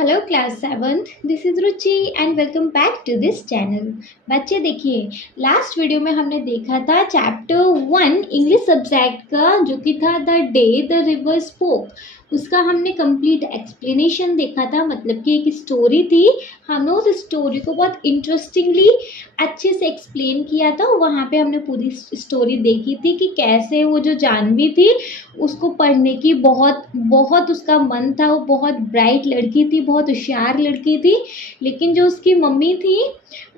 Hello class seventh, this is Ruchi and welcome back to this channel. बच्चे देखिए, last video में हमने देखा था चैप्टर 1 इंग्लिश सब्जेक्ट का, जो कि था the day the river spoke. उसका हमने कंप्लीट एक्सप्लेनेशन देखा था, मतलब कि एक स्टोरी थी। हमने उस स्टोरी को बहुत इंटरेस्टिंगली अच्छे से एक्सप्लेन किया था। वहाँ पे हमने पूरी स्टोरी देखी थी कि कैसे वो जो जानवी थी उसको पढ़ने की बहुत बहुत उसका मन था। वो बहुत ब्राइट लड़की थी, बहुत होशियार लड़की थी, लेकिन जो उसकी मम्मी थी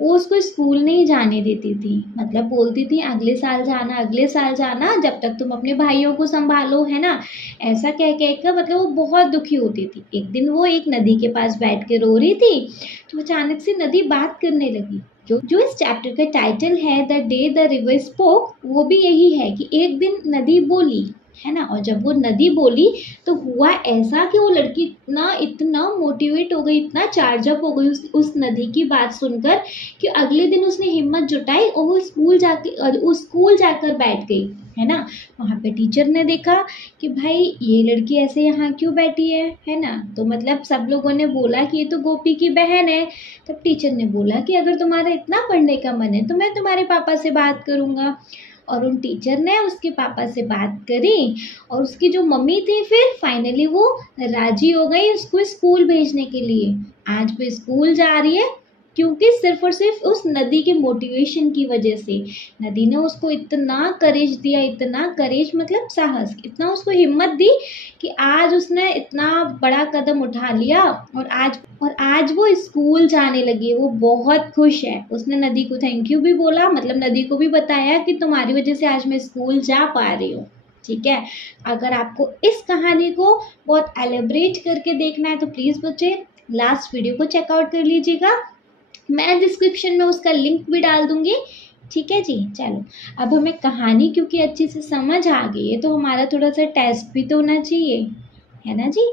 वो उसको स्कूल नहीं जाने देती थी। मतलब बोलती थी अगले साल जाना, अगले साल जाना, जब तक तुम अपने भाइयों को संभालो, है ना। ऐसा कह कह कर मतलब वो बहुत दुखी होती थी। एक दिन वो एक नदी के पास बैठ के रो रही थी, तो अचानक से नदी बात करने लगी। जो इस चैप्टर का टाइटल है the day the river spoke, वो भी यही है कि एक दिन नदी बोली, है ना। और जब वो नदी बोली तो हुआ ऐसा कि वो लड़की इतना इतना मोटिवेट हो गई, इतना चार्जअप हो गई उस नदी की बात सुनकर, कि अगले दिन उसने हिम्मत जुटाई और वो स्कूल जाकर बैठ गई, है ना। वहाँ पे टीचर ने देखा कि भाई ये लड़की ऐसे यहाँ क्यों बैठी है ना। तो मतलब सब लोगों ने बोला कि ये तो गोपी की बहन है। तब टीचर ने बोला कि अगर तुम्हारा इतना पढ़ने का मन है तो मैं तुम्हारे पापा से बात करूँगा। और उन टीचर ने उसके पापा से बात करी, और उसकी जो मम्मी थी फिर फाइनली वो राजी हो गई उसको स्कूल भेजने के लिए। आज वो स्कूल जा रही है, क्योंकि सिर्फ और सिर्फ उस नदी के मोटिवेशन की वजह से। नदी ने उसको इतना करेज दिया, इतना करेज मतलब साहस, इतना उसको हिम्मत दी कि आज उसने इतना बड़ा कदम उठा लिया। और आज वो स्कूल जाने लगी। वो बहुत खुश है। उसने नदी को थैंक यू भी बोला, मतलब नदी को भी बताया कि तुम्हारी वजह से आज मैं स्कूल जा पा रही हूँ। ठीक है। अगर आपको इस कहानी को बहुत एलेबरेट करके देखना है तो प्लीज़ बच्चे लास्ट वीडियो को चेकआउट कर लीजिएगा। मैं डिस्क्रिप्शन में उसका लिंक भी डाल दूंगी। ठीक है जी। चलो, अब हमें कहानी क्योंकि अच्छे से समझ आ गई है, तो हमारा थोड़ा सा टेस्ट भी तो होना चाहिए, है ना जी।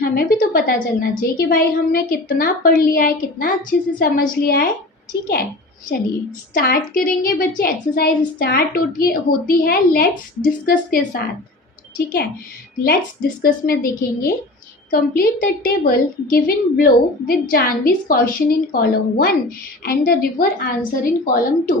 हमें भी तो पता चलना चाहिए कि भाई हमने कितना पढ़ लिया है, कितना अच्छे से समझ लिया है। ठीक है, चलिए स्टार्ट करेंगे बच्चे। एक्सरसाइज स्टार्ट होती है लेट्स डिस्कस के साथ। ठीक है, लेट्स डिस्कस में देखेंगे complete the table given below with Janvi's question in column 1 and the river answer in column 2.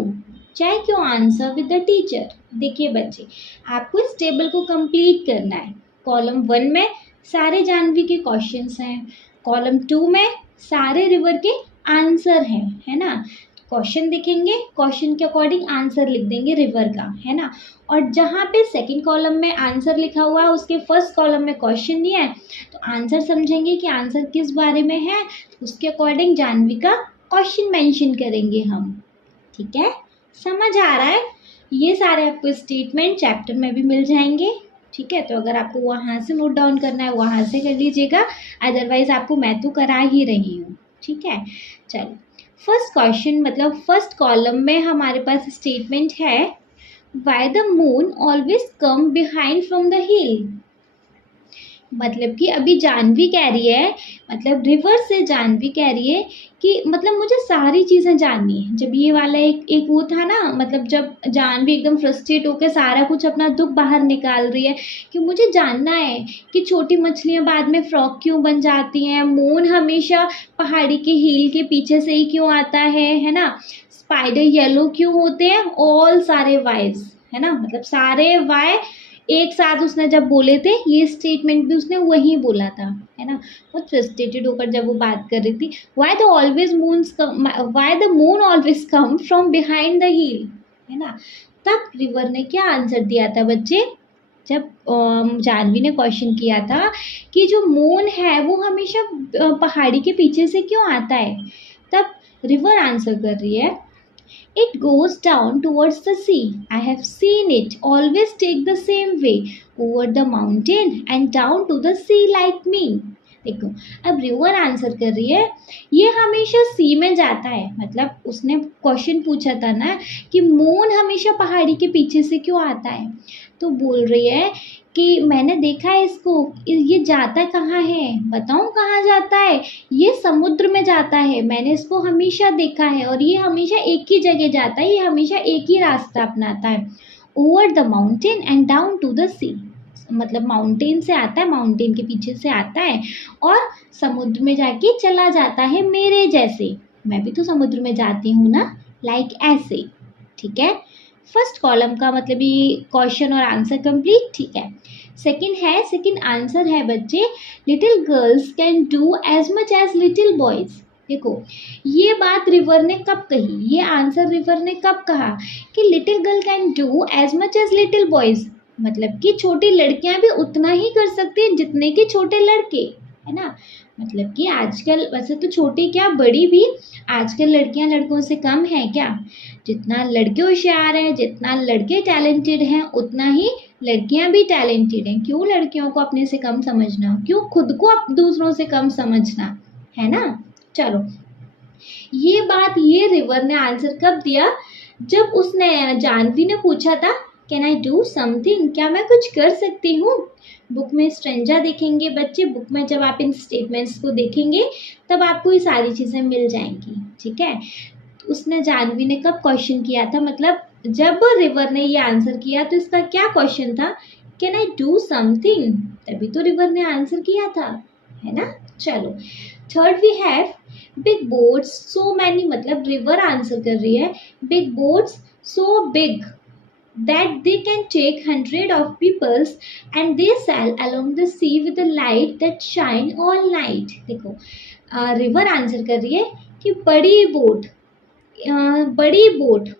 Check your answer with the teacher. देखिए बच्चे, आपको इस टेबल को कंप्लीट करना है। कॉलम 1 में सारे जानवी के क्वेश्चंस हैं, कॉलम 2 में सारे रिवर के आंसर हैं, है ना। क्वेश्चन देखेंगे, क्वेश्चन के अकॉर्डिंग आंसर लिख देंगे रिवर का, है ना। और जहाँ पे सेकंड कॉलम में आंसर लिखा हुआ है उसके फर्स्ट कॉलम में क्वेश्चन नहीं है, तो आंसर समझेंगे कि आंसर किस बारे में है, उसके अकॉर्डिंग जानवी का क्वेश्चन मेंशन करेंगे हम। ठीक है, समझ आ रहा है। ये सारे आपको स्टेटमेंट चैप्टर में भी मिल जाएंगे। ठीक है, तो अगर आपको वहाँ से नोट डाउन करना है वहाँ से कर लीजिएगा, अदरवाइज आपको मैं तो करा ही रही हूँ। ठीक है, चलो फर्स्ट क्वेश्चन, मतलब फर्स्ट कॉलम में हमारे पास स्टेटमेंट है why the moon always come behind from the हिल। मतलब कि अभी जानवी कह रही है, मतलब रिवर से जानवी कह रही है कि मतलब मुझे सारी चीज़ें जाननी है। जब ये वाला एक वो था ना, मतलब जब जानवी एकदम फ्रस्ट्रेट होकर सारा कुछ अपना दुख बाहर निकाल रही है कि मुझे जानना है कि छोटी मछलियाँ बाद में फ्रॉग क्यों बन जाती हैं, मून हमेशा पहाड़ी के हील के पीछे से ही क्यों आता है ना, स्पाइडर येलो क्यों होते हैं, ऑल सारे वाइज, है ना। मतलब सारे वाई एक साथ उसने जब बोले थे, ये स्टेटमेंट भी उसने वही बोला था, है ना। बहुत फ्रस्ट्रेटेड होकर जब वो बात कर रही थी, why the moon always come from behind the हिल, है ना। तब रिवर ने क्या आंसर दिया था बच्चे, जब जानवी ने क्वेश्चन किया था कि जो मून है वो हमेशा पहाड़ी के पीछे से क्यों आता है, तब रिवर आंसर कर रही है, it goes down towards the sea. I have seen it always take the same way over the mountain and down to the sea like me. देखो, अब रिवर आंसर कर रही है, ये हमेशा सी में जाता है। मतलब उसने क्वेश्चन पूछा था ना कि मून हमेशा पहाड़ी के पीछे से क्यों आता है, तो बोल रही है कि मैंने देखा है इसको, ये जाता कहाँ है, बताऊँ कहाँ जाता है, ये समुद्र में जाता है। मैंने इसको हमेशा देखा है और ये हमेशा एक ही जगह जाता है, ये हमेशा एक ही रास्ता अपनाता है, over the mountain and down to the sea. मतलब माउंटेन से आता है, माउंटेन के पीछे से आता है और समुद्र में जाके चला जाता है मेरे जैसे। मैं भी तो समुद्र में जाती हूँ ना, लाइक ऐसे। ठीक है, फर्स्ट कॉलम का मतलब ये क्वेश्चन और आंसर कंप्लीट। ठीक है, सेकंड आंसर है बच्चे, little girls can do as much as little boys. देखो ये बात रिवर ने कब कही, ये आंसर रिवर ने कब कहा कि little girl can do as much as little boys, मतलब कि छोटी लड़कियां भी उतना ही कर सकती हैं जितने कि छोटे लड़के, है ना। मतलब कि आजकल वैसे तो छोटी क्या बड़ी भी आजकल लड़कियां लड़कों से कम है क्या। जितना लड़के होशियार हैं, जितना लड़के टैलेंटेड हैं, उतना ही लड़कियां भी टैलेंटेड हैं। क्यों लड़कियों को अपने से कम समझना, क्यों खुद को दूसरों से कम समझना, है ना। चलो, ये बात ये रिवर ने आंसर कब दिया, जब उसने जानवी ने पूछा था कैन आई डू समथिंग, क्या मैं कुछ कर सकती हूँ। बुक में स्ट्रेंजा देखेंगे बच्चे, बुक में जब आप इन स्टेटमेंट्स को देखेंगे तब आपको ये सारी चीज़ें मिल जाएंगी। ठीक है, तो उसने जानवी ने कब क्वेश्चन किया था, मतलब जब रिवर ने ये आंसर किया तो इसका क्या क्वेश्चन था, कैन आई डू समथिंग, तभी तो रिवर ने आंसर किया था, है ना। चलो, third we have big boats so many, मतलब रिवर आंसर कर रही है big boats so big that they can take 100 of peoples and they sail along the sea with a light that shine all night। देखो river answer कर रही है कि बड़ी बोट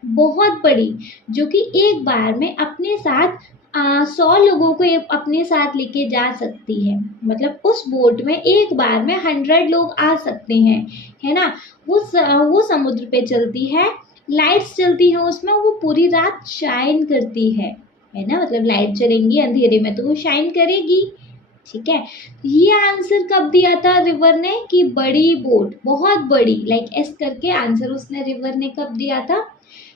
बहुत बड़ी, जो कि एक बार में अपने साथ 100 लोगों को अपने साथ लेके जा सकती है। मतलब उस बोट में एक बार में 100 लोग आ सकते हैं, है ना। वो समुद्र पे चलती है, लाइट्स चलती हैं उसमें, वो पूरी रात शाइन करती है ना। मतलब लाइट चलेंगी अंधेरे में तो वो शाइन करेगी। ठीक है, ये आंसर कब दिया था रिवर ने कि बड़ी बोट बहुत बड़ी, लाइक एस करके आंसर उसने रिवर ने कब दिया था,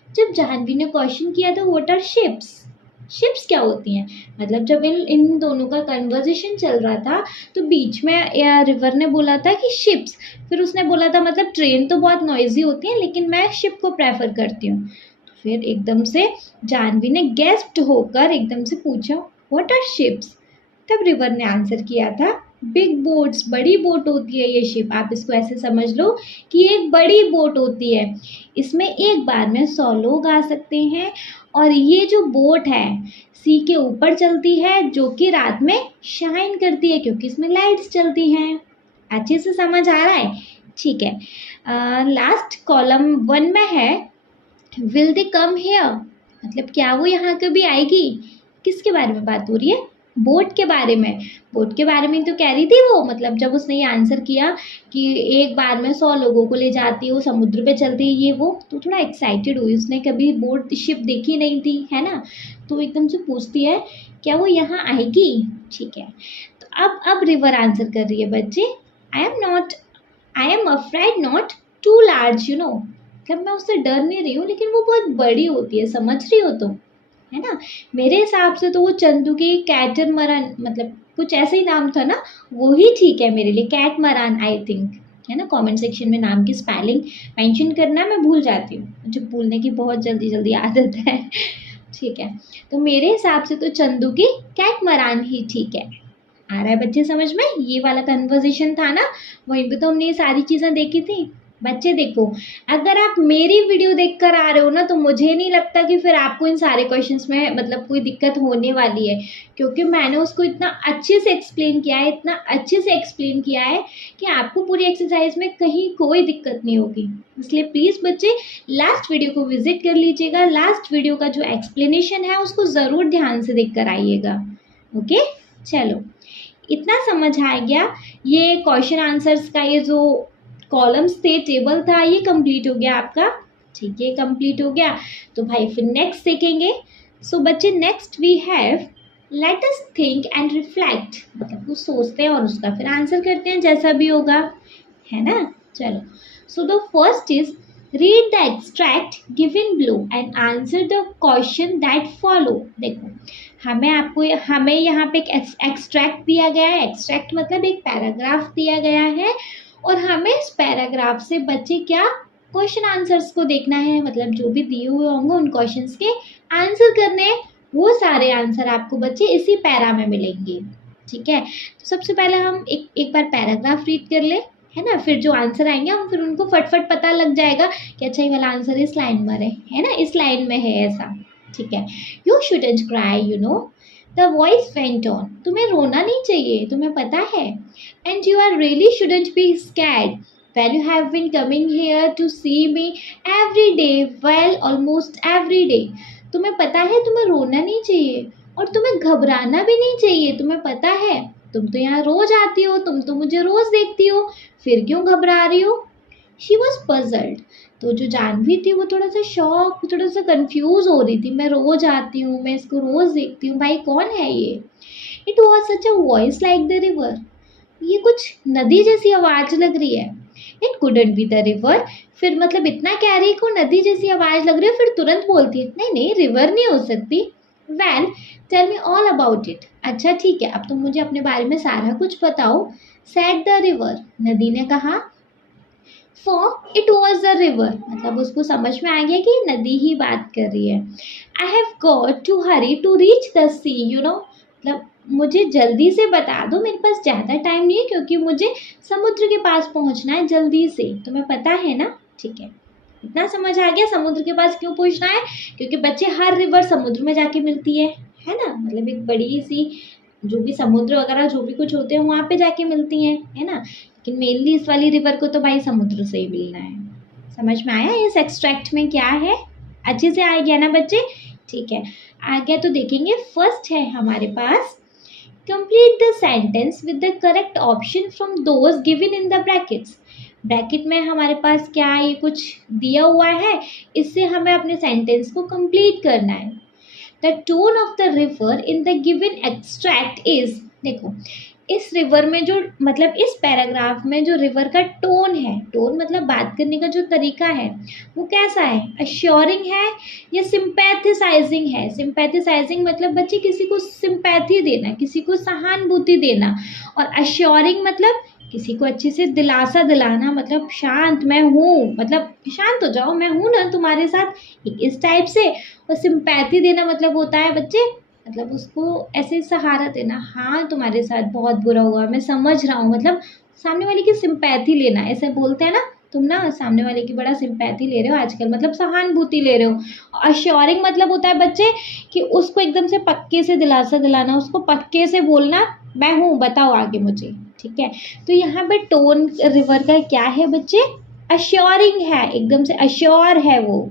जब जाह्नवी ने क्वेश्चन किया था व्हाट आर शिप्स, शिप्स क्या होती हैं। मतलब जब इन दोनों का कन्वर्जेशन चल रहा था तो बीच में रिवर ने बोला था कि शिप्स, फिर उसने बोला था मतलब ट्रेन तो बहुत नॉइजी होती है लेकिन मैं शिप को प्रेफर करती हूँ। तो फिर एकदम से जाह्नवी ने गेस्प्ड होकर एकदम से पूछा व्हाट आर शिप्स, तब रिवर ने आंसर किया था बिग बोट्स, बड़ी बोट होती है ये शिप। आप इसको ऐसे समझ लो कि एक बड़ी बोट होती है, इसमें एक बार में 100 लोग आ सकते हैं और ये जो बोट है सी के ऊपर चलती है, जो कि रात में शाइन करती है क्योंकि इसमें लाइट्स चलती हैं। अच्छे से समझ आ रहा है। ठीक है, लास्ट कॉलम 1 में है विल दे कम हियर, मतलब क्या वो यहाँ कभी आएगी। किसके बारे में बात हो रही है, बोट के बारे में। बोट के बारे में तो कह रही थी वो, मतलब जब उसने ये आंसर किया कि एक बार में 100 लोगों को ले जाती है, वो समुद्र पे चलती है, ये वो, तो थोड़ा एक्साइटेड हुई। उसने कभी बोट शिप देखी नहीं थी, है ना। तो एकदम से पूछती है क्या वो यहाँ आएगी। ठीक है, तो अब रिवर आंसर कर रही है बच्चे, I am afraid not too large you know, मतलब मैं उससे डर नहीं रही हूँ लेकिन वो बहुत बड़ी होती है, समझ रही हो तुम, है ना। मेरे हिसाब से तो वो चंदू की कैटमरान, मतलब कुछ ऐसे ही नाम था ना, वो ही ठीक है मेरे लिए, कैटमरान आई थिंक, है ना। कमेंट सेक्शन में नाम की स्पेलिंग मेंशन करना, मैं भूल जाती हूँ, मुझे भूलने की बहुत जल्दी आदत है। ठीक है, तो मेरे हिसाब से तो चंदू की कैटमरान ही ठीक है। आ रहा है बच्चे समझ में, ये वाला कन्वर्सेशन था ना, वहीं पे तो हमने ये सारी चीज़ें देखी थी। बच्चे देखो, अगर आप मेरी वीडियो देखकर आ रहे हो ना तो मुझे नहीं लगता कि फिर आपको इन सारे क्वेश्चंस में मतलब कोई दिक्कत होने वाली है, क्योंकि मैंने उसको इतना अच्छे से एक्सप्लेन किया है कि आपको पूरी एक्सरसाइज में कहीं कोई दिक्कत नहीं होगी। इसलिए प्लीज़ बच्चे लास्ट वीडियो को विजिट कर लीजिएगा, लास्ट वीडियो का जो एक्सप्लेनेशन है उसको ज़रूर ध्यान से देख कर आइएगा। ओके, चलो इतना समझ आ गया। ये क्वेश्चन आंसर्स का ये जो कॉलम्स थे, टेबल था, ये कंप्लीट हो गया आपका। ठीक है, कंप्लीट हो गया तो भाई फिर नेक्स्ट देखेंगे। सो बच्चे next we have let us think and reflect, मतलब कुछ सोचते हैं और उसका फिर आंसर करते हैं जैसा भी होगा, है ना। चलो, so the first is read the extract given below and answer the question that follow. देखो हमें यहाँ पे एक एक्सट्रैक्ट दिया गया है, एक्सट्रैक्ट मतलब एक पैराग्राफ दिया गया है और हमें इस पैराग्राफ से बच्चे क्या क्वेश्चन आंसर्स को देखना है, मतलब जो भी दिए हुए होंगे उन क्वेश्चंस के आंसर करने हैं। वो सारे आंसर आपको बच्चे इसी पैरा में मिलेंगे। ठीक है, तो सबसे पहले हम एक बार पैराग्राफ रीड कर ले, है ना, फिर जो आंसर आएंगे हम फिर उनको फटफट पता लग जाएगा कि अच्छा ये वाला आंसर इस लाइन में है ना, इस लाइन में है ऐसा। ठीक है, you shouldn't cry, you know, the voice went on, तुम्हें रोना नहीं चाहिए, तुम्हें पता है, and you are really shouldn't be scared, well you have been coming here to see me every day, well almost every day, तुम्हें पता है तुम्हें रोना नहीं चाहिए और तुम्हें घबराना भी नहीं चाहिए, तुम्हें पता है तुम तो यहाँ रोज आती हो, तुम तो मुझे रोज देखती हो, फिर क्यों घबरा रही हो। शी वॉज पजल्ड, तो जो जानवी थी वो थोड़ा सा शॉक, थोड़ा सा कंफ्यूज हो रही थी, मैं रोज आती हूँ, मैं इसको रोज देखती हूँ, भाई कौन है ये। It was such a voice like the river, ये कुछ नदी जैसी आवाज लग रही है। It couldn't be the river, फिर मतलब इतना कह रही है को नदी जैसी आवाज लग रही है, फिर तुरंत बोलती है नहीं नहीं रिवर नहीं हो सकती। Well tell me all about it, अच्छा ठीक है अब तुम मुझे अपने बारे में सारा कुछ बताओ। सेड द रिवर, नदी ने कहा। For it was the river, मतलब उसको समझ में आ गया कि नदी ही बात कर रही है। I have got to hurry to reach the sea, you know, मतलब मुझे जल्दी से बता दो, मेरे पास ज़्यादा टाइम नहीं है क्योंकि मुझे समुद्र के पास पहुंचना है जल्दी से, तुम्हें पता है ना। ठीक है, इतना समझ आ गया समुद्र के पास क्यों पहुंचना है, क्योंकि बच्चे हर रिवर समुद्र में जाके मिलती है ना, मतलब एक बड़ी सी जो भी समुद्र वगैरह जो भी कुछ होते हैं वहाँ पे जाके मिलती हैं, है ना, लेकिन मेनली इस वाली रिवर को तो भाई समुद्र से ही मिलना है। समझ में आया इस एक्सट्रैक्ट में क्या है, अच्छे से आ गया ना बच्चे। ठीक है, आगे तो देखेंगे। फर्स्ट है हमारे पास complete the sentence with the correct option from those given in the brackets. Bracket में हमारे पास क्या है, ये कुछ दिया हुआ है, इससे हमें अपने सेंटेंस को कंप्लीट करना है। The tone of the river in the given extract is, देखो इस रिवर में जो मतलब इस पैराग्राफ में जो रिवर का टोन है, टोन मतलब बात करने का जो तरीका है वो कैसा है, अश्योरिंग है या सिंपैथेसाइजिंग है। सिंपैथेसाइजिंग मतलब बच्चे किसी को सिंपैथी देना, किसी को सहानुभूति देना, और अश्योरिंग मतलब किसी को अच्छे से दिलासा दिलाना, मतलब शांत मैं हूँ, मतलब शांत हो जाओ मैं हूँ ना तुम्हारे साथ, एक इस टाइप से। और सिंपैथी देना मतलब होता है बच्चे, मतलब उसको ऐसे सहारा देना, हाँ तुम्हारे साथ बहुत बुरा हुआ मैं समझ रहा हूँ, मतलब सामने वाले की सिंपैथी लेना, ऐसे बोलते हैं ना, तुम ना सामने वाले की बड़ा सिंपैथी ले रहे हो आजकल, मतलब सहानुभूति ले रहे हो। अश्योरिंग मतलब होता है बच्चे कि उसको एकदम से पक्के से दिलासा दिलाना, उसको पक्के से बोलना मैं हूँ बताओ आगे मुझे। ठीक है, तो यहाँ पे टोन रिवर का क्या है बच्चे, अश्योरिंग है, एकदम से अश्योर है वो,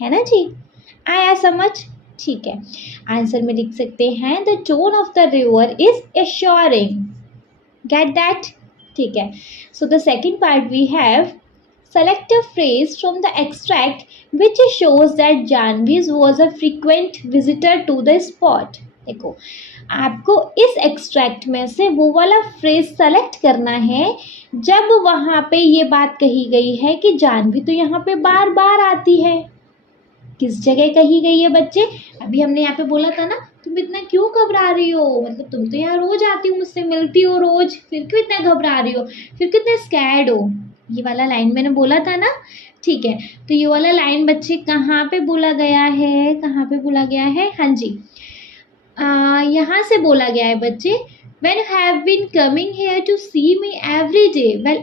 है ना जी, आया समझ। ठीक है, आंसर में लिख सकते हैं the tone of the river is assuring, get that. ठीक है, so the second part we have select a phrase from the extract which shows that Janvi's was a frequent visitor to the spot। देखो आपको इस extract में से वो वाला phrase select करना है जब वहाँ पे ये बात कही गई है कि जानवी तो यहाँ पे बार बार आती है। किस जगह कही गई है बच्चे, अभी हमने यहाँ पे बोला था ना तुम इतना क्यों घबरा रही हो, मतलब तुम तो यहाँ रोज आती हो मुझसे मिलती हो रोज, फिर क्यों इतना घबरा रही हो, फिर कितने स्कैर्ड हो, ये वाला लाइन मैंने बोला था ना। ठीक है, तो ये वाला लाइन बच्चे कहाँ पे बोला गया है, कहाँ पे बोला गया है, हाँ जी यहाँ से बोला गया है बच्चे, when have been coming here to see me every day, well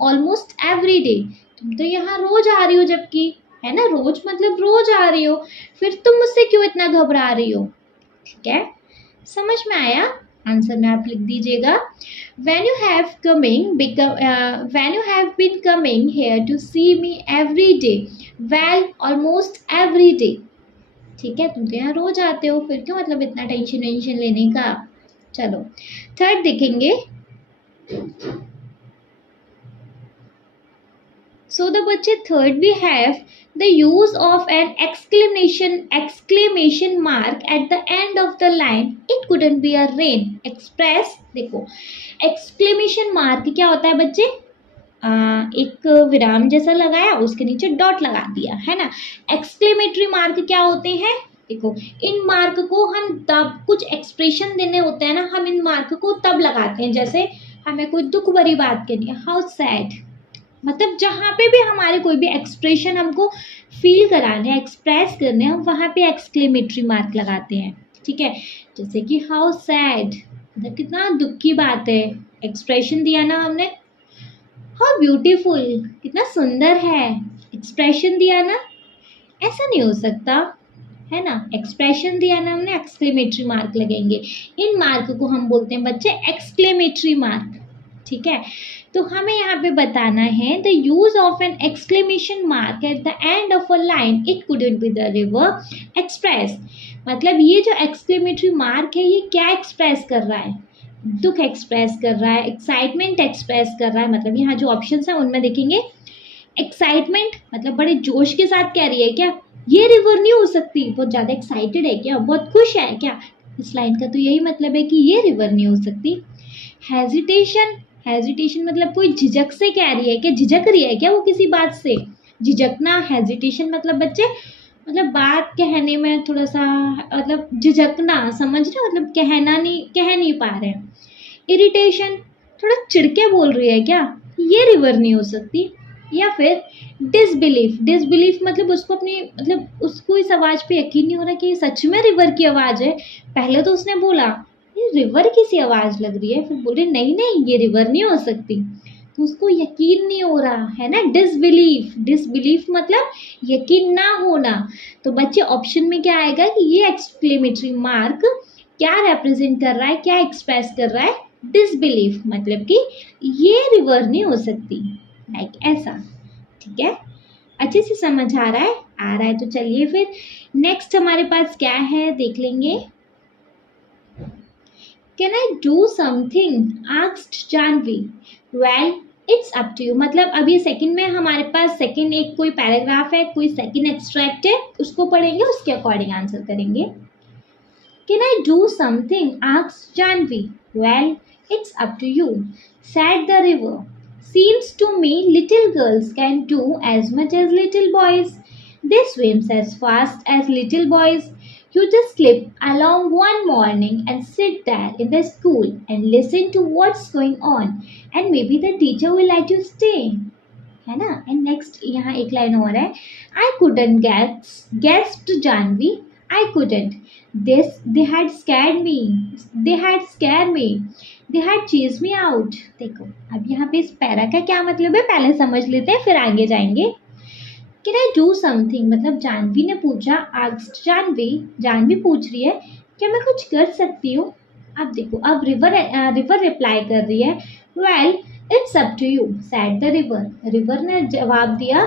almost every day, तुम तो यहाँ रोज आ रही हो जबकि, है ना, रोज मतलब रोज आ रही हो, फिर तुम मुझसे क्यों इतना घबरा रही हो। ठीक है, समझ में आया, आंसर में आप लिख दीजिएगा when you have been coming here to see me every day, well almost every day। ठीक है, तुम तो यहाँ रोज आते हो, फिर क्यों मतलब इतना टेंशन लेने का। चलो थर्ड देखेंगे। सो द बच्चे third we have the use of an exclamation mark at the end of the line, it couldn't be a rain, express। देखो exclamation mark क्या होता है बच्चे, एक विराम जैसा लगाया उसके नीचे डॉट लगा दिया, है ना। एक्सक्लेमेटरी मार्क क्या होते हैं, देखो इन मार्क को हम तब कुछ एक्सप्रेशन देने होते हैं ना, हम इन मार्क को तब लगाते हैं जैसे हमें कोई दुख भरी बात करनी है, हाउ सैड, मतलब जहाँ पे भी हमारे कोई भी एक्सप्रेशन हमको फील कराने हैं, एक्सप्रेस करने हैं, हम वहाँ पे एक्सक्लेमेटरी मार्क लगाते हैं। ठीक है, जैसे कि हाउ सैड, मतलब कितना दुख की बात है, एक्सप्रेशन दिया ना हमने। हाउ ब्यूटीफुल, कितना सुंदर है, एक्सप्रेशन दिया ना। ऐसा नहीं हो सकता, है ना, एक्सप्रेशन दिया ना हमने, एक्सक्लेमेटरी मार्क लगेंगे। इन मार्क को हम बोलते हैं बच्चे एक्सक्लेमेटरी मार्क। ठीक है, तो हमें यहाँ पे बताना है the use of an exclamation mark at the end of a line, it couldn't be the river express. मतलब ये जो एक्सक्लेमेटरी मार्क है ये क्या एक्सप्रेस कर रहा है, दुख एक्सप्रेस कर रहा है, एक्साइटमेंट एक्सप्रेस कर रहा है। मतलब यहाँ जो ऑप्शन है उनमें देखेंगे एक्साइटमेंट, मतलब बड़े जोश के साथ कह रही है क्या, ये रिवर नहीं हो सकती, बहुत ज़्यादा एक्साइटेड है क्या, बहुत खुश है क्या। इस लाइन का तो यही मतलब है कि ये रिवर नहीं हो सकती। हेजिटेशन, हेजिटेशन मतलब कोई झिझक से कह रही है क्या, झिझक रही है क्या वो किसी बात से, झिझकना। हेजिटेशन मतलब बच्चे, मतलब बात कहने में थोड़ा सा मतलब झिझकना, समझ रहे हो, मतलब कह नहीं पा रहे हैं। इरिटेशन, थोड़ा चिढ़के बोल रही है क्या, ये रिवर नहीं हो सकती। या फिर डिसबिलीफ, डिसबिलीफ मतलब उसको अपनी, मतलब उसको इस आवाज़ पे यकीन नहीं हो रहा कि ये सच में रिवर की आवाज़ है। पहले तो उसने बोला ये रिवर की सी आवाज़ लग रही है, फिर बोले नहीं नहीं ये रिवर नहीं हो सकती, तो उसको यकीन नहीं हो रहा है ना, डिसबिलीफ। डिसबिलीफ मतलब यकीन ना होना। तो बच्चे ऑप्शन में क्या आएगा कि ये एक्सक्लेमेटरी मार्क क्या रिप्रेजेंट कर रहा है, क्या एक्सप्रेस कर रहा है, डिसबिलीफ, मतलब कि ये रिवर नहीं हो सकती, लाइक ऐसा। ठीक है, अच्छे से समझ आ रहा है, तो चलिए फिर नेक्स्ट हमारे पास क्या है देख लेंगे। Can I do something asked Janvi, well it's up to you. मतलब अब ये सेकंड में हमारे पास सेकंड एक कोई पैराग्राफ है, कोई सेकंड एक्सट्रैक्ट है, उसको पढ़ेंगे, उसके अकॉर्डिंग आंसर करेंगे। Can I do something? asked Janvi. Well, it's up to you, said the river. Seems to me little girls can do as much as little boys. They swim as fast as little boys. You just slip along one morning and sit there in the school and listen to what's going on, and maybe the teacher will let you stay. है ना। And next यहाँ एक line और है, आई couldn't gasped Janvi. I couldn't. They had scared me. They had chased me out. देखो अब यहाँ पे इस पैरा का क्या मतलब है पहले समझ लेते हैं, फिर आगे जाएंगे। Can I do something मतलब जानवी ने पूछा, asked जानवी पूछ रही है क्या मैं कुछ कर सकती हूँ। अब देखो अब रिवर रिप्लाई कर रही है, well it's up to you, said the river. River ने जवाब दिया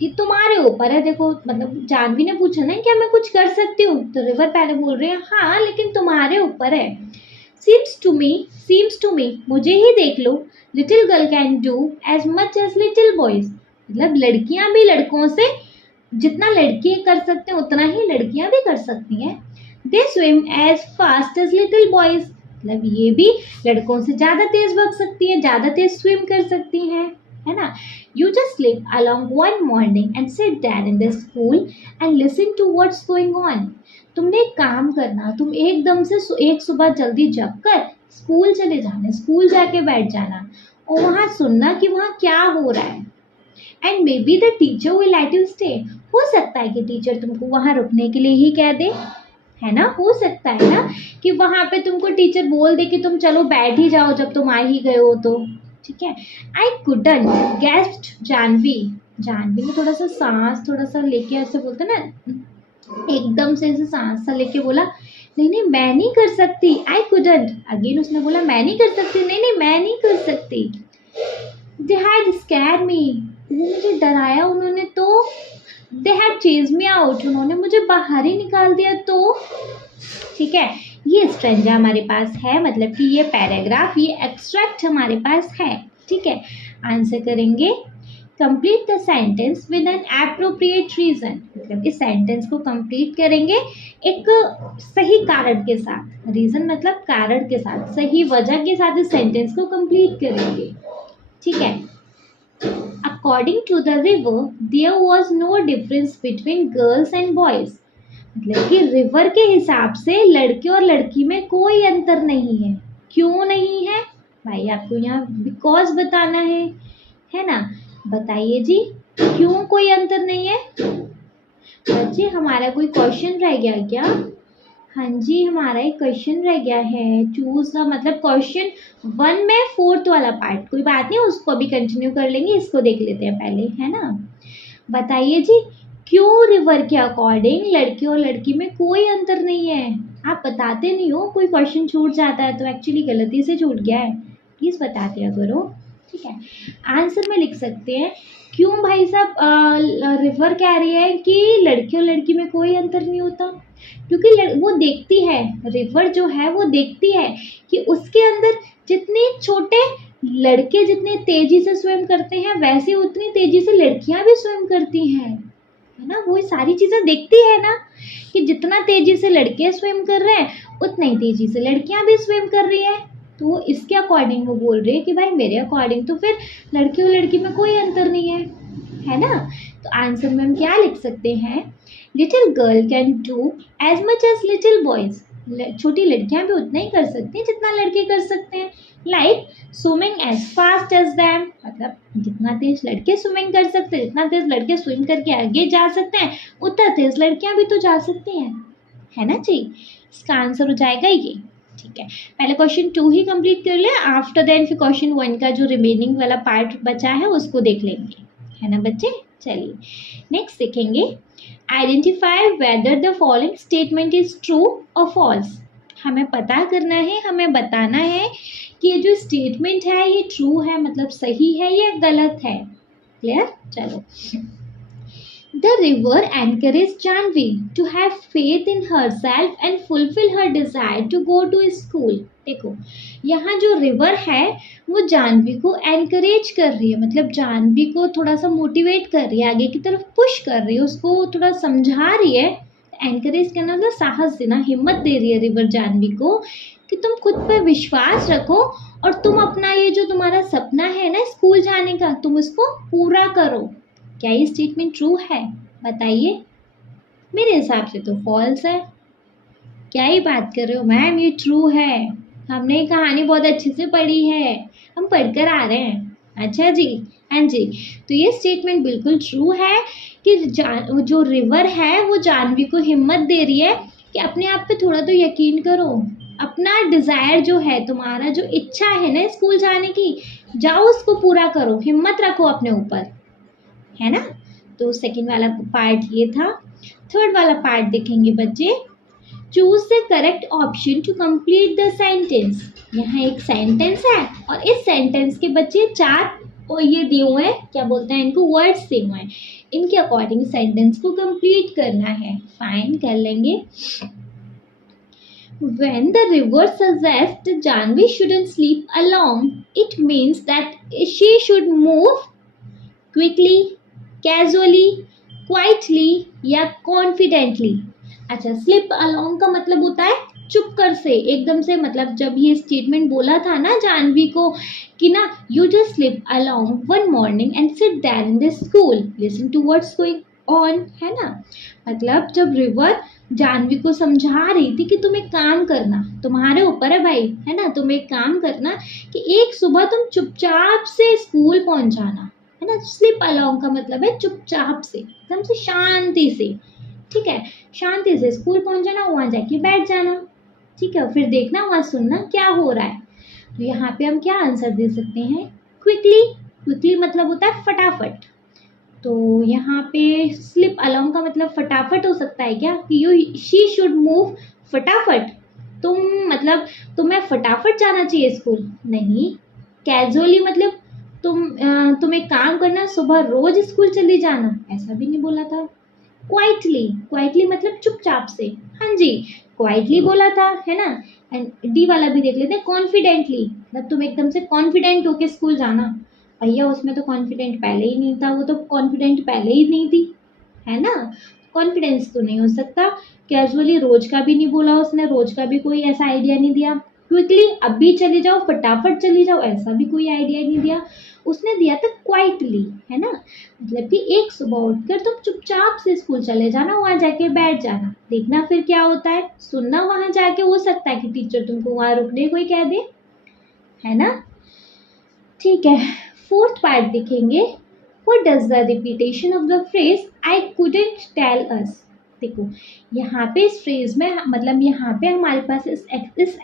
कि तुम्हारे ऊपर है। देखो मतलब जानवी ने पूछा ना क्या मैं कुछ कर सकती हूँ, तो रिवर पहले बोल रही है हाँ लेकिन तुम्हारे ऊपर है। सीम्स टू मी मुझे ही देख लो, little girl can do as much as little boys. मतलब लड़कियां भी लड़कों से जितना लड़के कर सकते हैं उतना ही लड़कियां भी कर सकती हैं। They swim as fast as little boys, मतलब ये भी लड़कों से ज़्यादा तेज भाग सकती है, ज़्यादा तेज स्विम कर सकती हैं, है ना। You just slip along one morning and sit there in the school and listen to what's going on. तुमने एक काम करना, तुम एकदम से एक सुबह जल्दी जग कर स्कूल चले जाना, स्कूल जाके बैठ जाना और वहाँ सुनना कि वहाँ क्या हो रहा है। And may be the teacher will let you stay, हो सकता है कि टीचर तुमको वहाँ रुकने के लिए ही कह दे, है ना, हो सकता है ना कि वहाँ पे तुमको टीचर बोल दे कि तुम चलो बैठ ही जाओ जब तुम आ ही गए हो तो। ठीक है, आई कुडंट गैस्प्ड जानवी ने थोड़ा सा सांस थोड़ा सा लेके ऐसे बोलते ना, एकदम से ऐसे सांस सा लेके बोला नहीं मैं नहीं कर सकती। आई कुडंट, अगेन उसने बोला मैं नहीं कर सकती, नहीं मैं नहीं कर सकती। दे हैड स्कैर्ड मी, मुझे डराया उन्होंने तो। They had chased me out, उन्होंने मुझे बाहर ही निकाल दिया तो। ठीक है, ये स्ट्रेंजा हमारे पास है, मतलब कि ये पैराग्राफ, ये एक्सट्रैक्ट हमारे पास है। ठीक है, आंसर करेंगे complete the sentence with an appropriate reason, मतलब इस सेंटेंस को कंप्लीट करेंगे एक सही कारण के साथ। रीजन मतलब कारण के साथ, सही वजह के साथ इस सेंटेंस को कंप्लीट करेंगे। ठीक है, according to the river there was no difference between girls and boys, मतलब कि रिवर के हिसाब से लड़के और लड़की में कोई अंतर नहीं है। क्यों नहीं है भाई, आपको यहाँ बिकॉज बताना है ना। बताइए जी, क्यों कोई अंतर नहीं है? बच्चे हमारा कोई क्वेश्चन रह गया क्या? हाँ जी, हमारा एक क्वेश्चन रह गया है। चूज द मतलब क्वेश्चन 1 में 4th वाला पार्ट, कोई बात नहीं, उसको भी कंटिन्यू कर लेंगे, इसको देख लेते हैं पहले, है ना। बताइए जी, क्यों रिवर के अकॉर्डिंग लड़के और लड़की में कोई अंतर नहीं है? आप बताते नहीं हो, कोई क्वेश्चन छूट जाता है तो एक्चुअली गलती से छूट गया है, प्लीज बता दिया करो, ठीक है। आंसर में लिख सकते हैं, क्यों भाई साहब रिवर कह रही है कि लड़के और लड़की में कोई अंतर नहीं होता, क्योंकि वो देखती है, रिवर जो है वो देखती है कि उसके अंदर जितने छोटे लड़के जितने तेजी से स्विम करते हैं वैसे उतनी तेजी से लड़कियां भी स्विम करती हैं, है ना। वो सारी चीजें देखती है ना, कि जितना तेजी से लड़के स्विम कर रहे हैं उतना ही तेजी से लड़कियां भी स्विम कर रही है। तो इसके अकॉर्डिंग वो बोल रही है कि भाई मेरे अकॉर्डिंग तो फिर लड़के और लड़की में कोई अंतर नहीं है ना। तो आंसर में हम क्या लिख सकते हैं, little girl can do as much as little boys, छोटी लड़कियां भी उतना ही कर सकती हैं जितना लड़के कर सकते हैं। Like swimming as fast as them, मतलब जितना तेज लड़के स्विमिंग कर सकते हैं, जितना तेज लड़के स्विम करके आगे जा सकते हैं उतना तेज लड़कियां भी तो जा सकती हैं, है ना जी। इसका आंसर हो जाएगा ये, ठीक है। पहले क्वेश्चन 2 ही कंप्लीट कर ले, आफ्टर देन फिर क्वेश्चन 1 का जो रिमेनिंग वाला पार्ट बचा है उसको देख लेंगे, है ना बच्चे। चलिए नेक्स्ट देखेंगे, identify whether the following statement is true और फॉल्स। हमें पता करना है, हमें बताना है कि ये जो स्टेटमेंट है ये ट्रू है मतलब सही है या गलत है। क्लियर, चलो। The river encouraged Janvi to have faith in herself and fulfill her desire to go to school। देखो यहाँ जो रिवर है वो जानवी को एनकरेज कर रही है, मतलब जानवी को थोड़ा सा मोटिवेट कर रही है, आगे की तरफ पुश कर रही है, उसको थोड़ा समझा रही है। एनकरेज करना मतलब साहस देना, हिम्मत दे रही है रिवर जानवी को कि तुम खुद पर विश्वास रखो और तुम अपना ये जो तुम्हारा सपना है ना स्कूल जाने का, तुम उसको पूरा करो। क्या ये स्टेटमेंट ट्रू है? बताइए। मेरे हिसाब से तो फॉल्स है। क्या ही बात कर रहे हो मैम, ये ट्रू है, हमने ये कहानी बहुत अच्छे से पढ़ी है, हम पढ़कर आ रहे हैं। अच्छा जी, हाँ जी, तो ये स्टेटमेंट बिल्कुल ट्रू है कि जो रिवर है वो जानवी को हिम्मत दे रही है कि अपने आप पे थोड़ा तो यकीन करो, अपना डिज़ायर जो है, तुम्हारा जो इच्छा है ना स्कूल जाने की, जाओ उसको पूरा करो, हिम्मत रखो अपने ऊपर, है ना। तो सेकंड वाला पार्ट ये था। थर्ड वाला पार्ट देखेंगे बच्चे, choose the correct option to complete the sentence. यहाँ एक सेंटेंस है और इस सेंटेंस के बच्चे 4 और ये दिए हुए हैं, क्या बोलते हैं इनको, वर्ड्स दिए हुए हैं, इनके अकॉर्डिंग सेंटेंस को कंप्लीट करना है। फाइन कर लेंगे। When the river suggests Janvi shouldn't sleep alone, it means that she should move quickly, casually, quietly या confidently। अच्छा, स्लिप अलोंग का मतलब होता है चुप कर से, एकदम से, मतलब जब ये स्टेटमेंट बोला था ना जानवी को कि ना you just slip along one morning and sit there in the school, listen to what's going on, है ना। मतलब जब रिवर जानवी को समझा रही थी कि तुम एक काम करना, तुम्हारे ऊपर है भाई, है ना, तुम एक काम करना कि एक सुबह तुम चुपचाप से स्कूल पहुंच जाना, है ना। स्लिप अलोंग का मतलब है चुपचाप से, एकदम से शांति से, ठीक है, शांति से स्कूल पहुंच जाना, वहां जाके बैठ जाना, ठीक है, फिर देखना वहां सुनना क्या हो रहा है। तो यहाँ पे हम क्या आंसर दे सकते हैं, क्विकली। क्विकली मतलब होता है फटाफट, तो यहाँ पे स्लिप अलोंग का मतलब फटाफट हो सकता है क्या, कि यू शी शुड मूव फटाफट, तुम मतलब तुम्हें फटाफट जाना चाहिए स्कूल, नहीं। कैजुअली मतलब तुम एक काम करना, सुबह रोज स्कूल चली जाना, ऐसा भी नहीं बोला था। क्वाइटली, क्वाइटली मतलब चुपचाप से, हाँ जी, क्वाइटली बोला था, है ना। एंड डी वाला भी देख लेते हैं, कॉन्फिडेंटली, मतलब तुम एकदम से कॉन्फिडेंट होके स्कूल जाना। भैया उसमें तो कॉन्फिडेंट पहले ही नहीं था, वो तो कॉन्फिडेंट पहले ही नहीं थी, है ना, कॉन्फिडेंस तो नहीं हो सकता। कैजुअली रोज का भी नहीं बोला उसने, रोज का भी कोई ऐसा आइडिया नहीं दिया। क्विकली अभी चली जाओ, फटाफट चली जाओ, ऐसा भी कोई आइडिया नहीं दिया। उसने दिया था क्वाइटली, है ना, मतलब कि एक सुबह उठकर तुम चुपचाप से स्कूल चले जाना, वहां जाके बैठ जाना, देखना फिर क्या होता है, सुनना वहां जाके, हो सकता है कि टीचर तुमको वहां रुकने को ही कह दे, है ना। ठीक है, फोर्थ पार्ट देखेंगे, what does the repetition of the phrase I couldn't tell us. देखो यहाँ पे इस फ्रेज में मतलब यहाँ पे हमारे पास इस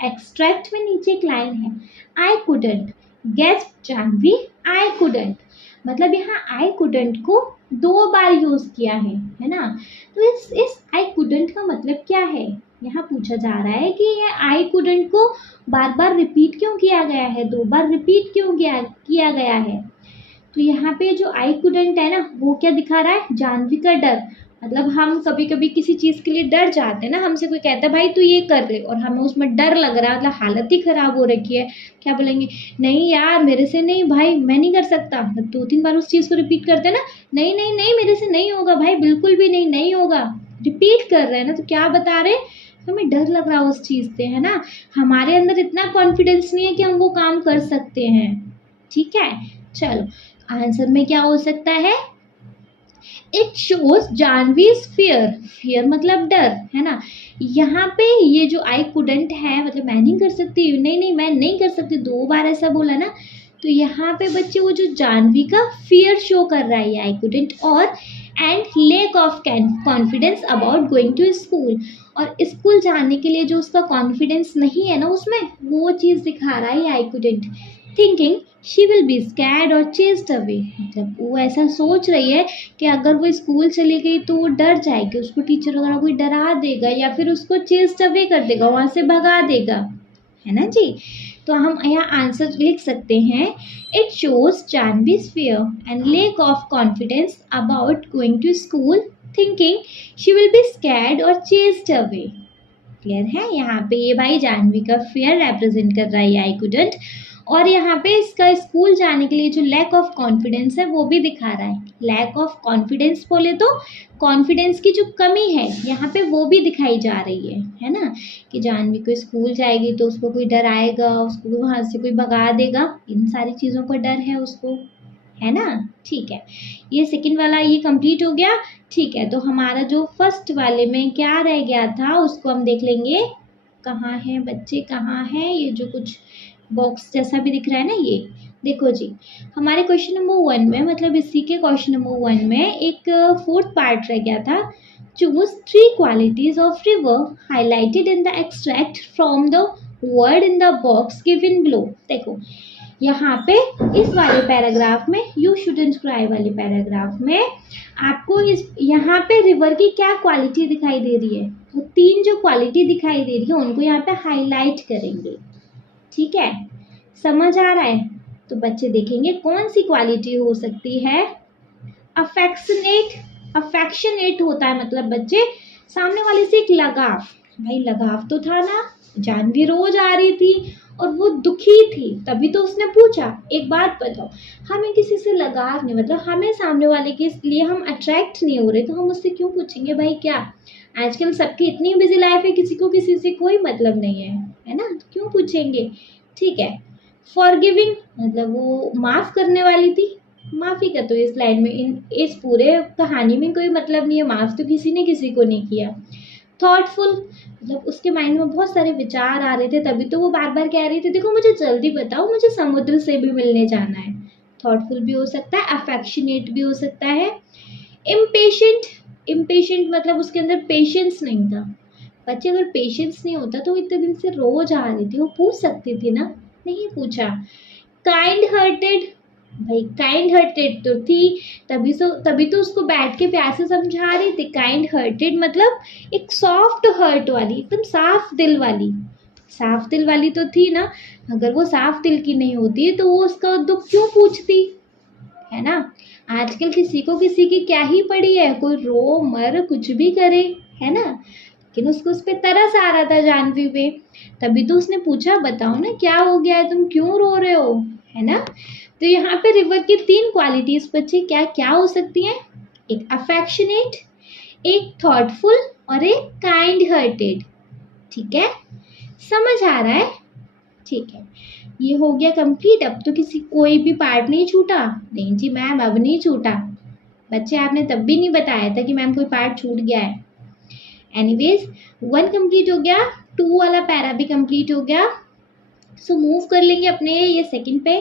एक्सट्रैक्ट में नीचे एक लाइन है, I couldn't guess Janvi, I couldn't मतलब यहाँ आई कुडंट को 2 बार यूज किया है ना। तो इस आई कुडंट का मतलब क्या है, यहाँ पूछा जा रहा है कि ये आई कुडंट को बार बार रिपीट क्यों किया गया है, 2 बार रिपीट क्यों किया गया है। तो यहाँ पे जो आई कुडंट है ना वो क्या दिखा रहा है, जानवी का डर। मतलब हम कभी कभी किसी चीज़ के लिए डर जाते हैं ना, हमसे कोई कहता है भाई तू ये कर रहे और हमें उसमें डर लग रहा है, मतलब हालत ही ख़राब हो रखी है, क्या बोलेंगे, नहीं यार मेरे से नहीं भाई, मैं नहीं कर सकता। 2-3 बार उस चीज़ को रिपीट करते हैं ना, नहीं नहीं नहीं मेरे से नहीं होगा भाई, बिल्कुल भी नहीं, नहीं होगा, रिपीट कर रहे हैं ना, तो क्या बता रहे, हमें डर लग रहा है उस चीज़ से, है ना, हमारे अंदर इतना कॉन्फिडेंस नहीं है कि हम वो काम कर सकते हैं। ठीक है, चलो आंसर में क्या हो सकता है, it shows Janvi's fear, fear मतलब डर, है ना। यहाँ पे ये जो आई कुडंट है मतलब मैं नहीं कर सकती, नहीं नहीं मैं नहीं कर सकती, 2 बार ऐसा बोला ना, तो यहाँ पे बच्चे वो जो जानवी का फियर शो कर रहा है ये आई कुडंट, और and lack of confidence about going to school, और स्कूल जाने के लिए जो उसका कॉन्फिडेंस नहीं है ना उसमें, वो चीज़ दिखा रहा है I couldn't, thinking she will be scared और चेस्ड अवे, मतलब वो ऐसा सोच रही है कि अगर वो स्कूल चली गई तो वो डर जाएगी, उसको टीचर वगैरह कोई डरा देगा या फिर उसको चेस्ड अवे कर देगा, वहाँ से भगा देगा, है ना जी। तो हम यहाँ आंसर लिख सकते हैं, it shows Janvi's fear and lack of confidence about going to school, thinking she will be scared और चेस्ड अवे। क्लियर है, यहाँ पे ये भाई जानवी का फियर रिप्रेजेंट कर रहा है आई कुडंट, और यहाँ पे इसका स्कूल जाने के लिए जो लैक ऑफ कॉन्फिडेंस है वो भी दिखा रहा है। लैक ऑफ कॉन्फिडेंस बोले तो कॉन्फिडेंस की जो कमी है यहाँ पे वो भी दिखाई जा रही है ना, कि जानवी को स्कूल जाएगी तो उसको कोई डर आएगा, उसको वहाँ से कोई भगा देगा, इन सारी चीज़ों का डर है उसको, है ना। ठीक है, ये सेकंड वाला ये कंप्लीट हो गया। ठीक है, तो हमारा जो फर्स्ट वाले में क्या रह गया था उसको हम देख लेंगे, कहाँ है बच्चे, कहाँ है ये जो कुछ बॉक्स जैसा भी दिख रहा है ना, ये देखो जी, हमारे क्वेश्चन नंबर 1 में मतलब इसी के क्वेश्चन नंबर 1 में एक 4th पार्ट रह गया था, choose 3 qualities of river highlighted in the extract from the word in the box given below. देखो यहाँ पे इस वाले पैराग्राफ में, यू शुडंट क्राई वाले पैराग्राफ में आपको इस यहाँ पे रिवर की क्या क्वालिटी दिखाई दे रही है, तो 3 जो क्वालिटी दिखाई दे रही है उनको यहाँ पे हाईलाइट करेंगे। ठीक है, समझ आ रहा है, तो बच्चे देखेंगे कौन सी क्वालिटी हो सकती है, अफेक्शनेट, अफेक्शनेट होता है मतलब बच्चे सामने वाले से एक लगाव, भाई लगाव तो था ना, जानवी रोज आ रही थी और वो दुखी थी तभी तो उसने पूछा, एक बात बताओ, हमें किसी से लगाव नहीं, मतलब हमें सामने वाले के लिए हम अट्रैक्ट नहीं हो रहे तो हम उससे क्यों पूछेंगे भाई, क्या आजकल सबकी इतनी बिजी लाइफ है, किसी को किसी से कोई मतलब नहीं है ना, तो क्यों पूछेंगे। ठीक है, फॉरगिविंग मतलब वो माफ़ करने वाली थी, माफ़ी का तो इस लाइन में इस पूरे कहानी में कोई मतलब नहीं है, माफ़ तो किसी ने किसी को नहीं किया। थॉटफुल मतलब उसके माइंड में बहुत सारे विचार आ रहे थे तभी तो वो बार बार कह रही थी देखो मुझे जल्दी बताओ, मुझे समुद्र से भी मिलने जाना है, थॉटफुल भी हो सकता है, अफेक्शनेट भी हो सकता है। इम्पेशेंट, इम्पेशेंट मतलब उसके अंदर पेशेंस नहीं था, बच्चे अगर पेशेंस नहीं होता तो इतने दिन से रोज आ रही थी, वो पूछ सकती थी ना, नहीं पूछा। काइंड हार्टेड, भाई काइंड हार्टेड तो थी तभी तो उसको बैठ के प्यार से समझा रही थी, काइंड हार्टेड मतलब एक सॉफ्ट हर्ट वाली, एकदम साफ दिल वाली, साफ दिल वाली तो थी ना, अगर वो साफ दिल की नहीं होती तो वो उसका दुख क्यों पूछती, है ना। आजकल किसी को किसी की क्या ही पड़ी है, कोई रो मर कुछ भी करे, है ना, लेकिन उसको उस पर तरस आ रहा था जानवी पे, तभी तो उसने पूछा बताओ ना क्या हो गया है, तुम क्यों रो रहे हो, है ना। तो यहाँ पे रिवर की 3 क्वालिटीज बच्चे क्या क्या हो सकती हैं, एक अफेक्शनेट, एक थॉटफुल और एक काइंड हार्टेड। ठीक है, समझ आ रहा है। ठीक है, ये हो गया कंप्लीट, अब तो किसी कोई भी पार्ट नहीं छूटा, नहीं जी मैम अब नहीं छूटा, बच्चे आपने तब भी नहीं बताया था कि मैम कोई पार्ट छूट गया है। एनीवेज 1 कंप्लीट हो गया, 2 वाला पैरा भी कंप्लीट हो गया। सो मूव कर लेंगे अपने ये सेकंड पे।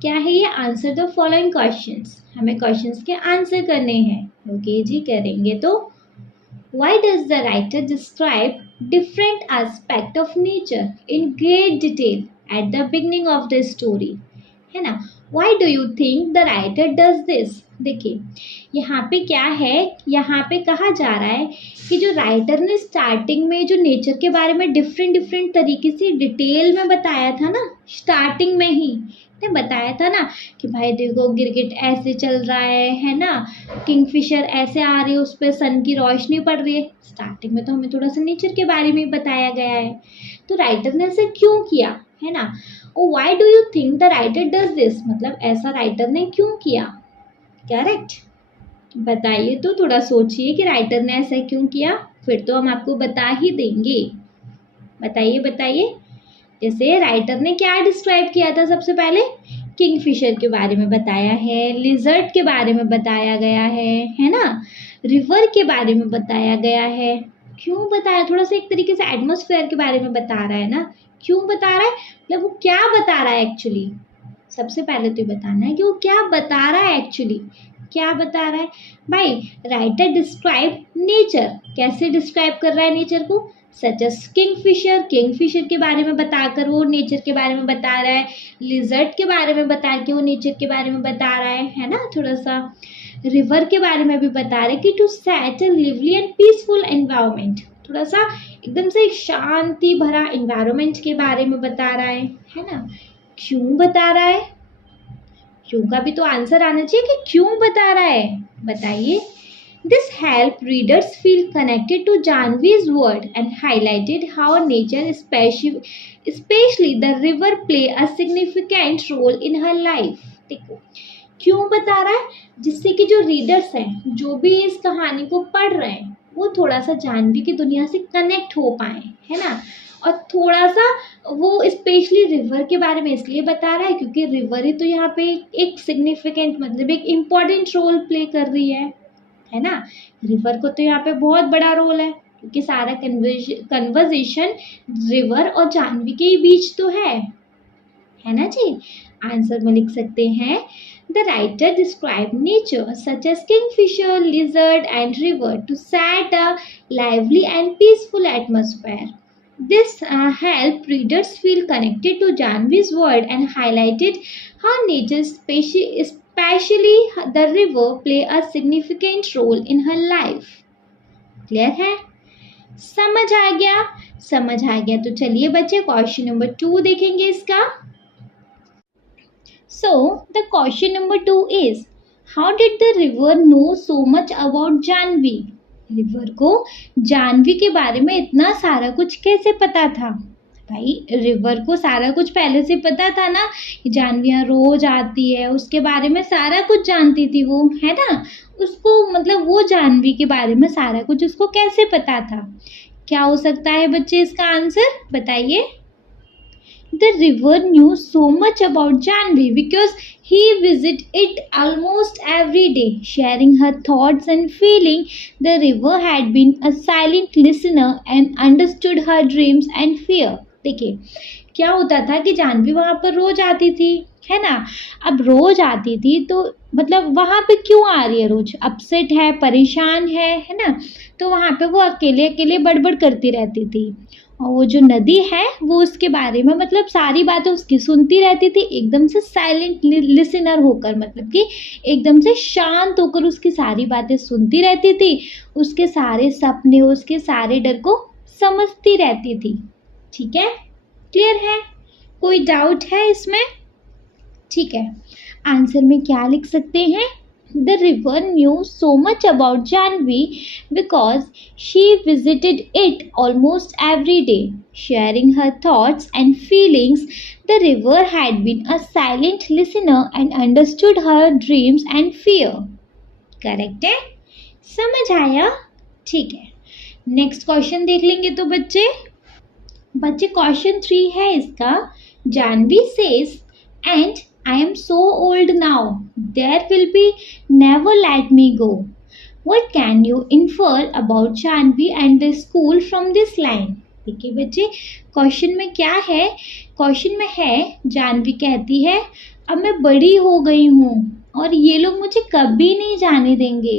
क्या है ये? Answer the following questions. हमें क्वेश्चंस के आंसर करने हैं। ओके जी, करेंगे तो why does the writer describe different aspect of nature in great detail at the beginning of the story? है ना? Why do you think the writer does this? देखिए यहाँ पे क्या है, यहाँ पे कहा जा रहा है कि जो राइटर ने स्टार्टिंग में जो नेचर के बारे में डिफरेंट डिफरेंट तरीके से डिटेल में बताया था ना, स्टार्टिंग में ही ने बताया था ना कि भाई देखो गिरगिट ऐसे चल रहा है ना, किंगफिशर ऐसे आ रही है, उस पर सन की रोशनी पड़ रही है। स्टार्टिंग में तो हमें थोड़ा सा नेचर के बारे में बताया गया है। तो राइटर ने ऐसे क्यों किया, है ना? और why do you think the writer does this, मतलब ऐसा राइटर ने क्यों किया? करेक्ट, बताइए तो, थोड़ा सोचिए कि राइटर ने ऐसा क्यों किया, फिर तो हम आपको बता ही देंगे। बताइए बताइए। जैसे राइटर ने क्या डिस्क्राइब किया था? सबसे पहले किंगफिशर के बारे में बताया है, लिजर्ड के बारे में बताया गया है ना, रिवर के बारे में बताया गया है। क्यों बताया? थोड़ा सा एक तरीके से एटमॉस्फेयर के बारे में बता रहा है ना। क्यों बता रहा है, मतलब वो क्या बता रहा है एक्चुअली? सबसे पहले तो ये बताना है कि वो क्या बता रहा है एक्चुअली। क्या बता रहा है भाई? राइटर डिस्क्राइब नेचर, कैसे डिस्क्राइब कर रहा है नेचर को? सच एस किंगफिशर, किंगफिशर के बारे में बताकर वो नेचर के बारे में बता रहा है। लिजर्ड के बारे में बता के वो नेचर के बारे में बता रहा है ना। थोड़ा सा रिवर के बारे में भी बता रहे कि to set a lively and peaceful environment, थोड़ा सा एकदम से शांति भरा एनवायरनमेंट के बारे में बता रहा है ना। क्यों बता रहा है? क्यों का भी तो आंसर आना चाहिए कि क्यों बता रहा है, बताइए। This helped readers feel connected to Janvi's world and highlighted how nature, especially the river, play a significant role in her life. देखो क्यों बता रहा है, जिससे कि जो रीडर्स हैं, जो भी इस कहानी को पढ़ रहे हैं, वो थोड़ा सा जानवी की दुनिया से कनेक्ट हो पाए, है ना। और थोड़ा सा वो स्पेशली रिवर के बारे में इसलिए बता रहा है क्योंकि रिवर ही तो यहाँ पे एक सिग्निफिकेंट, मतलब एक इम्पॉर्टेंट रोल प्ले कर रही है ना। रिवर को तो यहाँ पे बहुत बड़ा रोल है क्योंकि सारा कन्वर्जेशन रिवर और जानवी के बीच तो है ना जी। आंसर में लिख सकते हैं the writer describe nature such as kingfisher, lizard and river to set a lively and peaceful atmosphere. This helped readers feel connected to Janvi's world and highlighted how nature, especially the river, play a significant role in her life. Clear है? समझ आ गया? समझ आ गया तो चलिए बच्चे question number 2 देखेंगे इसका. So the question number 2 is, how did the river know so much about Janvi? River को जानवी के बारे में इतना सारा कुछ कैसे पता था? भाई रिवर को सारा कुछ पहले से पता था ना, जानवी यहाँ रोज आती है, उसके बारे में सारा कुछ जानती थी वो, है ना। उसको मतलब वो जानवी के बारे में सारा कुछ उसको कैसे पता था? क्या हो सकता है बच्चे इसका आंसर, बताइए. The river knew so much about Janvi because he visited it almost every day, sharing her thoughts and feelings. The river had been a silent listener and understood her dreams and fear. देखिए क्या होता था कि जानवी वहाँ पर रोज आती थी, है ना. अब रोज आती थी तो मतलब वहाँ पे क्यों आ रही है रोज? अपसेट है, परेशान है ना. तो वहाँ पे वो अकेले अकेले बड़बड़ करती रहती थी. और वो जो नदी है वो उसके बारे में मतलब सारी बातें उसकी सुनती रहती थी, एकदम से साइलेंट लिसनर होकर, मतलब कि एकदम से शांत होकर उसकी सारी बातें सुनती रहती थी, उसके सारे सपने, उसके सारे डर को समझती रहती थी. ठीक है, क्लियर है? कोई डाउट है इसमें? ठीक है, आंसर में क्या लिख सकते हैं? The river knew so much about Janvi because she visited it almost every day, sharing her thoughts and feelings. The river had been a silent listener and understood her dreams and fear. Correct है? समझ आया? ठीक है, next question देख लेंगे तो बच्चे question 3 है इसका. Janvi says, and I am so old now, there will be never let me go. What can you infer about Janvi and the school from this line? देखिए बच्चे क्वेश्चन में क्या है, क्वेश्चन में है, जानवी कहती है अब मैं बड़ी हो गई हूँ और ये लोग मुझे कभी नहीं जाने देंगे।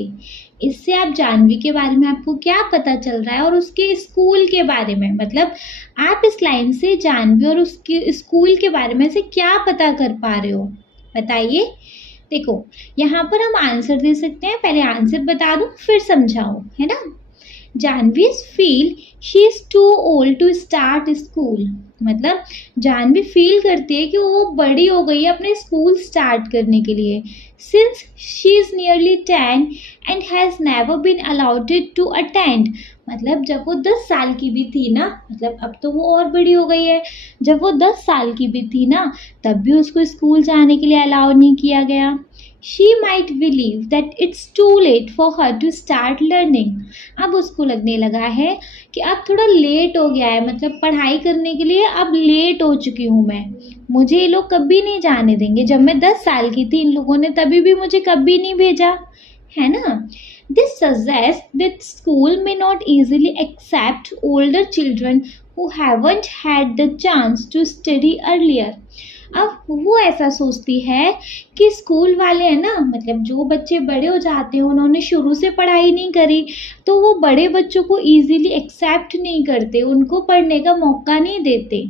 इससे आप जानवी के बारे में आपको क्या पता चल रहा है और उसके स्कूल के बारे में, मतलब आप इस लाइन से जानवी और उसके स्कूल के बारे में से क्या पता कर पा रहे हो, बताइए। देखो यहाँ पर हम आंसर दे सकते हैं, पहले आंसर बता दूं फिर समझाओ, है ना। Janvi feel she is too old to start school, मतलब जानवी फील करती है कि वो बड़ी हो गई है अपने स्कूल स्टार्ट करने के लिए। Since she is nearly 10 and has never been allowed to attend, मतलब जब वो 10 साल की भी थी ना, मतलब अब तो वो और बड़ी हो गई है, जब वो 10 साल की भी थी ना तब भी उसको स्कूल जाने के लिए अलाउ नहीं किया गया। She might believe that it's too late for her to start learning. अब उसको लगने लगा है कि अब थोड़ा लेट हो गया है, मतलब पढ़ाई करने के लिए अब लेट हो चुकी हूँ मैं, मुझे ये लोग कभी नहीं जाने देंगे। जब मैं 10 साल की थी इन लोगों ने तभी भी मुझे कभी नहीं भेजा, है ना। This suggests that school may not easily accept older children who haven't had the chance to study earlier. अब वो ऐसा सोचती है कि स्कूल वाले हैं ना, मतलब जो बच्चे बड़े हो जाते हैं उन्होंने शुरू से पढ़ाई नहीं करी तो वो बड़े बच्चों को इजीली एक्सेप्ट नहीं करते, उनको पढ़ने का मौका नहीं देते।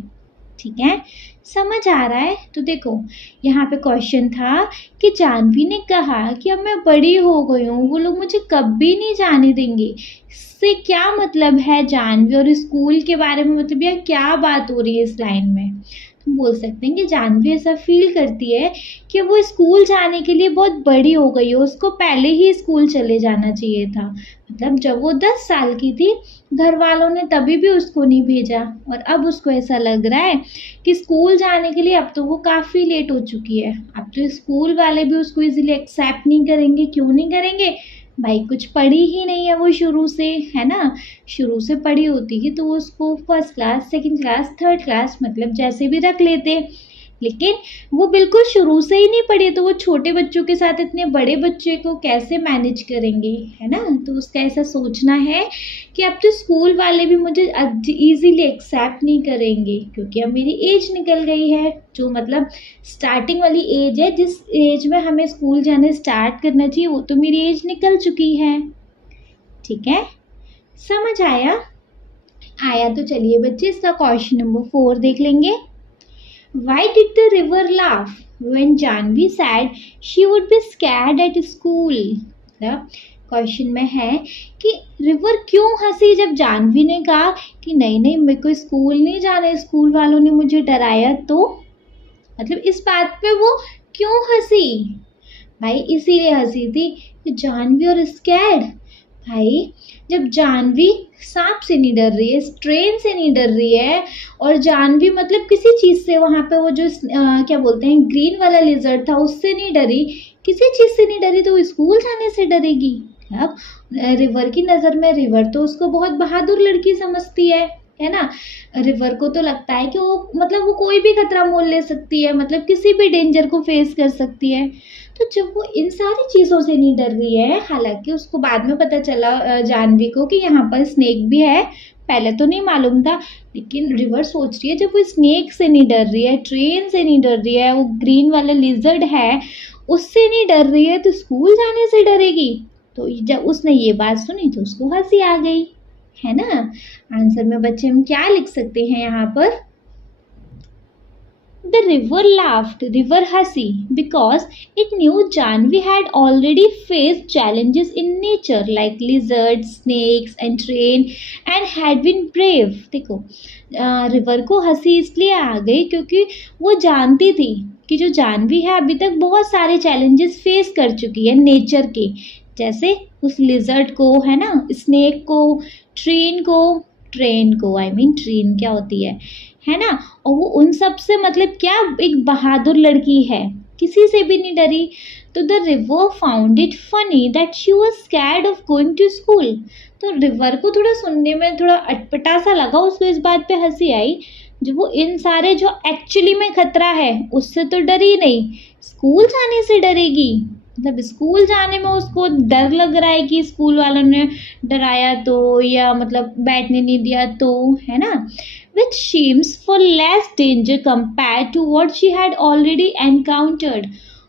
ठीक है, समझ आ रहा है। तो देखो यहाँ पे क्वेश्चन था कि जानवी ने कहा कि अब मैं बड़ी हो गई हूँ, वो लोग मुझे कभी नहीं जाने देंगे। इससे क्या मतलब है जानवी और स्कूल के बारे में, मतलब यह क्या बात हो रही है इस लाइन में। तुम बोल सकते हैं कि जानवी ऐसा फील करती है कि वो स्कूल जाने के लिए बहुत बड़ी हो गई है, उसको पहले ही स्कूल चले जाना चाहिए था, मतलब जब वो 10 साल की थी घर वालों ने तभी भी उसको नहीं भेजा और अब उसको ऐसा लग रहा है कि स्कूल जाने के लिए अब तो वो काफ़ी लेट हो चुकी है। अब तो स्कूल वाले भी उसको इजीली एक्सेप्ट नहीं करेंगे। क्यों नहीं करेंगे भाई, कुछ पढ़ी ही नहीं है वो शुरू से, है ना। शुरू से पढ़ी होती है तो वो उसको first class, second class, third class मतलब जैसे भी रख लेते, लेकिन वो बिल्कुल शुरू से ही नहीं पढ़ी तो वो छोटे बच्चों के साथ इतने बड़े बच्चे को कैसे मैनेज करेंगे, है ना। तो उसका ऐसा सोचना है कि अब तो स्कूल वाले भी मुझे इजीली एक्सेप्ट नहीं करेंगे क्योंकि अब मेरी एज निकल गई है, जो मतलब स्टार्टिंग वाली एज है, जिस एज में हमें स्कूल जाने स्टार्ट करना चाहिए वो तो मेरी एज निकल चुकी है। ठीक है, समझ आया। तो चलिए बच्चे इसका क्वेश्चन नंबर 4 देख लेंगे। Why did the river laugh when Janvi said she would be scared at school? Question में है कि रिवर क्यों हंसी जब जानवी ने कहा कि नहीं नहीं मेरे को स्कूल नहीं जाना, स्कूल वालों ने मुझे डराया, तो मतलब इस बात पे वो क्यों हंसी भाई। इसीलिए हंसी थी कि जानवी और स्कैर्ड। भाई जब जानवी सांप से नहीं डर रही है, ट्रेन से नहीं डर रही है, और जानवी मतलब किसी चीज़ से, वहाँ पे वो जो क्या बोलते हैं ग्रीन वाला लिजर्ड था उससे नहीं डरी, किसी चीज़ से नहीं डरी, तो वो स्कूल जाने से डरेगी। अब रिवर की नज़र में रिवर तो उसको बहुत बहादुर लड़की समझती है ना। रिवर को तो लगता है कि वो मतलब वो कोई भी खतरा मोल ले सकती है, मतलब किसी भी डेंजर को फेस कर सकती है। तो जब वो इन सारी चीज़ों से नहीं डर रही है, हालांकि उसको बाद में पता चला जानवी को कि यहाँ पर स्नेक भी है, पहले तो नहीं मालूम था, लेकिन रिवर सोच रही है जब वो स्नेक से नहीं डर रही है, ट्रेन से नहीं डर रही है, वो ग्रीन वाला लिजर्ड है उससे नहीं डर रही है, तो स्कूल जाने से डरेगी। तो जब उसने ये बात सुनी तो उसको हंसी आ गई, है ना। आंसर में बच्चे हम क्या लिख सकते हैं यहाँ पर, The river laughed, river हंसी, because it knew Janvi had already faced challenges in nature like lizards, snakes and train and had been brave. देखो रिवर को हंसी इसलिए आ गई क्योंकि वो जानती थी कि जो जानवी है अभी तक बहुत सारे चैलेंजेस फेस कर चुकी है नेचर के, जैसे उस लिजर्ड को, है ना, स्नेक को, ट्रेन को आई मीन ट्रेन क्या होती है ना। और वो उन सब से मतलब क्या एक बहादुर लड़की है, किसी से भी नहीं डरी। तो the river found it funny that she was scared of going to school. तो रिवर को थोड़ा सुनने में थोड़ा अटपटा सा लगा, उसको इस बात पे हंसी आई जब वो इन सारे जो एक्चुअली में खतरा है उससे तो डरी नहीं, स्कूल जाने से डरेगी। मतलब स्कूल जाने में उसको डर लग रहा है कि स्कूल वालों ने डराया तो, या मतलब बैठने नहीं दिया तो, है ना। which seems for less danger compared to what she had already encountered.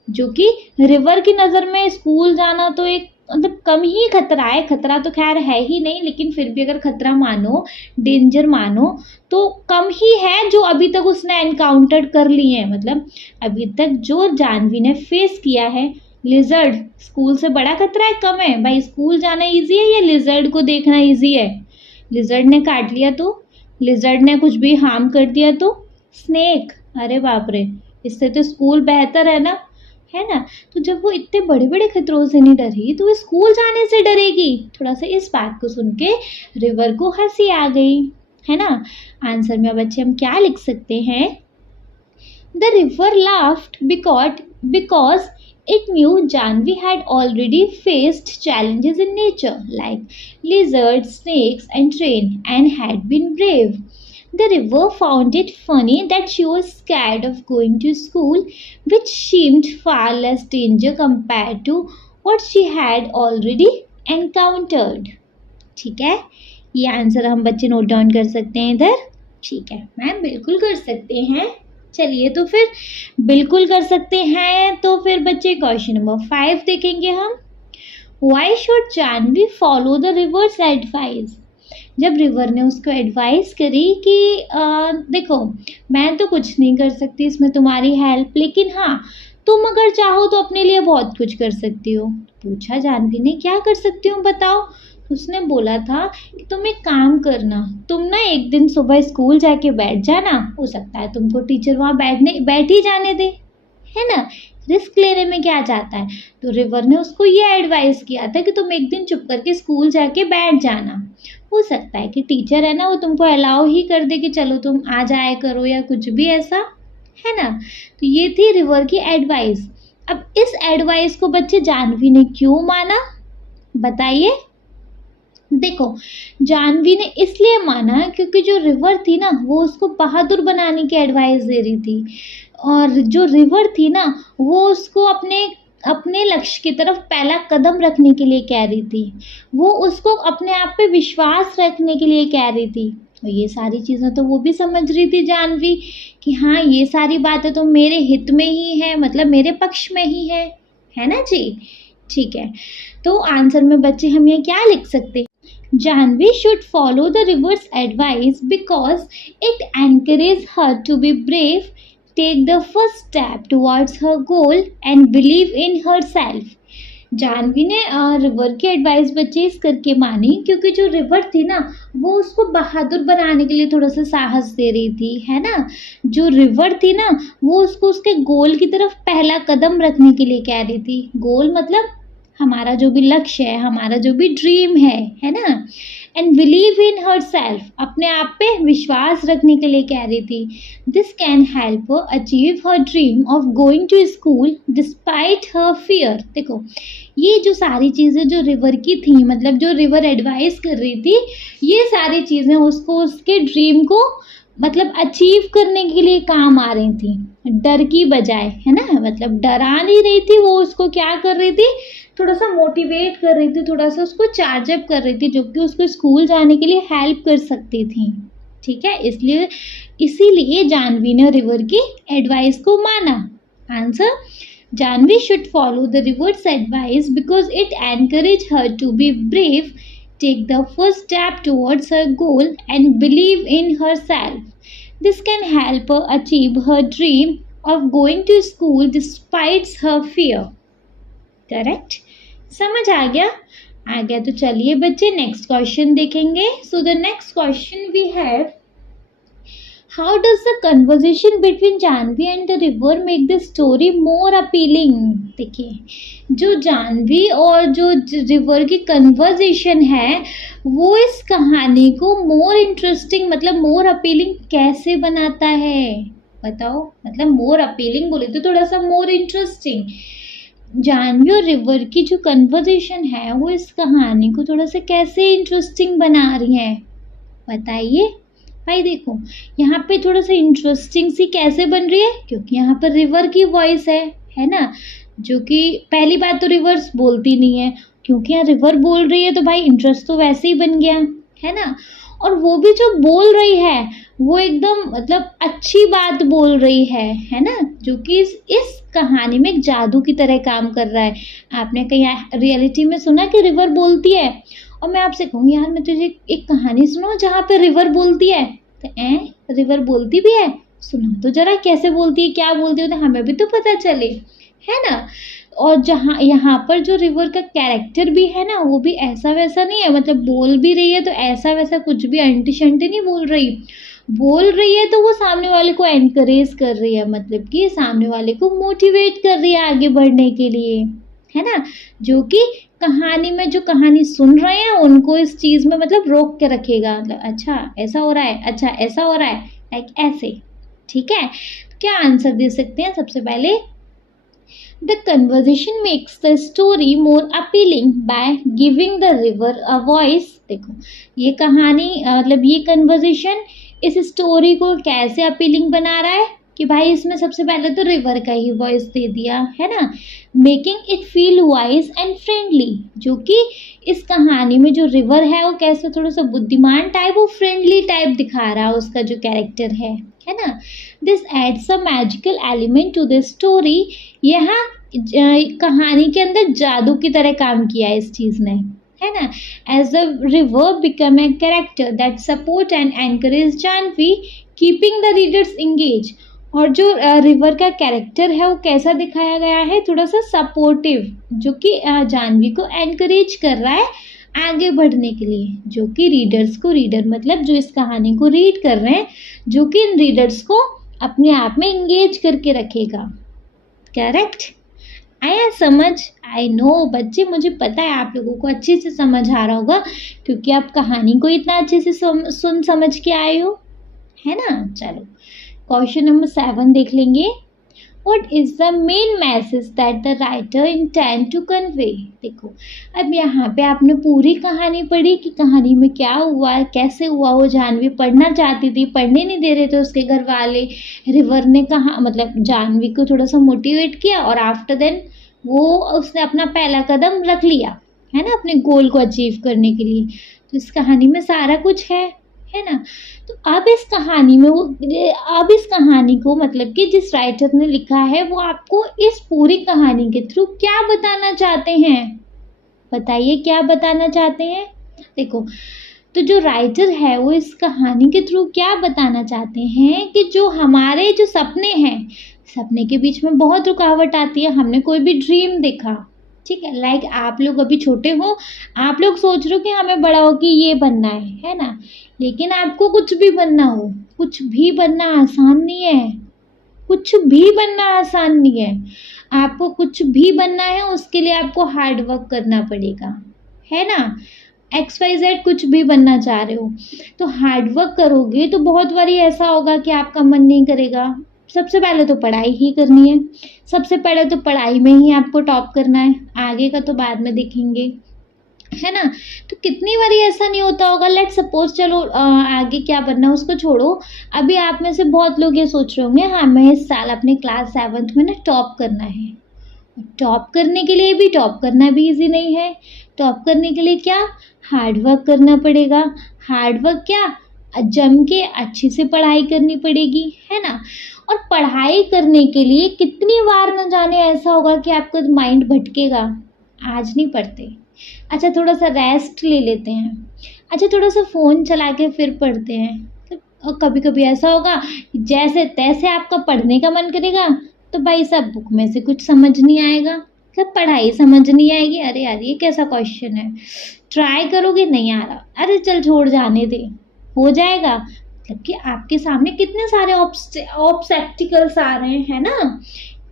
जो कि रिवर की नज़र में स्कूल जाना तो एक मतलब कम ही खतरा है, खतरा तो खैर है ही नहीं, लेकिन फिर भी अगर खतरा मानो, डेंजर मानो, तो कम ही है जो अभी तक उसने एनकाउंटर कर ली है। मतलब अभी तक जो जानवी ने फेस किया है, लिजर्ड स्कूल से बड़ा खतरा है, कम है भाई? स्कूल जाना इजी है या लिजर्ड को देखना इजी है? लिजर्ड ने काट लिया तो, लिजर्ड ने कुछ भी हार्म कर दिया तो, स्नेक, अरे बाप रे, इससे तो स्कूल बेहतर है ना, है ना? तो जब वो इतने बड़े बड़े खतरों से नहीं डरी तो वो स्कूल जाने से डरेगी? थोड़ा सा इस बात को सुन के रिवर को हंसी आ गई, है ना? आंसर में बच्चे हम क्या लिख सकते हैं? The river laughed because it knew Janvi had already faced challenges in nature like lizards, snakes, and rain, and had been brave. The river found it funny that she was scared of going to school, which seemed far less danger compared to what she had already encountered. ठीक है, ये answer हम बच्चे note down कर सकते हैं इधर। ठीक है मैम, बिल्कुल कर सकते हैं। चलिए तो फिर बिल्कुल कर सकते हैं, तो फिर बच्चे क्वेश्चन नंबर 5 देखेंगे हम। Why should Janvi follow the river's advice? जब रिवर ने उसको एडवाइस करी कि देखो मैं तो कुछ नहीं कर सकती इसमें तुम्हारी हेल्प, लेकिन हाँ तुम अगर चाहो तो अपने लिए बहुत कुछ कर सकती हो। पूछा जानवी ने क्या कर सकती हूँ बताओ? उसने बोला था कि तुम एक काम करना, तुम ना एक दिन सुबह स्कूल जाके बैठ जाना, हो सकता है तुमको टीचर वहाँ बैठ ही जाने दे, है ना? रिस्क लेने में क्या जाता है? तो रिवर ने उसको ये एडवाइस किया था कि तुम एक दिन चुप करके स्कूल जाके बैठ जाना, हो सकता है कि टीचर है ना वो तुमको अलाउ ही कर दे कि चलो तुम आ जाए करो या कुछ भी ऐसा, है ना? तो ये थी रिवर की एडवाइस। अब इस एडवाइस को बच्चे जानवी ने क्यों माना बताइए? देखो जानवी ने इसलिए माना क्योंकि जो रिवर थी ना वो उसको बहादुर बनाने की एडवाइस दे रही थी, और जो रिवर थी ना वो उसको अपने लक्ष्य की तरफ पहला कदम रखने के लिए कह रही थी, वो उसको अपने आप पे विश्वास रखने के लिए कह रही थी। और ये सारी चीज़ें तो वो भी समझ रही थी जानवी कि हाँ ये सारी बातें तो मेरे हित में ही है, मतलब मेरे पक्ष में ही है ना जी? ठीक है, तो आंसर में बच्चे हम ये क्या लिख सकते हैं? Janvi should follow the river's advice because it encourages her to be brave, take the first step towards her goal, and believe in herself. Janvi ने रिवर की एडवाइस बच्चे इस करके मानी क्योंकि जो रिवर थी ना वो उसको बहादुर बनाने के लिए थोड़ा सा साहस दे रही थी, है ना? जो रिवर थी ना वो उसको उसके गोल की तरफ पहला कदम रखने के लिए कह रही थी। गोल मतलब हमारा जो भी लक्ष्य है, हमारा जो भी ड्रीम है ना? And believe in her self, अपने आप पे विश्वास रखने के लिए कह रही थी। This can help achieve her dream of going to school despite her fear. देखो ये जो सारी चीज़ें जो रिवर की थी, मतलब जो रिवर एडवाइस कर रही थी, ये सारी चीज़ें उसको उसके ड्रीम को मतलब अचीव करने के लिए काम आ रही थी, डर की बजाय, है ना? मतलब डरा नहीं रही थी, वो उसको क्या कर रही थी, थोड़ा सा मोटिवेट कर रही थी, थोड़ा सा उसको चार्ज अप कर रही थी, जो कि उसको स्कूल जाने के लिए हेल्प कर सकती थी। ठीक है, इसीलिए जानवी ने रिवर की एडवाइस को माना। Answer, Janvi should follow the river's advice because it encourage her to be brave, take the first step towards her goal, and believe in herself. This can help her achieve her dream of going to school despite her fear. Correct? समझ आ गया? आ गया तो चलिए बच्चे next question देखेंगे। So the next question we have, how does the conversation between Janvi and the river make the story more appealing? देखिए जो जानवी और जो रिवर की कन्वर्जेशन है वो इस कहानी को मोर इंटरेस्टिंग मतलब मोर अपीलिंग कैसे बनाता है बताओ? मतलब मोर अपीलिंग बोले तो थोड़ा सा मोर इंटरेस्टिंग। जानवी और रिवर की जो कन्वर्जेशन है वो इस कहानी को थोड़ा सा कैसे इंटरेस्टिंग बना रही है बताइए भाई? देखो यहाँ पे थोड़ा सा इंटरेस्टिंग सी कैसे बन रही है, क्योंकि यहाँ पर रिवर की वॉइस है ना? जो कि पहली बात तो रिवर्स बोलती नहीं है, क्योंकि यहाँ रिवर बोल रही है तो भाई इंटरेस्ट तो वैसे ही बन गया, है ना? और वो भी जो बोल रही है वो एकदम मतलब अच्छी बात बोल रही है ना, जो कि इस कहानी में एक जादू की तरह काम कर रहा है। आपने कहीं रियलिटी में सुना कि रिवर बोलती है? और मैं आपसे कहूँ यार मैं तुझे एक कहानी सुनाऊं जहाँ पे रिवर बोलती है, तो रिवर बोलती भी है? सुना तो जरा कैसे बोलती है, क्या बोलती है, तो हमें भी तो पता चले, है ना। और जहाँ यहाँ पर जो रिवर का कैरेक्टर भी है ना, वो भी ऐसा वैसा नहीं है, मतलब बोल भी रही है तो ऐसा वैसा कुछ भी अंटी शंटी नहीं बोल रही है तो वो सामने वाले को एनकरेज कर रही है, मतलब कि सामने वाले को मोटिवेट कर रही है आगे बढ़ने के लिए, है ना। जो कि कहानी में जो कहानी सुन रहे हैं उनको इस चीज़ में मतलब रोक के रखेगा, मतलब अच्छा ऐसा हो रहा है, अच्छा ऐसा हो रहा है, लाइक ऐसे। ठीक है, क्या आंसर दे सकते हैं? सबसे पहले The conversation makes the story more appealing by giving the river a voice। देखो ये कहानी मतलब ये कन्वर्जेशन इस स्टोरी को कैसे अपीलिंग बना रहा है कि भाई इसमें सबसे पहले तो रिवर का ही वॉइस दे दिया है ना, making it feel wise and friendly. जो कि इस कहानी में जो रिवर है वो कैसे थोड़ा सा बुद्धिमान टाइप और फ्रेंडली टाइप दिखा रहा है उसका जो कैरेक्टर है ना। This adds a magical element to the story. यहाँ कहानी के अंदर जादू की तरह काम किया है इस चीज़ ने, है ना। As the river become a character that support and encourage Janvi, keeping the readers engage. और जो रिवर का कैरेक्टर है वो कैसा दिखाया गया है, थोड़ा सा सपोर्टिव, जो कि जानवी को एनकरेज कर रहा है आगे बढ़ने के लिए, जो कि रीडर्स को, रीडर मतलब जो इस कहानी को रीड कर रहे हैं, जो कि इन रीडर्स को अपने आप में इंगेज करके रखेगा। करेक्ट? आया समझ? आई नो बच्चे, मुझे पता है आप लोगों को अच्छे से समझ आ रहा होगा क्योंकि आप कहानी को इतना अच्छे से सुन समझ के आए हो, है ना। चलो क्वेश्चन नंबर 7 देख लेंगे। What is the main message that the writer intend to convey? देखो अब यहाँ पे आपने पूरी कहानी पढ़ी कि कहानी में क्या हुआ, कैसे हुआ। वो जानवी पढ़ना चाहती थी, पढ़ने नहीं दे रहे थे उसके घर वाले। रिवर ने कहा मतलब जानवी को थोड़ा सा मोटिवेट किया और आफ्टर देन वो उसने अपना पहला कदम रख लिया, है ना, अपने गोल को अचीव करने के लिए। तो इस कहानी में सारा कुछ है ना। तो अब इस कहानी में अब इस कहानी को मतलब कि जिस राइटर ने लिखा है वो आपको इस पूरी कहानी के थ्रू क्या बताना चाहते हैं? बताइए क्या बताना चाहते हैं। देखो तो जो राइटर है वो इस कहानी के थ्रू क्या बताना चाहते हैं कि जो हमारे जो सपने हैं, सपने के बीच में बहुत रुकावट आती है। हमने कोई भी ड्रीम देखा, ठीक है, लाइक आप लोग अभी छोटे हो, आप लोग सोच रहे हो कि हमें बड़ा हो कि ये बनना है ना। लेकिन आपको कुछ भी बनना हो, कुछ भी बनना आसान नहीं है, कुछ भी बनना आसान नहीं है। आपको कुछ भी बनना है उसके लिए आपको हार्ड वर्क करना पड़ेगा, है ना। XYZ कुछ भी बनना चाह रहे हो तो हार्ड वर्क करोगे तो बहुत बारी ऐसा होगा कि आपका मन नहीं करेगा। सबसे पहले तो पढ़ाई ही करनी है, सबसे पहले तो पढ़ाई में ही आपको टॉप करना है, आगे का तो बाद में देखेंगे, है ना। तो कितनी बारी ऐसा नहीं होता होगा, लेट सपोज चलो आगे क्या बनना उसको छोड़ो, अभी आप में से बहुत लोग ये सोच रहे होंगे हाँ मैं इस साल अपने क्लास 7th में ना टॉप करना है। टॉप करने के लिए भी टॉप करना भी इजी नहीं है। टॉप करने के लिए क्या, हार्ड वर्क करना पड़ेगा। हार्ड वर्क क्या, जम के अच्छे से पढ़ाई करनी पड़ेगी, है ना। और पढ़ाई करने के लिए कितनी बार न जाने ऐसा होगा कि आपका माइंड भटकेगा, आज नहीं पढ़ते, अच्छा थोड़ा सा रेस्ट ले लेते हैं, अच्छा थोड़ा सा फ़ोन चला के फिर पढ़ते हैं। और कभी कभी ऐसा होगा जैसे तैसे आपका पढ़ने का मन करेगा तो भाई साहब बुक में से कुछ समझ नहीं आएगा, सब पढ़ाई समझ नहीं आएगी। अरे यार ये कैसा क्वेश्चन है, ट्राई करोगे नहीं आ रहा, अरे चल छोड़ जाने दे, हो जाएगा। मतलब कि आपके सामने कितने सारे ऑब्स्टेकल्स आ रहे हैं, है ना,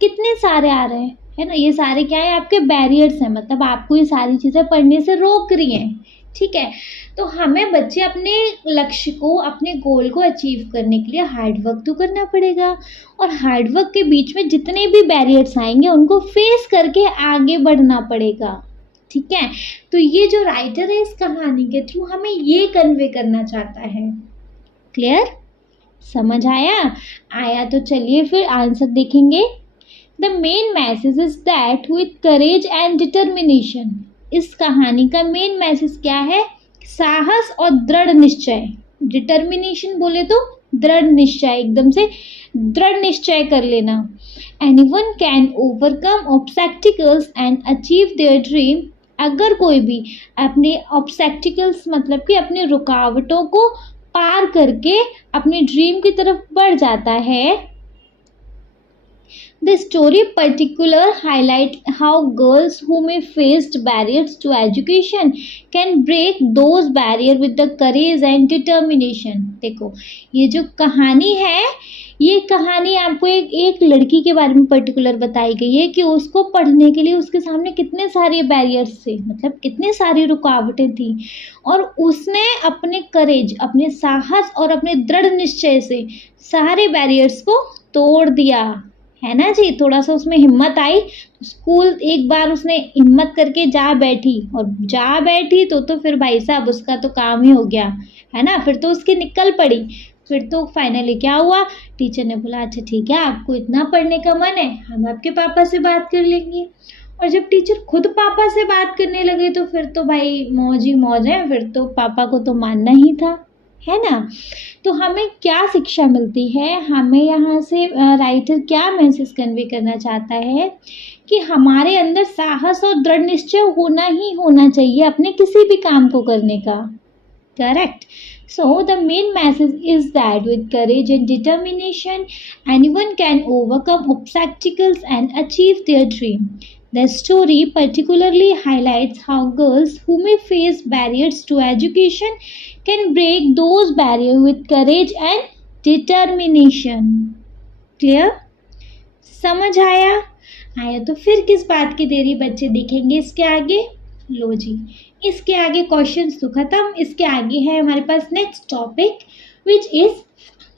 कितने सारे आ रहे हैं, है ना। ये सारे क्या है, आपके बैरियर्स हैं, मतलब आपको ये सारी चीज़ें पढ़ने से रोक रही हैं, ठीक है। तो हमें बच्चे अपने लक्ष्य को, अपने गोल को अचीव करने के लिए हार्ड वर्क तो करना पड़ेगा। और हार्ड वर्क के बीच में जितने भी बैरियर्स आएंगे उनको फेस करके आगे बढ़ना पड़ेगा, ठीक है। तो ये जो राइटर है इस कहानी के थ्रू हमें ये कन्वे करना चाहता है। क्लियर? समझ आया तो चलिए फिर आंसर देखेंगे। The main message is that with courage and determination. इस कहानी का मेन मैसेज क्या है, साहस और दृढ़ निश्चय, डिटर्मिनेशन बोले तो दृढ़ निश्चय, एकदम से दृढ़ निश्चय कर लेना। Anyone can overcome obstacles and achieve their dream, अगर कोई भी अपने ऑब्स्टैक्टिकल्स मतलब कि अपनी रुकावटों को पार करके अपने ड्रीम की तरफ बढ़ जाता है। The story particular highlight how girls who may faced barriers to education can break those barriers with the courage and determination। देखो ये जो कहानी है, ये कहानी आपको एक लड़की के बारे में पर्टिकुलर बताई गई है कि उसको पढ़ने के लिए उसके सामने कितने सारे बैरियर्स थे, मतलब कितने सारी रुकावटें थी, और उसने अपने करेज, अपने साहस और अपने दृढ़ निश्चय से सारे बैरियर्स को तोड़ दिया, है ना जी। थोड़ा सा उसमें हिम्मत आई, स्कूल एक बार उसने हिम्मत करके जा बैठी, और जा बैठी तो फिर भाई साहब उसका तो काम ही हो गया, है ना। फिर तो उसकी निकल पड़ी। फिर तो फाइनली क्या हुआ, टीचर ने बोला अच्छा ठीक है, आपको इतना पढ़ने का मन है, हम आपके पापा से बात कर लेंगे। और जब टीचर खुद पापा से बात करने लगे तो फिर तो भाई मौज ही मौज है, फिर तो पापा को तो मानना ही था, है ना। तो हमें क्या शिक्षा मिलती है, हमें यहाँ से राइटर क्या मैसेज कन्वे करना चाहता है कि हमारे अंदर साहस और दृढ़ निश्चय होना ही होना चाहिए अपने किसी भी काम को करने का। Correct. So the main message is that with courage and determination, anyone can overcome obstacles and achieve their dream. The story particularly highlights how girls who may face barriers to education can break those barriers with courage and determination. Clear? समझ आया? आया तो फिर किस बात की देरी, बच्चे देखेंगे इसके आगे। लो जी, इसके आगे क्वेश्चन तो खत्म। इसके आगे है हमारे पास next topic which is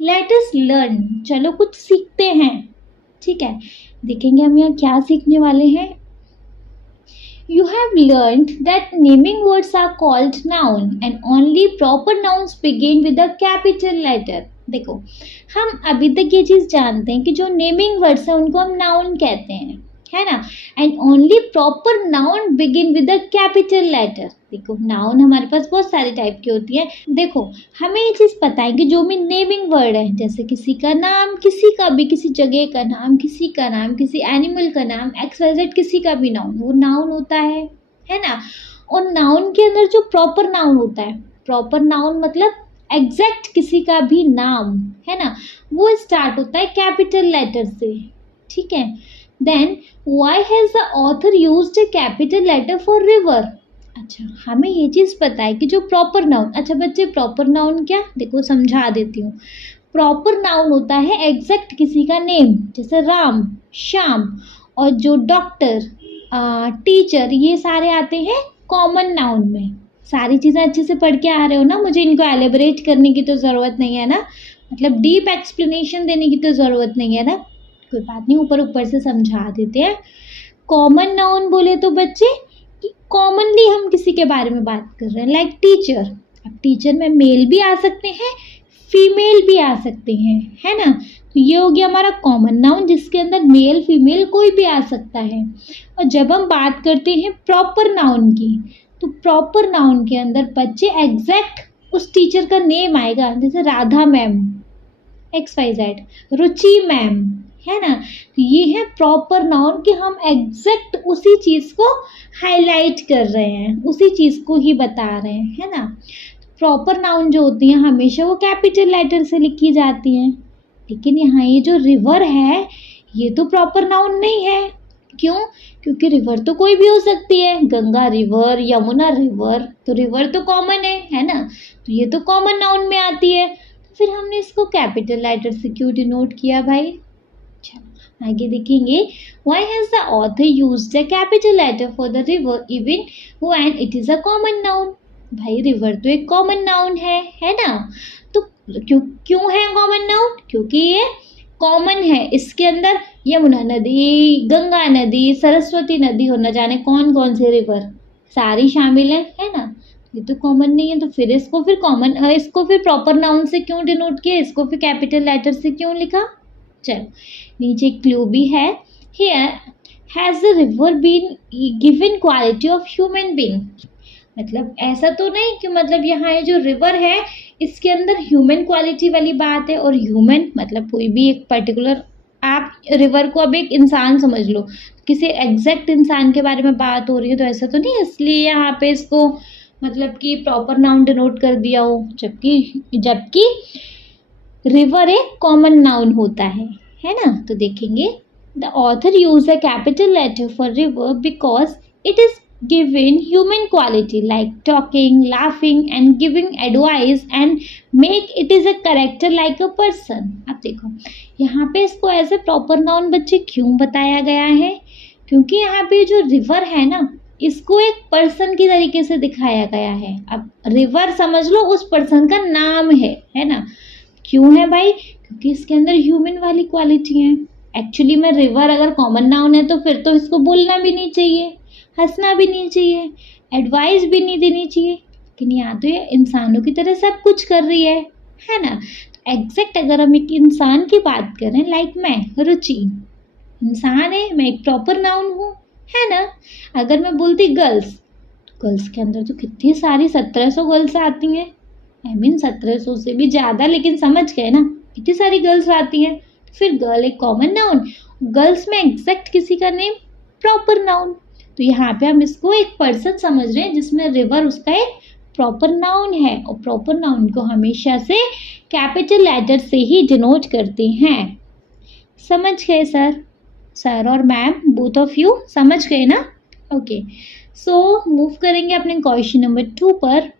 let us learn. चलो कुछ सीखते हैं, ठीक है। देखेंगे हम यहाँ क्या सीखने वाले हैं। You have learned that naming words are called noun and only proper nouns begin with a capital letter। देखो हम अभी तक ये चीज़ जानते हैं कि जो नेमिंग वर्ड्स हैं उनको हम नाउन कहते हैं, है ना। And only proper noun begin with a capital letter. देखो नाउन हमारे पास बहुत सारे टाइप की होती है। देखो हमें ये चीज़ पता है कि जो भी नेमिंग वर्ड है, जैसे किसी का नाम, किसी का भी, किसी जगह का नाम, किसी का नाम, किसी एनिमल का नाम, XYZ किसी का भी नाउन, वो नाउन होता है ना। और नाउन के अंदर जो प्रॉपर नाउन होता है, प्रॉपर नाउन मतलब एग्जैक्ट किसी का भी नाम, है ना, वो स्टार्ट होता है कैपिटल लेटर से, ठीक है। Then why has the author used a capital letter for river. अच्छा हमें ये चीज़ पता है कि जो प्रॉपर नाउन, अच्छा बच्चे प्रॉपर नाउन क्या, देखो समझा देती हूँ। प्रॉपर नाउन होता है एग्जैक्ट किसी का नेम, जैसे राम, श्याम, और जो डॉक्टर, टीचर, ये सारे आते हैं कॉमन नाउन में। सारी चीज़ें अच्छे से पढ़ के आ रहे हो ना, मुझे इनको एलेबरेट करने की तो ज़रूरत नहीं है ना, मतलब डीप एक्सप्लेनेशन देने की तो ज़रूरत नहीं है ना, कोई बात नहीं, ऊपर ऊपर से समझा देते हैं। कॉमन नाउन बोले तो बच्चे कि कॉमनली हम किसी के बारे में बात कर रहे हैं, लाइक टीचर। अब टीचर में मेल भी आ सकते हैं, फीमेल भी आ सकते हैं, है ना। तो ये हो गया हमारा कॉमन नाउन जिसके अंदर मेल फीमेल कोई भी आ सकता है। और जब हम बात करते हैं प्रॉपर नाउन की, तो प्रॉपर नाउन के अंदर बच्चे एग्जैक्ट उस टीचर का नेम आएगा, जैसे राधा मैम, XYZ, रुचि मैम, है ना। तो ये है प्रॉपर नाउन कि हम एग्जैक्ट उसी चीज़ को हाईलाइट कर रहे हैं, उसी चीज़ को ही बता रहे हैं, है ना। प्रॉपर नाउन जो होती हैं हमेशा वो कैपिटल लेटर से लिखी जाती हैं। लेकिन यहाँ ये जो रिवर है ये तो प्रॉपर नाउन नहीं है। क्यों? क्योंकि रिवर तो कोई भी हो सकती है, गंगा रिवर, यमुना रिवर, तो रिवर तो कॉमन है ना। तो ये तो कॉमन नाउन में आती है, तो फिर हमने इसको कैपिटल लेटर से क्यों डिनोट किया भाई। चलो आगे देखेंगे। Why has the author used a capital letter for the river even when it is a common noun? भाई रिवर तो एक कॉमन नाउन है ना। तो क्यों है कॉमन नाउन? क्योंकि ये कॉमन है, इसके अंदर यमुना नदी, गंगा नदी, सरस्वती नदी हो, न जाने कौन कौन से रिवर सारी शामिल है ना। ये तो कॉमन नहीं है, तो फिर इसको फिर प्रॉपर नाउन से क्यों डिनोट किया, इसको फिर कैपिटल लेटर से क्यों लिखा। चलो नीचे क्लू भी है। Here has the river been given quality of human being? मतलब ऐसा तो नहीं कि मतलब यहाँ ये जो रिवर है इसके अंदर ह्यूमन क्वालिटी वाली बात है, और ह्यूमन मतलब कोई भी एक पर्टिकुलर, आप रिवर को अब एक इंसान समझ लो, किसी एग्जैक्ट इंसान के बारे में बात हो रही है, तो ऐसा तो नहीं इसलिए यहाँ पे इसको मतलब कि प्रॉपर नाउन डिनोट कर दिया हो, जबकि जबकि रिवर एक कॉमन नाउन होता है ना। तो देखेंगे the author use a capital letter for river because it is given human quality like talking, laughing and giving advice and make it is a character like a person। अब देखो यहाँ पे इसको एज ए प्रॉपर नाउन बच्चे क्यों बताया गया है, क्योंकि यहाँ पे जो रिवर है ना इसको एक पर्सन की तरीके से दिखाया गया है। अब रिवर समझ लो उस पर्सन का नाम है ना। क्यों है भाई, क्योंकि इसके अंदर ह्यूमन वाली क्वालिटी है। एक्चुअली में रिवर अगर कॉमन नाउन है तो फिर तो इसको बोलना भी नहीं चाहिए, हंसना भी नहीं चाहिए, एडवाइस भी नहीं देनी चाहिए, लेकिन यहाँ तो ये इंसानों की तरह सब कुछ कर रही है ना। तो एग्जैक्ट अगर हम एक इंसान की बात करें, लाइक मैं रुचि इंसान है, मैं एक प्रॉपर नाउन हूँ, है ना। अगर मैं बोलती गर्ल्स, तो गर्ल्स के अंदर तो कितनी सारी 1700 गर्ल्स आती हैं, आई मीन 1700 से भी ज़्यादा, लेकिन समझ गए ना, कितनी सारी गर्ल्स आती हैं। फिर गर्ल एक कॉमन नाउन, गर्ल्स में एग्जैक्ट किसी का नेम प्रॉपर नाउन। तो यहाँ पे हम इसको एक पर्सन समझ रहे हैं जिसमें रिवर उसका एक प्रॉपर नाउन है, और प्रॉपर नाउन को हमेशा से कैपिटल लेटर से ही डिनोट करते हैं। समझ गए सर और मैम, बोथ ऑफ यू समझ गए ना। ओके, सो मूव करेंगे अपने क्वेश्चन नंबर 2 पर।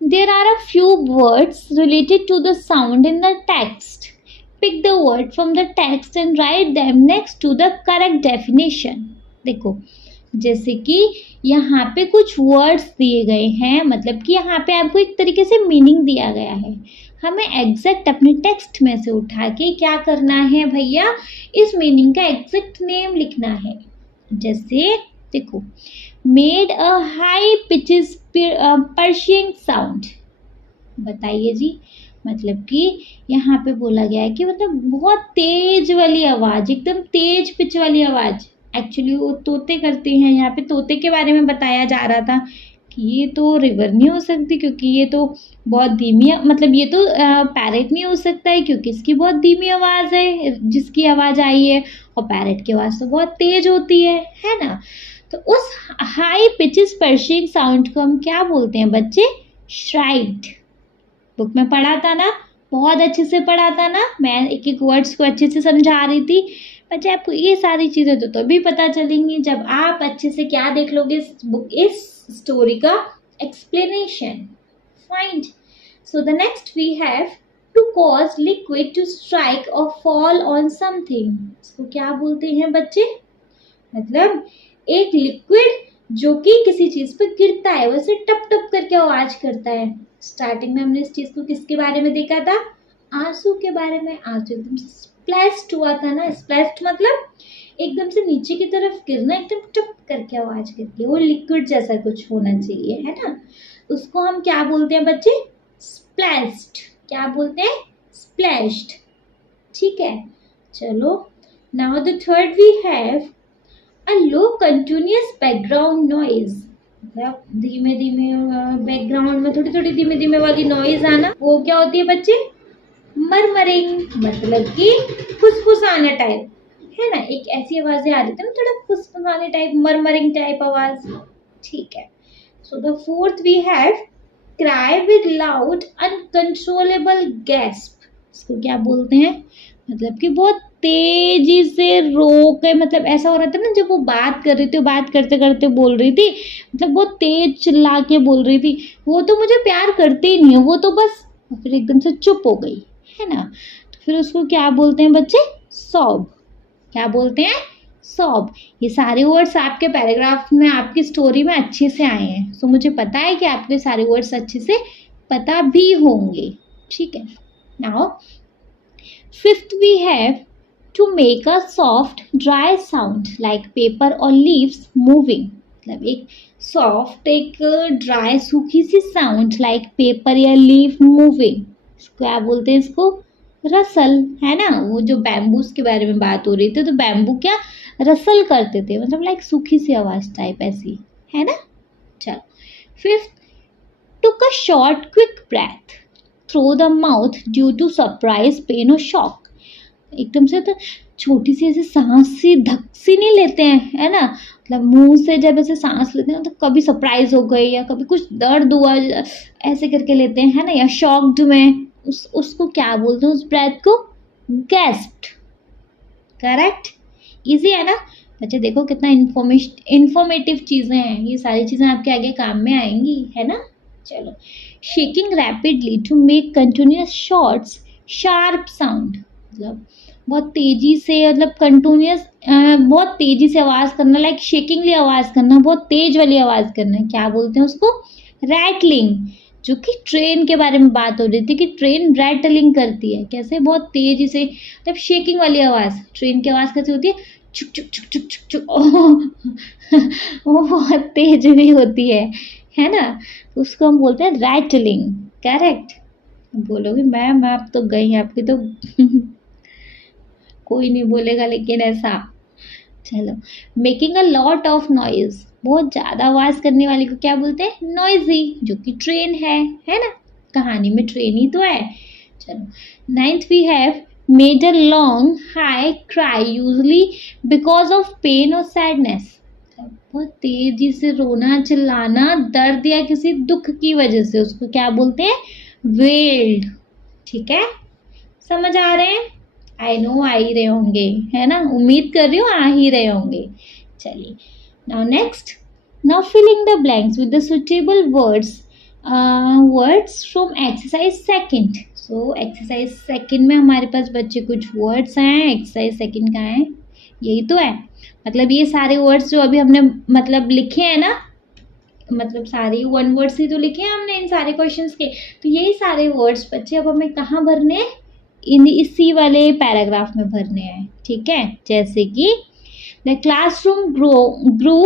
There are a few words related to the sound in the text. Pick the word from the text and write them next to the correct definition. देखो जैसे कि यहाँ पे कुछ words दिए गए हैं, मतलब कि यहाँ पे आपको एक तरीके से मीनिंग दिया गया है, हमें एग्जैक्ट अपने टेक्स्ट में से उठा के क्या करना है भैया, इस मीनिंग का एग्जैक्ट नेम लिखना है। जैसे देखो, made a high pitches piercing sound, बताइए जी, मतलब कि यहाँ पे बोला गया है कि मतलब बहुत तेज वाली आवाज़, एकदम तेज पिच वाली आवाज़। एक्चुअली वो तोते करते हैं, यहाँ पे तोते के बारे में बताया जा रहा था कि ये तो रिवर नहीं हो सकती क्योंकि ये तो बहुत धीमी, मतलब ये तो पैरेट नहीं हो सकता है क्योंकि इसकी बहुत धीमी आवाज़ है जिसकी आवाज़ आई है, और पैरेट की आवाज़ तो बहुत तेज होती है ना। तो उस हाई पिचेस पर्शिंग साउंड को हम क्या बोलते हैं बच्चे, श्राइड। बुक में पढ़ा था ना, बहुत अच्छे से पढ़ा था ना, मैं एक एक वर्ड्स को अच्छे से समझा रही थी। बच्चे आपको ये सारी चीज़ें तो तभी पता चलेंगी जब आप अच्छे से क्या देख लोगे, इस स्टोरी का explanation. Find, so the next we have to cause liquid to strike और फॉल ऑन समथिंग। इसको क्या बोलते हैं बच्चे, मतलब एक लिक्विड जो कि किसी चीज पर गिरता है वैसे टप टप करके आवाज करता है। स्टार्टिंग में हमने इस चीज को किसके बारे में देखा था, आंसू के बारे में। आंसू एकदम से स्प्लैश्ड हुआ था ना, स्प्लैश्ड मतलब एकदम से नीचे की तरफ गिरना, एकदम टप करके आवाज करती है, वो लिक्विड जैसा कुछ होना चाहिए, है ना। उसको हम क्या बोलते हैं बच्चे, स्प्लैश्ड। क्या बोलते हैं, स्प्लैश्ड। ठीक है, चलो now the third we have a low continuous background noise, मतलब धीमे धीमे बैकग्राउंड में थोड़ी थोड़ी धीमे धीमे वाली नॉइज आना, वो क्या होती है बच्चे, मरमरिंग, मतलब कि फुसफुसाना टाइप, है ना। एक ऐसी आवाजें आ रही थी ना, थोड़ा फुसफुसाने टाइप, मरमरिंग टाइप आवाज। ठीक है, so the fourth we have cry with loud uncontrollable gasp. इसको क्या बोलते हैं, मतलब कि बहुत तेजी से रो के, मतलब ऐसा हो रहा था ना जब वो बात कर रही थी, बात करते करते बोल रही थी, मतलब बहुत तेज चिल्ला के बोल रही थी, वो तो मुझे प्यार करती ही नहीं है, वो तो बस, फिर एकदम से चुप हो गई, है ना। तो फिर उसको क्या बोलते हैं बच्चे, सॉब। क्या बोलते हैं, सॉब। ये सारे वर्ड्स आपके पैराग्राफ में, आपकी स्टोरी में अच्छे से आए हैं, सो मुझे पता है कि आपके सारे वर्ड्स अच्छे से पता भी होंगे। ठीक है, now fifth we have to make a soft dry sound like paper or leaves moving, मतलब एक सॉफ्ट, एक ड्राई सूखी सी साउंड लाइक पेपर या लीफ मूविंग, क्या बोलते हैं इसको, रसल, है ना। वो जो बैम्बूस के बारे में बात हो रही थी, तो बैम्बू क्या रसल करते थे, मतलब लाइक सूखी सी आवाज टाइप ऐसी, है ना। चलो, fifth, took a short quick breath through the mouth due to surprise pain or shock. एकदम से तो छोटी सी ऐसे सांस सी धक सी नहीं लेते हैं, है ना, मतलब मुंह से जब ऐसे सांस लेते हैं तो कभी सरप्राइज हो गई या कभी कुछ दर्द हुआ ऐसे करके लेते हैं, है ना, या शॉक्ड में, उसको क्या बोलते हैं, उस ब्रेथ को गैस्प्ड। करेक्ट, इजी है ना बच्चे, देखो कितना इंफॉर्मेटिव चीज़ें हैं, ये सारी चीज़ें आपके आगे काम में आएंगी, है ना। चलो, shaking rapidly to make continuous shots sharp sound, मतलब बहुत तेजी से, मतलब कंटिन्यूस बहुत तेजी से आवाज़ करना, लाइक शेकिंगली आवाज़ करना, बहुत तेज वाली आवाज़ करना, क्या बोलते हैं उसको, रैटलिंग। जो कि ट्रेन के बारे में बात हो रही थी कि ट्रेन रैटलिंग करती है, कैसे, बहुत तेजी से, मतलब शेकिंग वाली आवाज़। ट्रेन की आवाज़ कैसे होती है, चुक चुक चुक चुक चुक चुक, वो बहुत तेज भी होती है ना, उसको हम बोलते हैं रैटलिंग। करेक्ट, बोलोगे मैम आप तो गई, आपकी तो कोई नहीं बोलेगा लेकिन ऐसा। चलो, making a lot of noise, बहुत ज़्यादा आवाज़ करने वाली को क्या बोलते हैं, नॉइजी, जो कि ट्रेन है ना, कहानी में ट्रेन ही तो है। चलो, ninth we have made a long high cry usually because of pain और सैडनेस, बहुत तेजी से रोना चिल्लाना, दर्द या किसी दुख की वजह से, उसको क्या बोलते हैं, वेल्ड। ठीक है, समझ आ रहे हैं, आई नो आ ही रहे होंगे, है ना, उम्मीद कर रही हूँ आ ही रहे होंगे। चलिए, now next, now filling the blanks with the suitable words from exercise second. So exercise second में हमारे पास बच्चे कुछ वर्ड्स हैं, एक्सरसाइज सेकंड का है, यही तो है, मतलब ये सारे वर्ड्स जो अभी हमने मतलब लिखे हैं ना, मतलब सारे वन वर्ड्स ही तो लिखे हैं हमने इन सारे क्वेश्चंस के, तो यही सारे वर्ड्स बच्चे अब हमें कहाँ भरने हैं, इन इसी वाले पैराग्राफ में भरने हैं। ठीक है, जैसे कि the classroom grew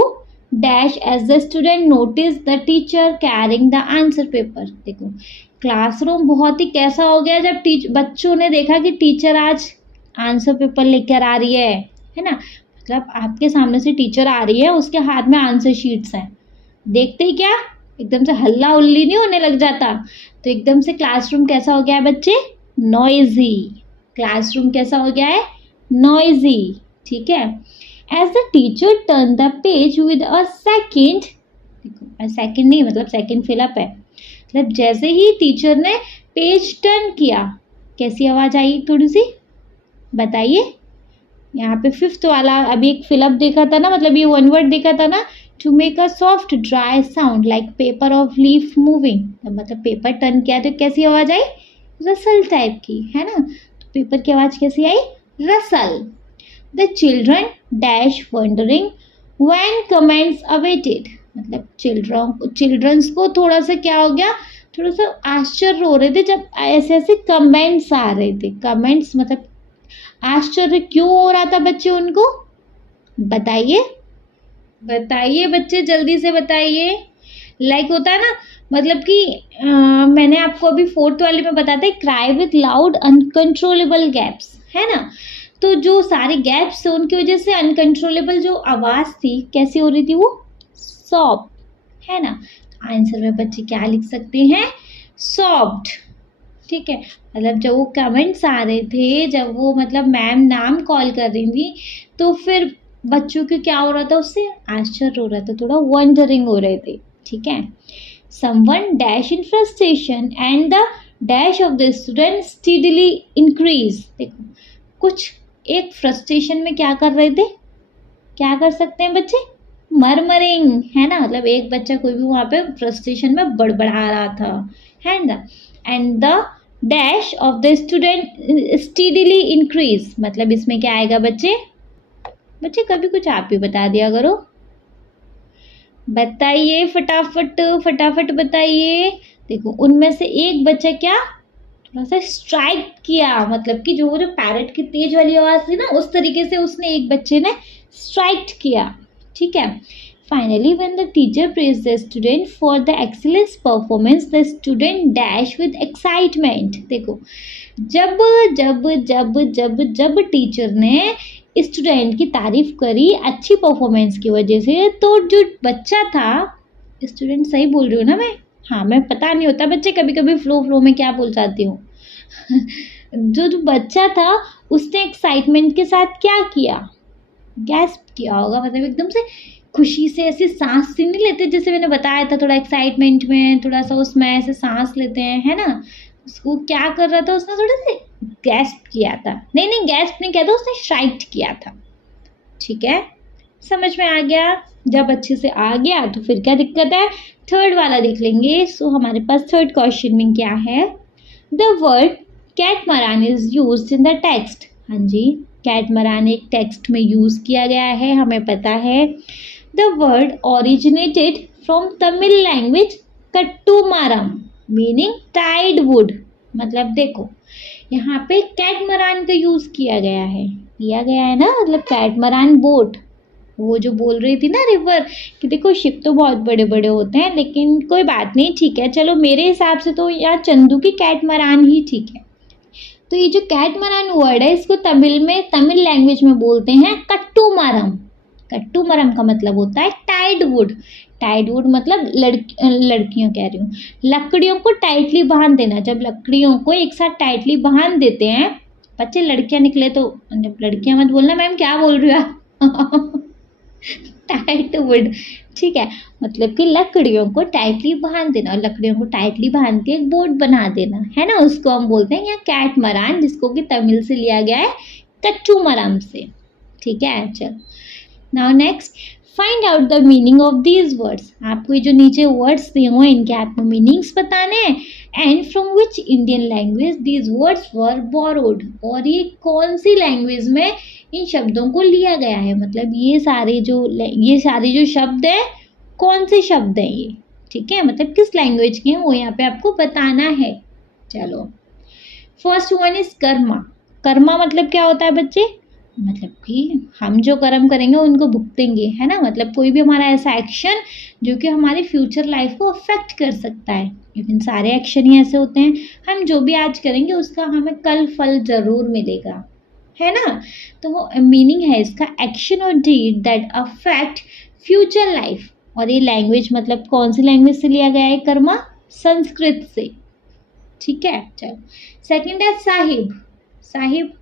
dash as the student notice the teacher carrying the answer paper. देखो, क्लासरूम बहुत ही कैसा हो गया जब बच्चों ने देखा कि टीचर आज आंसर पेपर लेकर आ रही है ना, मतलब आपके सामने से टीचर आ रही है, उसके हाथ में आंसर शीट्स हैं, देखते ही क्या एकदम से हल्ला उल्ली नहीं होने लग जाता, तो एकदम से क्लासरूम कैसा हो गया है बच्चे, नॉइजी। क्लासरूम कैसा हो गया है, नॉइजी। ठीक है, as the teacher turn the page with a second, देखो सेकेंड नहीं, मतलब सेकेंड फिलअप है, मतलब जैसे ही टीचर ने पेज टर्न किया, कैसी आवाज आई, थोड़ी सी बताइए। यहाँ पे फिफ्थ वाला अभी एक फिलअप देखा था ना, मतलब ये वन वर्ड देखा था ना, to make a soft dry sound like paper of leaf moving, मतलब पेपर टर्न किया तो कैसी आवाज आई, रसल टाइप की, है ना, तो पेपर की आवाज कैसी आई, rustle. The children dash wondering when comments awaited, मतलब चिल्ड्रंस को थोड़ा सा क्या हो गया, थोड़ा सा आश्चर्य हो रहे थे जब ऐसे ऐसे कमेंट्स आ रहे थे। कमेंट्स मतलब आश्चर्य क्यों हो रहा था बच्चे उनको, बताइए बताइए बच्चे, जल्दी से बताइए। लाइक होता है ना, मतलब कि मैंने आपको अभी फोर्थ वाले में बताया था, cry with loud uncontrollable gaps, है ना, तो जो सारे गैप्स थे उनकी वजह से अनकंट्रोलेबल जो आवाज़ थी कैसी हो रही थी, वो सॉब, है ना। आंसर में बच्चे क्या लिख सकते हैं, सॉफ्ट। ठीक है, मतलब जब वो कमेंट्स आ रहे थे, जब वो मतलब मैम नाम कॉल कर रही थी, तो फिर बच्चों को क्या हो रहा था, उससे आश्चर्य हो रहा था, थोड़ा वंडरिंग हो रहे थे। ठीक है, someone dash in frustration and the dash of the student steadily increase. देखो, कुछ एक फ्रस्ट्रेशन में क्या कर रहे थे, क्या कर सकते हैं बच्चे, मरमरिंग, है ना, मतलब एक बच्चा कोई भी वहाँ पे फ्रस्ट्रेशन में बड़बड़ा रहा था, है ना। And the dash of the student steadily increase, मतलब इसमें क्या आएगा बच्चे, बच्चे कभी कुछ आप ही बता दिया करो, बताइए फटाफट फटाफट बताइए। देखो, उनमें से एक बच्चा क्या थोड़ा सा स्ट्राइक किया, मतलब कि जो पैरट की तेज वाली आवाज थी ना, उस तरीके से उसने एक बच्चे ने स्ट्राइक किया। ठीक है, finally when the teacher praise the student for the excellence performance the student dash with excitement. देखो, जब जब जब जब जब टीचर ने स्टूडेंट की तारीफ करी अच्छी परफॉर्मेंस की वजह से, तो जो बच्चा था स्टूडेंट सही बोल रही हूँ ना मैं? हाँ, मैं पता नहीं होता बच्चे, कभी कभी फ्लो में क्या बोल जाती हूँ। जो बच्चा था उसने एक्साइटमेंट के साथ क्या किया? गैस्प किया होगा, मतलब एकदम से खुशी से ऐसे सांस से नहीं लेते, जैसे मैंने बताया था थोड़ा एक्साइटमेंट में थोड़ा सा उसमें ऐसे सांस लेते हैं, है ना? उसको क्या कर रहा था, उसने थोड़ा सा गैस्प किया था। नहीं गैस्प नहीं किया था, उसने शाइट किया था। ठीक है, समझ में आ गया? जब अच्छे से आ गया तो फिर क्या दिक्कत है, थर्ड वाला देख लेंगे। सो हमारे पास थर्ड क्वेश्चन में क्या है, the word catamaran is used in the text. हाँ जी, कैटमरान एक टेक्स्ट में यूज किया गया है, हमें पता है। The word originated from Tamil language kattumaram meaning tied wood. मतलब देखो यहाँ पे कैटमरान का यूज किया गया है ना, मतलब कैटमरान बोट, वो जो बोल रही थी ना रिवर कि देखो शिप तो बहुत बड़े बड़े होते हैं, लेकिन कोई बात नहीं, ठीक है चलो, मेरे हिसाब से तो यहाँ चंदू की कैटमरान ही ठीक है। तो ये जो कैटमरान वर्ड है इसको तमिल लैंग्वेज में बोलते हैं कट्टुमारम। कट्टुमारम का मतलब होता है टाइड वुड। टाइड वुड मतलब लड़कियों कह रही हूँ, लकड़ियों को टाइटली बांध देना। जब लकड़ियों को एक साथ टाइटली बांध देते हैं, बच्चे लड़कियां निकले तो, लड़कियां मत बोलना मैम क्या बोल रही हो टाइट वुड, ठीक है, मतलब कि लकड़ियों को टाइटली बांध देना, और लकड़ियों को टाइटली बांध के एक बोट बना देना, है ना, उसको हम बोलते हैं यहाँ कैटमरान, जिसको कि तमिल से लिया गया है कट्टुमरम से। ठीक है, चल now next, find out the meaning of these words. आपको ये जो नीचे वर्ड्स दिए हुए हैं इनके आपको मीनिंग्स बताने हैं, and from which Indian language these words were borrowed, और ये कौन सी लैंग्वेज में इन शब्दों को लिया गया है, मतलब ये सारे जो शब्द है कौन से शब्द हैं ये, ठीक है, मतलब किस लैंग्वेज के हैं वो यहाँ पे आपको बताना है। चलो, first one is Karma. Karma मतलब क्या होता है बच्चे, मतलब कि हम जो कर्म करेंगे उनको भुगतेंगे, है ना, मतलब कोई भी हमारा ऐसा एक्शन जो कि हमारी फ्यूचर लाइफ को अफेक्ट कर सकता है, लेकिन सारे एक्शन ही ऐसे होते हैं, हम जो भी आज करेंगे उसका हमें कल फल जरूर मिलेगा, है ना। तो वो मीनिंग है इसका, एक्शन और deed that affect future life. और ये लैंग्वेज मतलब कौन सी लैंग्वेज से लिया गया है कर्मा, संस्कृत से। ठीक है, चलो सेकंड है साहिब। साहिब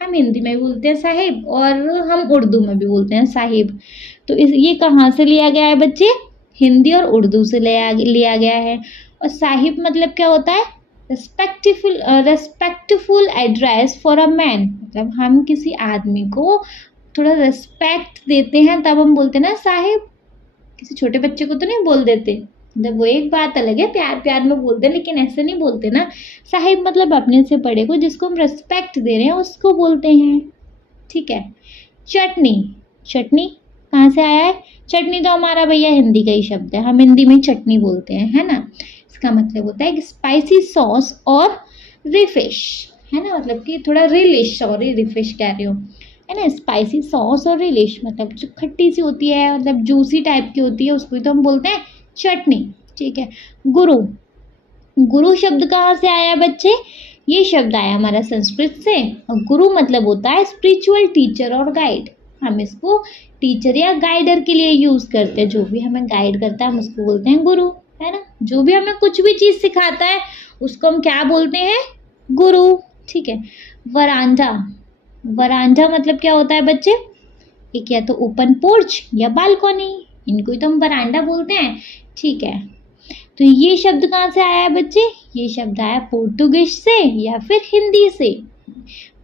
हम हिंदी में भी बोलते हैं साहिब, और हम उर्दू में भी बोलते हैं साहिब। तो ये कहाँ से लिया गया है बच्चे, हिंदी और उर्दू से लिया गया है। और साहिब मतलब क्या होता है, respectful address for a man, मतलब हम किसी आदमी को थोड़ा रेस्पेक्ट देते हैं तब हम बोलते हैं ना साहिब, किसी छोटे बच्चे को तो नहीं बोल देते, मतलब वो एक बात अलग है, प्यार प्यार में बोलते हैं, लेकिन ऐसे नहीं बोलते ना। साहिब मतलब अपने से बड़े को, जिसको हम रेस्पेक्ट दे रहे हैं उसको बोलते हैं। ठीक है, चटनी। चटनी कहाँ से आया है, चटनी तो हमारा भैया हिंदी का ही शब्द है, हम हिंदी में चटनी बोलते हैं, है ना। इसका मतलब होता है कि स्पाइसी सॉस और रिफिश, है ना, मतलब कि थोड़ा रिलिश, सॉरी रिफिश कह रही हूँ, है ना, स्पाइसी सॉस और रिलिश मतलब जो खट्टी सी होती है, मतलब जूसी टाइप की होती है, उसको तो हम बोलते हैं चटनी। ठीक है, गुरु। गुरु शब्द कहाँ से आया बच्चे, ये शब्द आया हमारा संस्कृत से, और गुरु मतलब होता है स्पिरिचुअल टीचर और गाइड। हम इसको टीचर या गाइडर के लिए यूज करते हैं, जो भी हमें गाइड करता है हम उसको बोलते हैं गुरु, है ना। जो भी हमें कुछ भी चीज सिखाता है उसको हम क्या बोलते हैं, गुरु। ठीक है, वरांडा। वरांडा मतलब क्या होता है बच्चे, एक या तो ओपन पोर्च या बालकनी, इनको ही तो हम वरांडा बोलते हैं। ठीक है, तो ये शब्द कहाँ से आया है बच्चे, ये शब्द आया पोर्तुगीज से या फिर हिंदी से।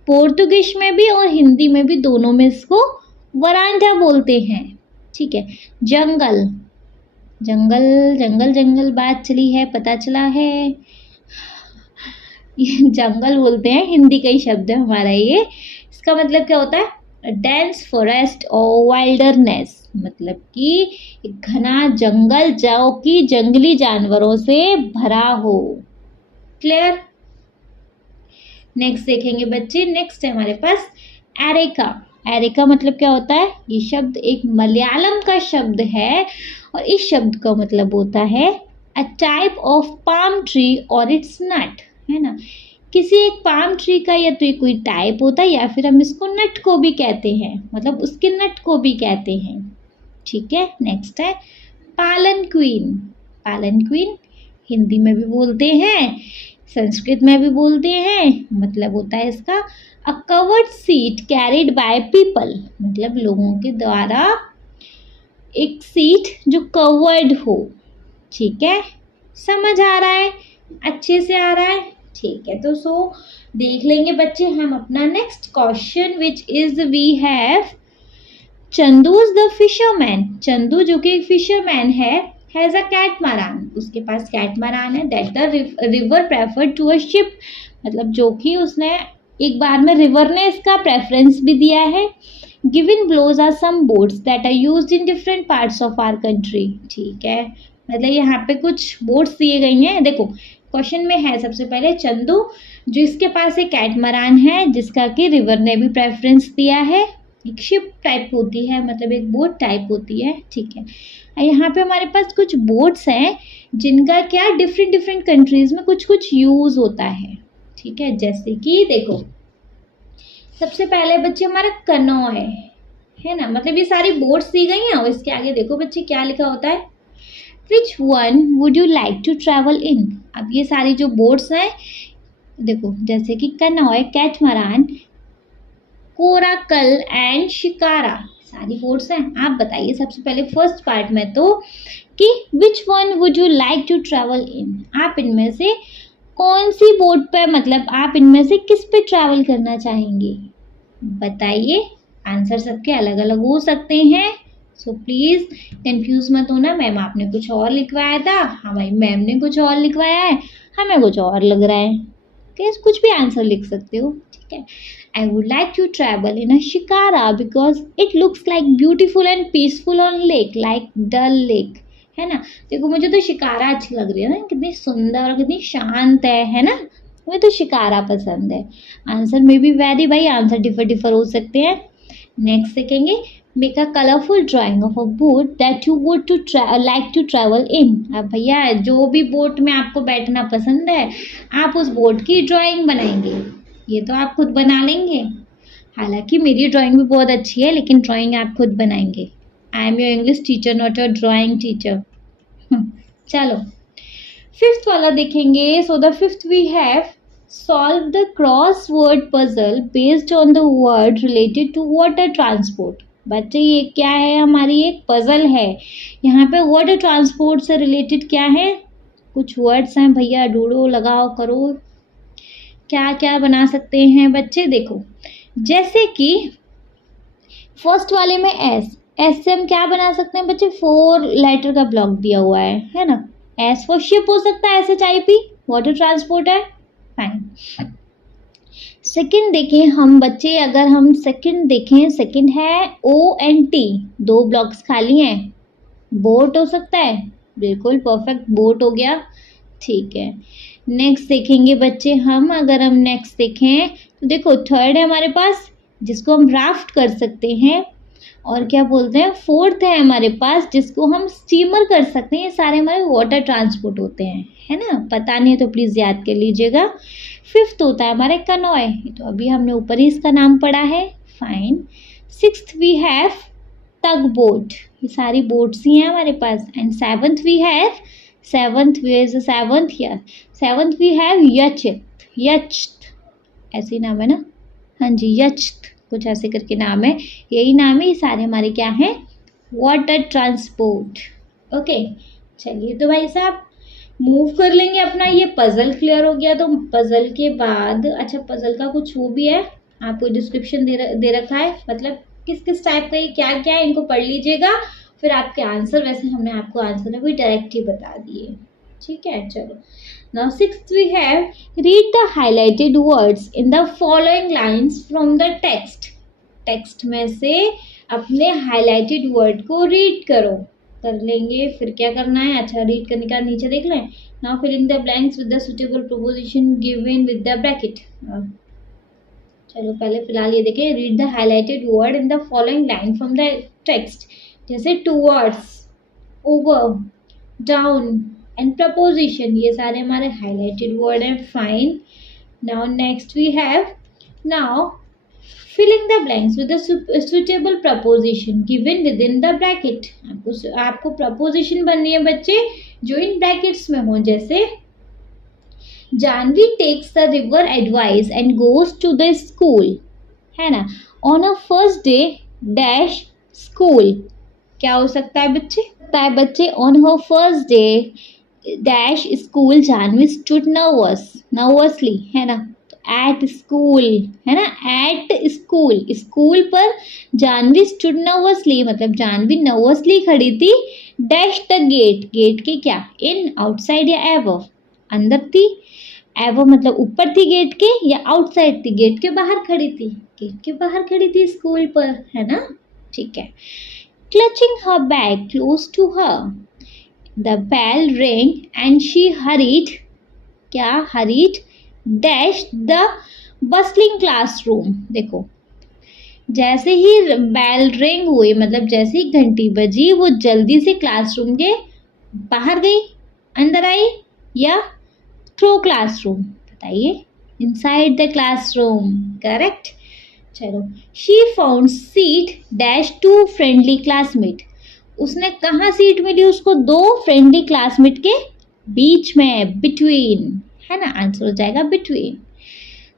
पोर्तुगीज में भी और हिंदी में भी, दोनों में इसको वरांडा बोलते हैं। ठीक है, जंगल। जंगल जंगल जंगल बात चली है, पता चला है, ये जंगल बोलते हैं, हिंदी का ही शब्द है हमारा ये। इसका मतलब क्या होता है, डेंस फॉरेस्ट और वाइल्डरनेस, मतलब कि एक घना जंगल जो कि जंगली जानवरों से भरा हो। क्लियर। नेक्स्ट देखेंगे बच्चे, नेक्स्ट है हमारे पास एरेका। एरेका मतलब क्या होता है, ये शब्द एक मलयालम का शब्द है, और इस शब्द का मतलब होता है a type of palm tree और इट्स नट, है ना, किसी एक पाम ट्री का या तो कोई टाइप होता है, या फिर हम इसको नट को भी कहते हैं, मतलब उसके नट को भी कहते हैं। ठीक है, नेक्स्ट है पालन क्वीन, पालन क्वीन हिंदी में भी बोलते हैं, संस्कृत में भी बोलते हैं, मतलब होता है इसका a covered seat carried by people, मतलब लोगों के द्वारा एक सीट जो कवर्ड हो। ठीक है, समझ आ रहा है, अच्छे से आ रहा है, ठीक है। तो देख लेंगे बच्चे हम अपना next question which is we have Chandu is the fisherman, Chandu जो कि एक फिशरमैन है, हैज अ कैटमरान, उसके पास कैटमरान है, that the river preferred to a ship, मतलब जो कि उसने एक बार में रिवर ने इसका प्रेफरेंस भी दिया है। Given below are some boats that are used in different parts of our country, ठीक है, मतलब यहाँ पे कुछ बोट्स दिए गई हैं। देखो क्वेश्चन में है सबसे पहले चंदू जिसके पास एक कैटमरान है जिसका कि रिवर ने भी प्रेफरेंस दिया है, एक शिप टाइप होती है, मतलब एक बोट टाइप होती है, ठीक है। यहाँ पे हमारे पास कुछ बोट्स हैं जिनका क्या डिफरेंट डिफरेंट कंट्रीज में कुछ कुछ यूज होता है, ठीक है। जैसे कि देखो सबसे पहले बच्चे हमारा कनॉय है ना, मतलब ये सारी बोट्स दी गई हैं और इसके आगे देखो बच्चे क्या लिखा होता है, which one would you like to travel in. अब ये सारी जो बोट्स हैं देखो जैसे कि canoe, catamaran, coracle and shikara, सारी बोट्स हैं। आप बताइए सबसे पहले फर्स्ट पार्ट में तो कि which one would you like to travel in, आप इनमें से कौन सी बोट पे, मतलब आप इनमें से किस पे ट्रैवल करना चाहेंगे, बताइए। आंसर सबके अलग अलग हो सकते हैं, सो प्लीज कंफ्यूज मत होना, मैम आपने कुछ और लिखवाया था, हमारी मैम ने कुछ और लिखवाया है, हमें कुछ और लग रहा है, कुछ भी आंसर लिख सकते हो, ठीक है। I would like to travel in a shikara because it looks like beautiful and peaceful on lake like Dal Lake, है ना। देखो मुझे तो शिकारा अच्छी लग रही है ना, कितनी सुंदर और कितनी शांत है ना, मुझे तो शिकारा पसंद है। आंसर में भी वेरी भाई आंसर डिफर हो सकते हैं। नेक्स्ट देखेंगे, make a colourful drawing of a boat that you would to like to travel in. अब भैया जो भी बोट में आपको बैठना पसंद है आप उस बोट की ड्राइंग बनाएंगे, ये तो आप खुद बना लेंगे, हालांकि मेरी ड्राइंग भी बहुत अच्छी है लेकिन ड्राइंग आप खुद बनाएंगे। I am your English teacher not your drawing teacher. चलो फिफ्थ वाला देखेंगे। So the fifth we have solve the crossword puzzle based on the word related to water transport. बच्चे ये क्या है, हमारी एक पजल है, यहाँ पे वाटर ट्रांसपोर्ट से रिलेटेड क्या है, कुछ वर्ड्स हैं भैया, ढूंढो लगाओ करो, क्या क्या बना सकते हैं बच्चे। देखो जैसे कि फर्स्ट वाले में एस से हम क्या बना सकते हैं बच्चे, 4 लेटर का ब्लॉक दिया हुआ है ना, एस फॉर शिप हो सकता है, SHIP, वाटर ट्रांसपोर्ट है, फाइन। सेकंड देखें हम बच्चे, अगर हम सेकंड देखें, सेकंड है ONT, 2 ब्लॉक्स खाली हैं, बोट हो सकता है, बिल्कुल परफेक्ट, बोट हो गया, ठीक है। नेक्स्ट देखेंगे बच्चे हम, अगर हम नेक्स्ट देखें तो देखो थर्ड है हमारे पास जिसको हम राफ्ट कर सकते हैं, और क्या बोलते हैं फोर्थ है हमारे पास जिसको हम स्टीमर कर सकते हैं, ये सारे हमारे वाटर ट्रांसपोर्ट होते हैं, है ना, पता नहीं है तो प्लीज़ याद कर लीजिएगा। फिफ्थ होता है हमारे कनॉय, तो अभी हमने ऊपर ही इसका नाम पढ़ा है, fine. Sixth we have tug boat, ये सारी बोट्स ही हैं हमारे पास, and seventh we have, seventh way is seventh here, seventh we have yacht, yacht ऐसे ही नाम है ना, हाँ जी यच्त कुछ ऐसे करके नाम है, यही नाम है, ये सारे हमारे क्या हैं, वाटर ट्रांसपोर्ट। ओके चलिए तो भाई साहब मूव कर लेंगे अपना, ये पजल क्लियर हो गया। तो पजल के बाद अच्छा पजल का कुछ वो भी है, आपको डिस्क्रिप्शन दे रखा है, मतलब किस किस टाइप का ये क्या क्या है, इनको पढ़ लीजिएगा, फिर आपके आंसर, वैसे हमने आपको आंसर में भी डायरेक्ट ही बता दिए, ठीक है। चलो now sixth we have read the highlighted words in the following lines from the text, text में से अपने हाईलाइटेड वर्ड को रीड करो, कर लेंगे, फिर क्या करना है, अच्छा रीड करने का नीचे देख लें। Now filling the blanks with the suitable preposition given with the bracket. चलो पहले फिलहाल ये देखें, read the highlighted word in the following line from the text, जैसे towards, over, down and preposition, ये सारे हमारे हाईलाइटेड वर्ड हैं, fine. Now next we have, now filling the blanks with a suitable preposition given within the bracket. आपको preposition बननी है बच्चे जो इन brackets में हो, जैसे Janvi takes the river advice and goes to the school, है ना. On her first day dash school, क्या हो सकता है बच्चे? सकता है बच्चे on her first day dash school Janvi stood nervously, है ना. एट स्कूल, है ना, एट स्कूल, स्कूल पर जानवी स्टूड नर्वसली, मतलब जानवी नर्वसली खड़ी थी. डैश द गेट, गेट के क्या, इन, आउटसाइड या एवव, अंदर थी. एवव मतलब ऊपर थी गेट के या आउटसाइड थी, गेट के बाहर खड़ी थी, गेट के बाहर खड़ी थी स्कूल पर, है ना. ठीक है. Clutching her bag close to her, the bell ring and she hurried, क्या hurried, dash the bustling classroom. देखो जैसे ही बेल रिंग हुई, मतलब जैसे ही घंटी बजी, वो जल्दी से क्लासरूम के बाहर गई, अंदर आई, या थ्रू क्लासरूम, बताइए. Inside the classroom, correct. चलो. She found seat dash to friendly classmate, उसने कहाँ सीट मिली उसको? दो फ्रेंडली क्लासमेट के बीच में, बिटवीन, है ना. आंसर हो जाएगा between.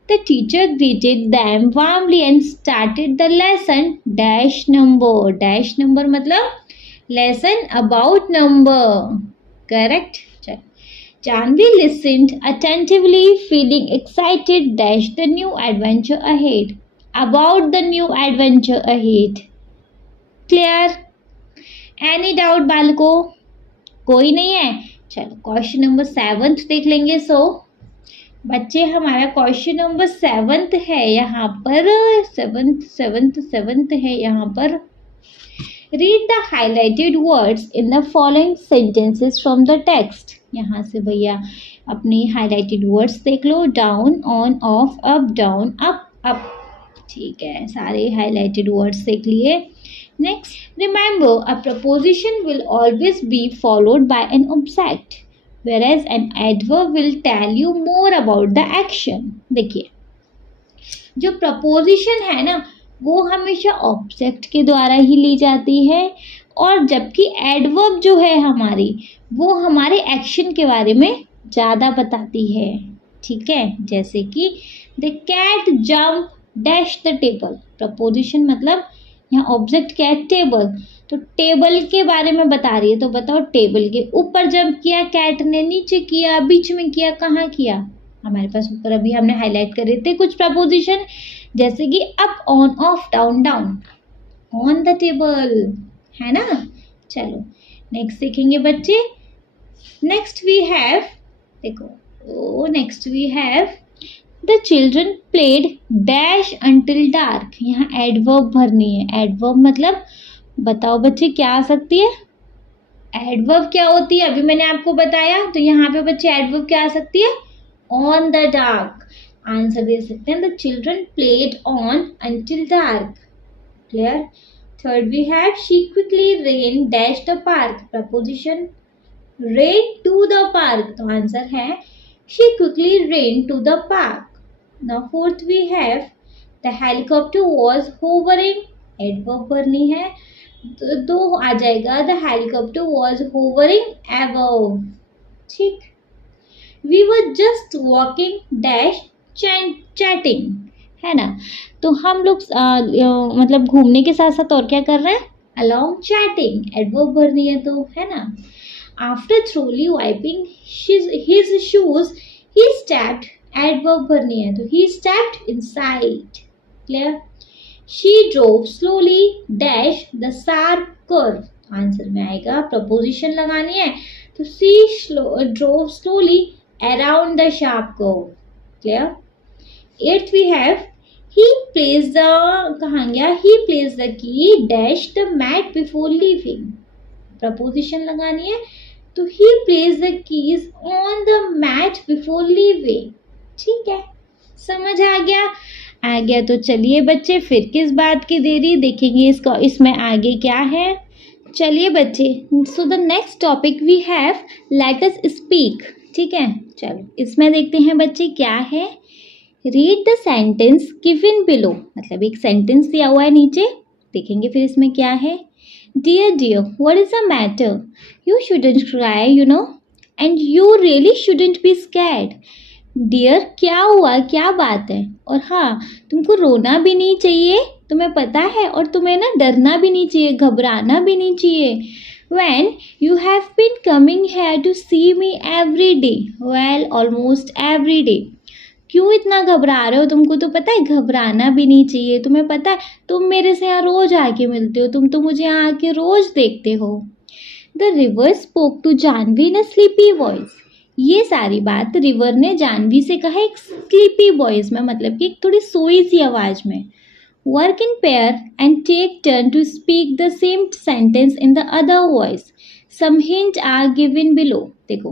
The teacher greeted them warmly and started the lesson dash number, dash number मतलब लेसन अबाउट नंबर, करेक्ट. चलो. Janvi listened attentively feeling excited dash the new adventure ahead, about the new adventure ahead. Clear? Any doubt बालकों? कोई नहीं है? चलो question number 7 देख लेंगे. सो बच्चे हमारा क्वेश्चन नंबर 7 है यहाँ पर, 7th है यहाँ पर. Read the highlighted words in the following sentences from the text. यहाँ से भैया अपनी हाईलाइटेड वर्ड्स देख लो. Down, on, off, up, down, up, up. ठीक है, सारे हाईलाइटेड वर्ड्स देख लिए. Next, remember a preposition will always be followed by an object, whereas an adverb will tell you more about the action. देखिए जो preposition है ना वो हमेशा ऑब्जेक्ट के द्वारा ही ली जाती है, और जबकि एडवर्ब जो है हमारी वो हमारे एक्शन के बारे में ज़्यादा बताती है. ठीक है, जैसे कि the cat jump dash the table. Preposition मतलब यहाँ ऑब्जेक्ट क्या है? टेबल. तो टेबल के बारे में बता रही है, तो बताओ टेबल के ऊपर जंप किया कैट ने, नीचे किया, बीच में किया, कहाँ किया? हमारे पास ऊपर अभी हमने हाईलाइट कर रहे थे कुछ प्रपोजिशन, जैसे कि up, on, off, down, down, on the table, है ना. चलो नेक्स्ट देखेंगे बच्चे. नेक्स्ट वी हैव, देखो next we have the children played dash until dark. यहाँ एडवर्ब भरनी है. एडवर्ब मतलब बताओ बच्चे क्या आ सकती है? एडवर्ब क्या होती है अभी मैंने आपको बताया, तो यहाँ पे बच्चे एडवर्ब क्या आ सकती है? On the dark. आंसर दे सकते हैं the children played on until dark. Clear? Third we have she quickly ran dash the park. Preposition ran to the park, तो आंसर है she quickly ran to the park. Now fourth we have the helicopter was hovering. Adverb भरनी है, तो आ जाएगा the helicopter was hovering above. ठीक. We were just walking dash chatting, है ना. तो हम लोग मतलब घूमने के साथ साथ और क्या कर रहे हैं? Along chatting. Adverb भरनी है तो, है ना. After thoroughly wiping his shoes, he stepped. Adverb भरनी है तो he stepped inside. Clear? She drove slowly dash the sharp curve. Answer में आएगा प्रपोजिशन लगानी है तो she drove slowly around the sharp curve. Clear? Eighth we have he placed the, कहाँ गया? He placed the key dash the mat before leaving. Preposition लगानी है तो he placed the keys on the mat before leaving. ठीक है, समझ आ गया? आ गया तो चलिए बच्चे फिर किस बात की देरी, देखेंगे इसको, इसमें आगे क्या है. चलिए बच्चे, so the next topic we have let us speak. ठीक है, चलो इसमें देखते हैं बच्चे क्या है. Read the sentence given below, मतलब एक सेंटेंस दिया हुआ है नीचे, देखेंगे फिर इसमें क्या है। Dear dear what is the matter, you shouldn't cry you know, and you really shouldn't be scared. Dear क्या हुआ, क्या बात है, और हाँ तुमको रोना भी नहीं चाहिए, तुम्हें पता है, और तुम्हें ना डरना भी नहीं चाहिए, घबराना भी नहीं चाहिए। When you have been coming here to see me every day, well almost every day, क्यों इतना घबरा रहे हो, तुमको तो पता है घबराना भी नहीं चाहिए, तुम्हें पता है तुम मेरे से यहाँ रोज आके मिलते हो, तुम तो मुझे यहाँ आके रोज देखते हो। The river spoke to Janvi in a sleepy voice, ये सारी बात रिवर ने जानवी से कहा एक स्लीपी वॉइस में, मतलब कि एक थोड़ी सोई सी आवाज में। Work in pair and take turn to speak the same sentence in the other voice, some hint are given below. देखो,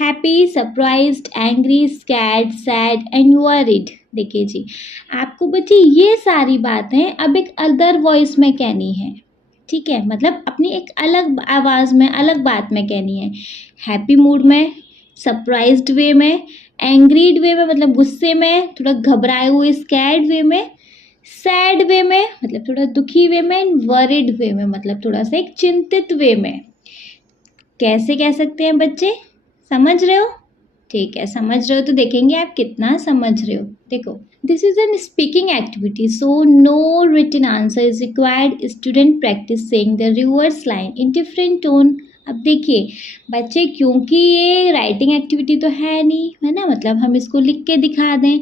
happy, surprised, angry, scared, sad and worried. देखिए जी, आपको बच्चे ये सारी बातें अब एक अदर वॉइस में कहनी है, ठीक है, मतलब अपनी एक अलग आवाज़ में, अलग बात में कहनी है। हैप्पी मूड में, सरप्राइज्ड वे में, एंग्रीड वे में मतलब गुस्से में, थोड़ा घबराए हुए स्कैर्ड वे में, सैड वे में मतलब थोड़ा दुखी वे में, एंड वरीड वे में मतलब थोड़ा सा एक चिंतित वे में। कैसे कह सकते हैं बच्चे, समझ रहे हो? ठीक है, समझ रहे हो तो देखेंगे आप कितना समझ रहे हो। देखो, this is an speaking activity, so no written answer is required, student practice saying the river's line in different tone. अब देखिए बच्चे, क्योंकि ये राइटिंग एक्टिविटी तो है नहीं, है ना, मतलब हम इसको लिख के दिखा दें,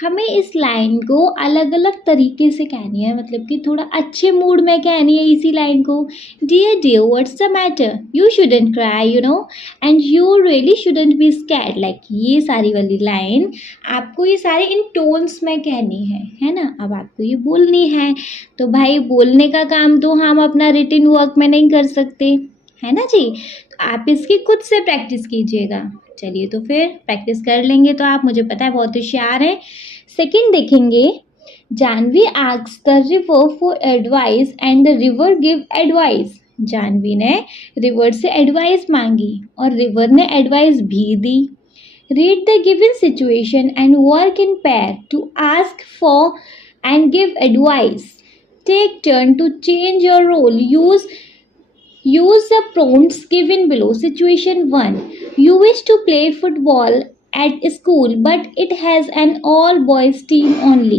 हमें इस लाइन को अलग अलग तरीके से कहनी है, मतलब कि थोड़ा अच्छे मूड में कहनी है इसी लाइन को। Dear dear what's the matter, you shouldn't cry you know, and you really shouldn't be scared, like ये सारी वाली लाइन आपको ये सारे इन टोन्स में कहनी है ना। अब आपको ये बोलनी है, तो भाई बोलने का काम तो हम अपना रिटन वर्क में नहीं कर सकते, है ना जी, तो आप इसकी खुद से प्रैक्टिस कीजिएगा। चलिए तो फिर प्रैक्टिस कर लेंगे, तो आप, मुझे पता है बहुत होशियार हैं। सेकंड देखेंगे, Janvi asks the river for advice and the river give advice. Janvi ने रिवर से एडवाइस मांगी और रिवर ने एडवाइस भी दी। Read the given situation and work in pair to ask for and give advice. Take turn to change your role. Use the prompts given below. Situation 1. You wish to play football at school but it has an all boys team only.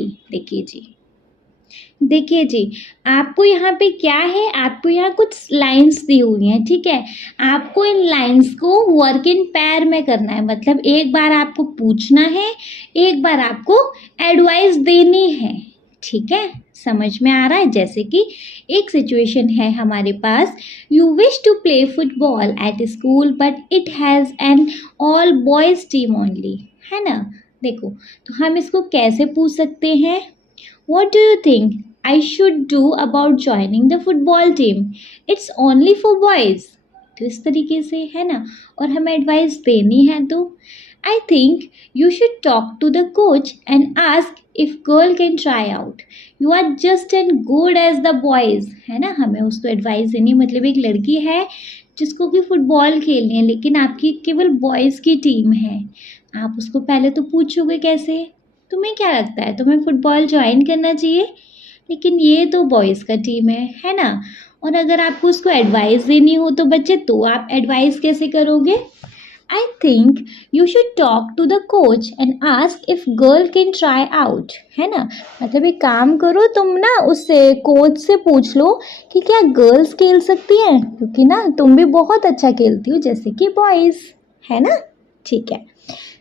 देखिए जी, आपको यहाँ पे क्या है, आपको यहाँ कुछ लाइंस दी हुई हैं, ठीक है, आपको इन लाइंस को वर्क इन पेयर में करना है, मतलब एक बार आपको पूछना है, एक बार आपको एडवाइस देनी है, ठीक है, समझ में आ रहा है। जैसे कि एक सिचुएशन है हमारे पास, you wish to play football at school but it has an all boys team only, है ना। देखो, तो हम इसको कैसे पूछ सकते हैं, what do you think I should do about joining the football team, it's only for boys, तो इस तरीके से, है ना, और हमें एडवाइस देनी है तो I think you should talk to the coach and ask if girl can try out. You are just as good as the boys, है ना, हमें उसको एडवाइस देनी, मतलब एक लड़की है जिसको कि फुटबॉल खेलनी है, लेकिन आपकी केवल बॉयज़ की टीम है, आप उसको पहले तो पूछोगे कैसे, तुम्हें क्या लगता है तुम्हें फुटबॉल ज्वाइन करना चाहिए, लेकिन ये तो बॉयज़ का टीम है ना। और अगर आपको उसको एडवाइस देनी हो तो बच्चे, तो आप एडवाइस कैसे करोगे, I think you should talk to the coach and ask if girl can try out, है ना, मतलब एक काम करो, तुम ना उससे कोच से पूछ लो कि क्या गर्ल्स खेल सकती हैं, क्योंकि ना तुम भी बहुत अच्छा खेलती हो जैसे कि बॉयज़, है ना, ठीक है।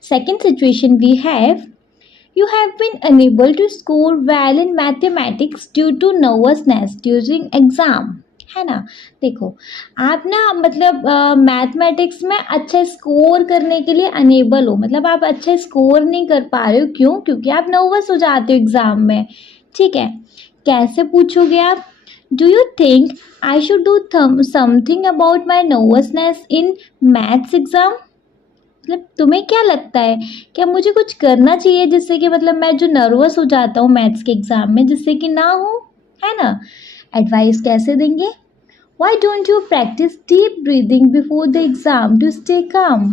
Second situation we have, you have been unable to score well in mathematics due to nervousness during exam, है ना। देखो, आप ना मतलब मैथमेटिक्स में अच्छा स्कोर करने के लिए अनेबल हो, मतलब आप अच्छा स्कोर नहीं कर पा रहे हो, क्यों, क्योंकि आप नर्वस हो जाते हो एग्ज़ाम में, ठीक है। कैसे पूछोगे आप, do you think I should do something about my nervousness in maths exam, मतलब तुम्हें क्या लगता है, क्या मुझे कुछ करना चाहिए जिससे कि मतलब मैं जो नर्वस हो जाता हूँ मैथ्स के एग्ज़ाम में, जिससे कि ना हो, है ना। एडवाइस कैसे देंगे, Why don't you practice deep breathing before the exam to stay calm?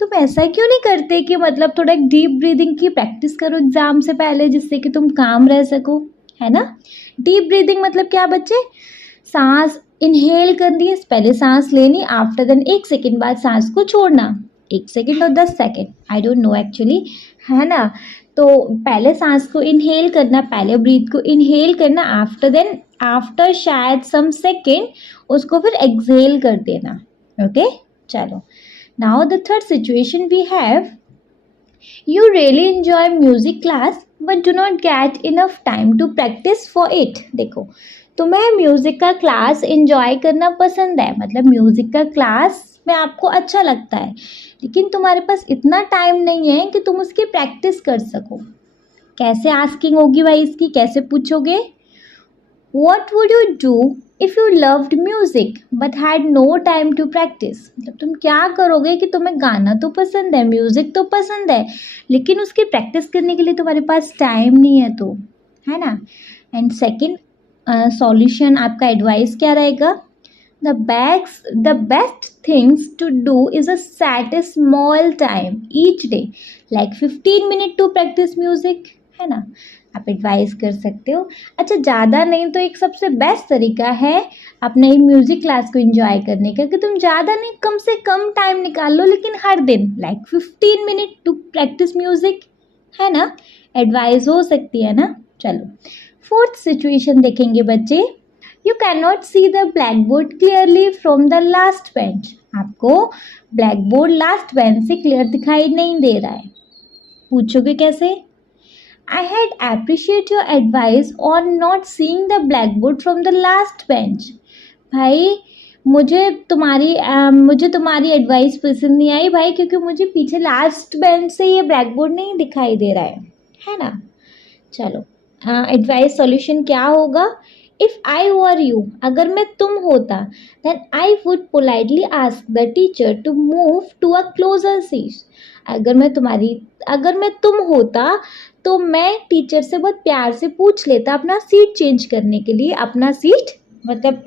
तुम ऐसा क्यों नहीं करते कि मतलब थोड़ा एक डीप ब्रीदिंग की प्रैक्टिस करो एग्जाम से पहले, जिससे कि तुम काम रह सको, है ना। डीप ब्रीदिंग मतलब क्या बच्चे, सांस इनहेल करनी है, पहले सांस लेनी, आफ्टर देन 1 सेकेंड बाद सांस को छोड़ना, 1 सेकेंड और 10 second, I don't know actually, है ना। तो पहले सांस को इनहेल करना, पहले ब्रीथ को इनहेल करना, आफ्टर देन आफ्टर शायद सम सेकेंड उसको फिर एक्सहेल कर देना। ओके, चलो। Now the third situation we have, you really enjoy music class but do not get enough time to practice for it। देखो, तुम्हें म्यूजिक का क्लास एंजॉय करना पसंद है, मतलब म्यूजिक का क्लास में आपको अच्छा लगता है, लेकिन तुम्हारे पास इतना टाइम नहीं है कि तुम उसकी प्रैक्टिस कर सको। कैसे आस्किंग होगी भाई इसकी, कैसे पूछोगे? What would you do if you loved music but had no time to practice? मतलब तुम क्या करोगे कि तुम्हें गाना तो पसंद है, म्यूजिक तो पसंद है, लेकिन उसकी प्रैक्टिस करने के लिए तुम्हारे पास टाइम नहीं है, तो है ना। एंड सेकंड सॉल्यूशन, आपका एडवाइस क्या रहेगा? The best things to do is a set a small time each day, like 15 minute to practice music, है ना। आप एडवाइस कर सकते हो। अच्छा, ज़्यादा नहीं तो एक सबसे बेस्ट तरीका है अपने म्यूज़िक क्लास को एंजॉय करने का कि तुम ज़्यादा नहीं, कम से कम टाइम निकाल लो, लेकिन हर दिन like 15 minute to practice music, है ना। एडवाइस हो सकती है ना। चलो, फोर्थ सिचुएशन देखेंगे बच्चे। You can not see the black board clearly from the last bench. आपको ब्लैक बोर्ड लास्ट बेंच से क्लियर दिखाई नहीं दे रहा है। पूछोगे कैसे? I had appreciate your advice on not seeing the blackboard from the last bench। भाई, मुझे तुम्हारी एडवाइस पसंद नहीं आई भाई, क्योंकि मुझे पीछे लास्ट बेंच से ये ब्लैकबोर्ड नहीं दिखाई दे रहा है ना। चलो, एडवाइस सॉल्यूशन क्या होगा? इफ़ आई वर यू, अगर मैं तुम होता, then I would politely ask the teacher to move to a closer seat. अगर मैं तुम होता तो मैं टीचर से बहुत प्यार से पूछ लेता अपना सीट चेंज करने के लिए, अपना सीट मतलब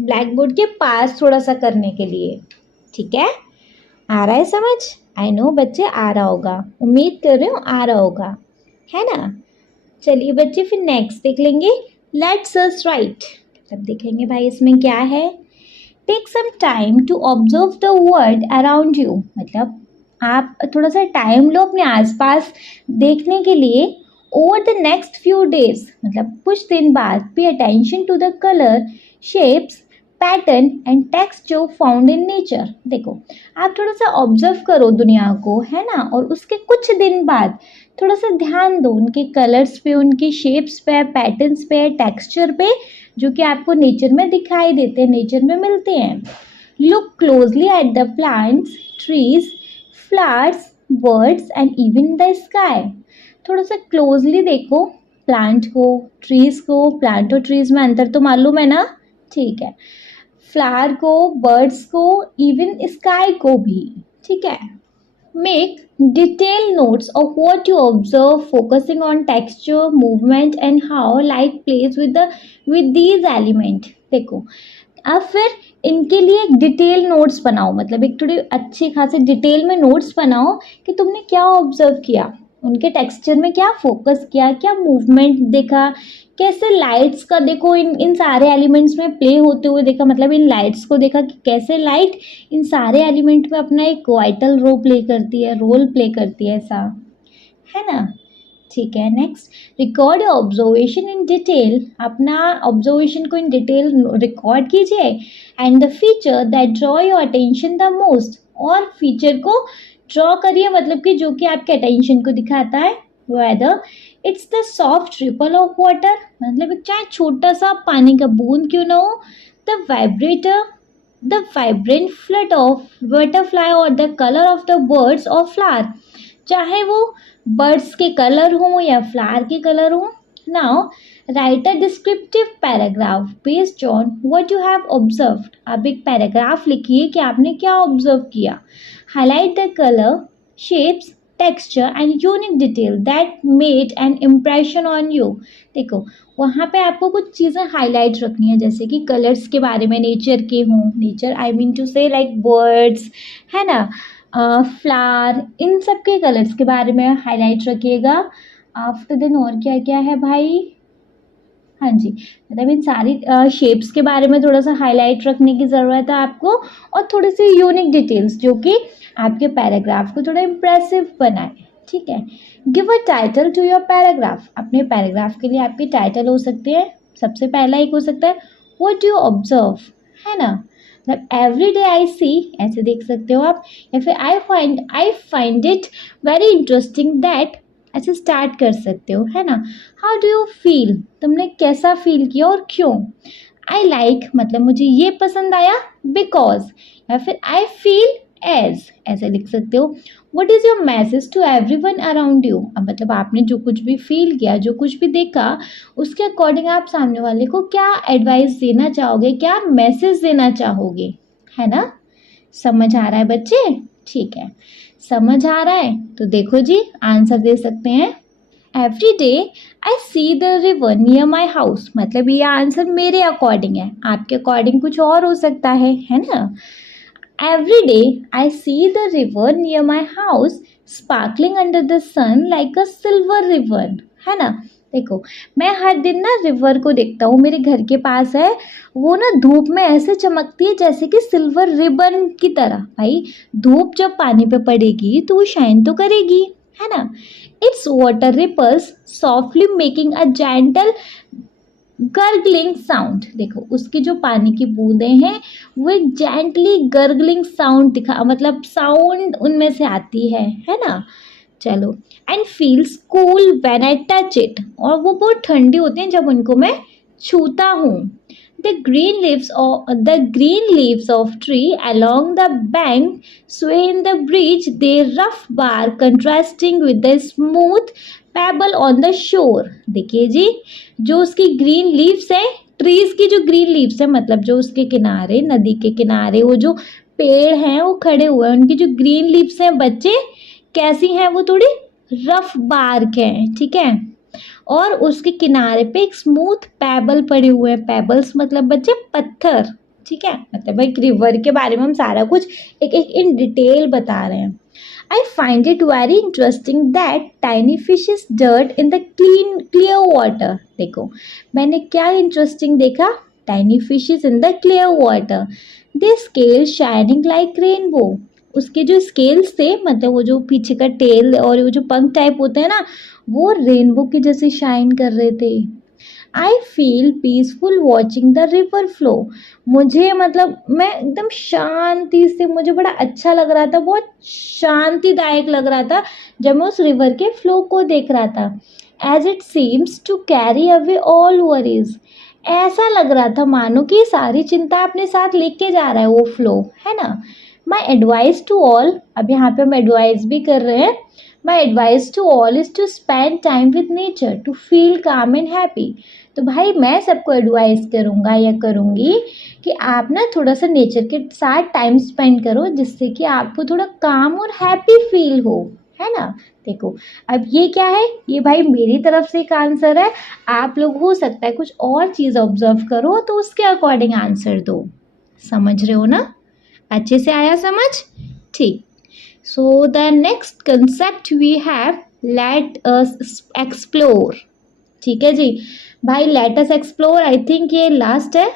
ब्लैक बोर्ड के पास थोड़ा सा करने के लिए। ठीक है, आ रहा है समझ? आई नो बच्चे, आ रहा होगा, उम्मीद कर रहे हो आ रहा होगा, है ना। चलिए बच्चे, फिर नेक्स्ट देख लेंगे। लेट्स अस राइट, तब देखेंगे भाई इसमें क्या है। Take some time to observe the world around you, मतलब आप थोड़ा सा टाइम लो अपने आसपास देखने के लिए। Over the next few days, मतलब कुछ दिन बाद, pay attention to the colour, shapes, pattern and texture found in nature. देखो, आप थोड़ा सा ऑब्जर्व करो दुनिया को, है ना, और उसके कुछ दिन बाद थोड़ा सा ध्यान दो उनके कलर्स पे, उनके शेप्स पे, पैटर्न्स पे, टेक्सचर पे, जो कि आपको नेचर में दिखाई देते हैं, नेचर में मिलते हैं। Look closely at the plants, trees, flowers, birds and even the sky. थोड़ा सा क्लोजली देखो प्लांट को, ट्रीज को, प्लांट और ट्रीज में अंतर तो मालूम है ना, ठीक है, फ्लावर को, बर्ड्स को, इवन स्काई को भी, ठीक है। Make detail notes of what you observe, focusing on texture, movement and how light plays with these element. देखो, अब फिर इनके लिए एक डिटेल नोट्स बनाओ, मतलब एक थोड़ी अच्छे खासे डिटेल में नोट्स बनाओ कि तुमने क्या ऑब्जर्व किया, उनके टेक्सचर में क्या फोकस किया, क्या मूवमेंट देखा, कैसे लाइट्स का देखो इन सारे एलिमेंट्स में प्ले होते हुए देखा, मतलब इन लाइट्स को देखा कि कैसे लाइट इन सारे एलिमेंट में अपना एक वाइटल रोल प्ले करती है, ऐसा, है ना। ठीक है, next, record your observation in detail. अपना ऑब्जर्वेशन को इन डिटेल रिकॉर्ड कीजिए। And the feature that draw your attention the most, और फीचर को ड्रॉ करिए, मतलब कि जो कि आपके अटेंशन को दिखाता है। Whether it's the soft ripple of water, मतलब चाहे छोटा सा पानी का बूंद क्यों ना हो, the vibrator, the vibrant flutter of butterfly, और the colour of the birds और फ्लावर, चाहे वो बर्ड्स के कलर हो या फ्लावर के कलर हो। Now right a descriptive paragraph based on what you have observed. अब एक पैराग्राफ लिखिए कि आपने क्या ऑब्जर्व किया। Highlight the colour, shapes, texture and unique detail that made an impression on you. देखो, वहाँ पे आपको कुछ चीज़ें हाईलाइट रखनी है, जैसे कि कलर्स के बारे में, नेचर के हों, नेचर आई मीन टू से लाइक बर्ड्स, है ना, फ्लावर, इन सब के कलर्स के बारे में हाईलाइट रखिएगा। आफ्टर देन और क्या क्या है भाई, हाँ जी, मतलब इन सारी शेप्स के बारे में थोड़ा सा हाईलाइट रखने की ज़रूरत है आपको, और थोड़ी सी यूनिक डिटेल्स जो कि आपके पैराग्राफ को थोड़ा इम्प्रेसिव बनाए। ठीक है, give a title to your paragraph, अपने पैराग्राफ के लिए आपके टाइटल हो सकते हैं। सबसे पहला एक हो सकता है व्हाट यू ऑब्जर्व, है ना, मतलब एवरी डे आई सी, ऐसे देख सकते हो आप, या फिर I find it very interesting that, ऐसे स्टार्ट कर सकते हो, है ना। हाउ डू यू फील, तुमने कैसा फील किया और क्यों। आई लाइक, मतलब मुझे ये पसंद आया बिकॉज, या फिर आई फील एज, ऐसे लिख सकते हो। What is your message to everyone around you, अब मतलब आपने जो कुछ भी फील किया, जो कुछ भी देखा, उसके अकॉर्डिंग आप सामने वाले को क्या एडवाइस देना चाहोगे, क्या मैसेज देना चाहोगे, है ना। समझ आ रहा है बच्चे, ठीक है, समझ आ रहा है तो देखो जी आंसर दे सकते हैं। Every day I see the river near my house, मतलब ये आंसर मेरे अकॉर्डिंग है, आपके अकॉर्डिंग कुछ और हो सकता है ना। Every day I see the river near my house sparkling under the sun like a silver ribbon, है ना। देखो, मैं हर दिन ना रिवर को देखता हूँ, मेरे घर के पास है, वो ना धूप में ऐसे चमकती है जैसे कि सिल्वर रिबन की तरह। भाई धूप जब पानी पे पड़ेगी तो वो शाइन तो करेगी, है ना। Its water ripples softly making a gentle gurgling sound, देखो उसकी जो पानी की बूंदें हैं वो एक जेंटली गर्गलिंग साउंड दिखा, मतलब साउंड उनमें से आती है ना। चलो, and feels cool when I touch it, और वो बहुत ठंडी होते हैं जब उनको मैं छूता हूँ। The green leaves of tree along the bank sway in the breeze, their rough bark contrasting with the smooth pebble on the shore। देखिए जी, जो उसकी ग्रीन लीव्स है, ट्रीज की जो ग्रीन लीव्स है, मतलब जो उसके किनारे, नदी के किनारे वो जो पेड़ हैं वो खड़े हुए हैं, उनकी जो ग्रीन लीव्स हैं बच्चे कैसी हैं, वो थोड़ी रफ बार्क है, ठीक है। और उसके किनारे पे एक स्मूथ पेबल पड़े हुए हैं, पेबल्स मतलब बच्चे पत्थर, ठीक है। मतलब एक रिवर के बारे में हम सारा कुछ एक एक इन डिटेल बता रहे हैं। I find it very interesting that tiny fishes dirt in the clear water, देखो मैंने क्या इंटरेस्टिंग देखा, tiny fishes in the clear water, they scale shining like rainbow, उसके जो स्केल्स थे, मतलब वो जो पीछे का टेल और वो जो पंख टाइप होते हैं ना, वो रेनबो के जैसे शाइन कर रहे थे। I feel peaceful watching the river flow, मुझे मतलब मैं एकदम शांति से, मुझे बड़ा अच्छा लग रहा था, बहुत शांतिदायक लग रहा था जब मैं उस रिवर के फ्लो को देख रहा था। As it seems to carry away all worries, ऐसा लग रहा था मानो कि सारी चिंता अपने साथ लेके जा रहा है वो फ्लो, है ना। माई एडवाइस टू ऑल, अब यहाँ पे हम एडवाइस भी कर रहे हैं, my advice to all is to spend time with nature to feel calm and happy. तो भाई मैं सबको एडवाइस करूँगा या करूँगी कि आप ना थोड़ा सा नेचर के साथ टाइम स्पेंड करो, जिससे कि आपको थोड़ा काम और हैप्पी फील हो, है ना। देखो अब ये क्या है, ये भाई मेरी तरफ से एक आंसर है, आप लोग हो सकता है कुछ और चीज़ ऑब्जर्व करो तो उसके अकॉर्डिंग आंसर दो। समझ रहे हो ना, अच्छे से आया समझ, ठीक। So the next concept we have let us explore, ठीक है जी भाई, let us explore, I think ये लास्ट है।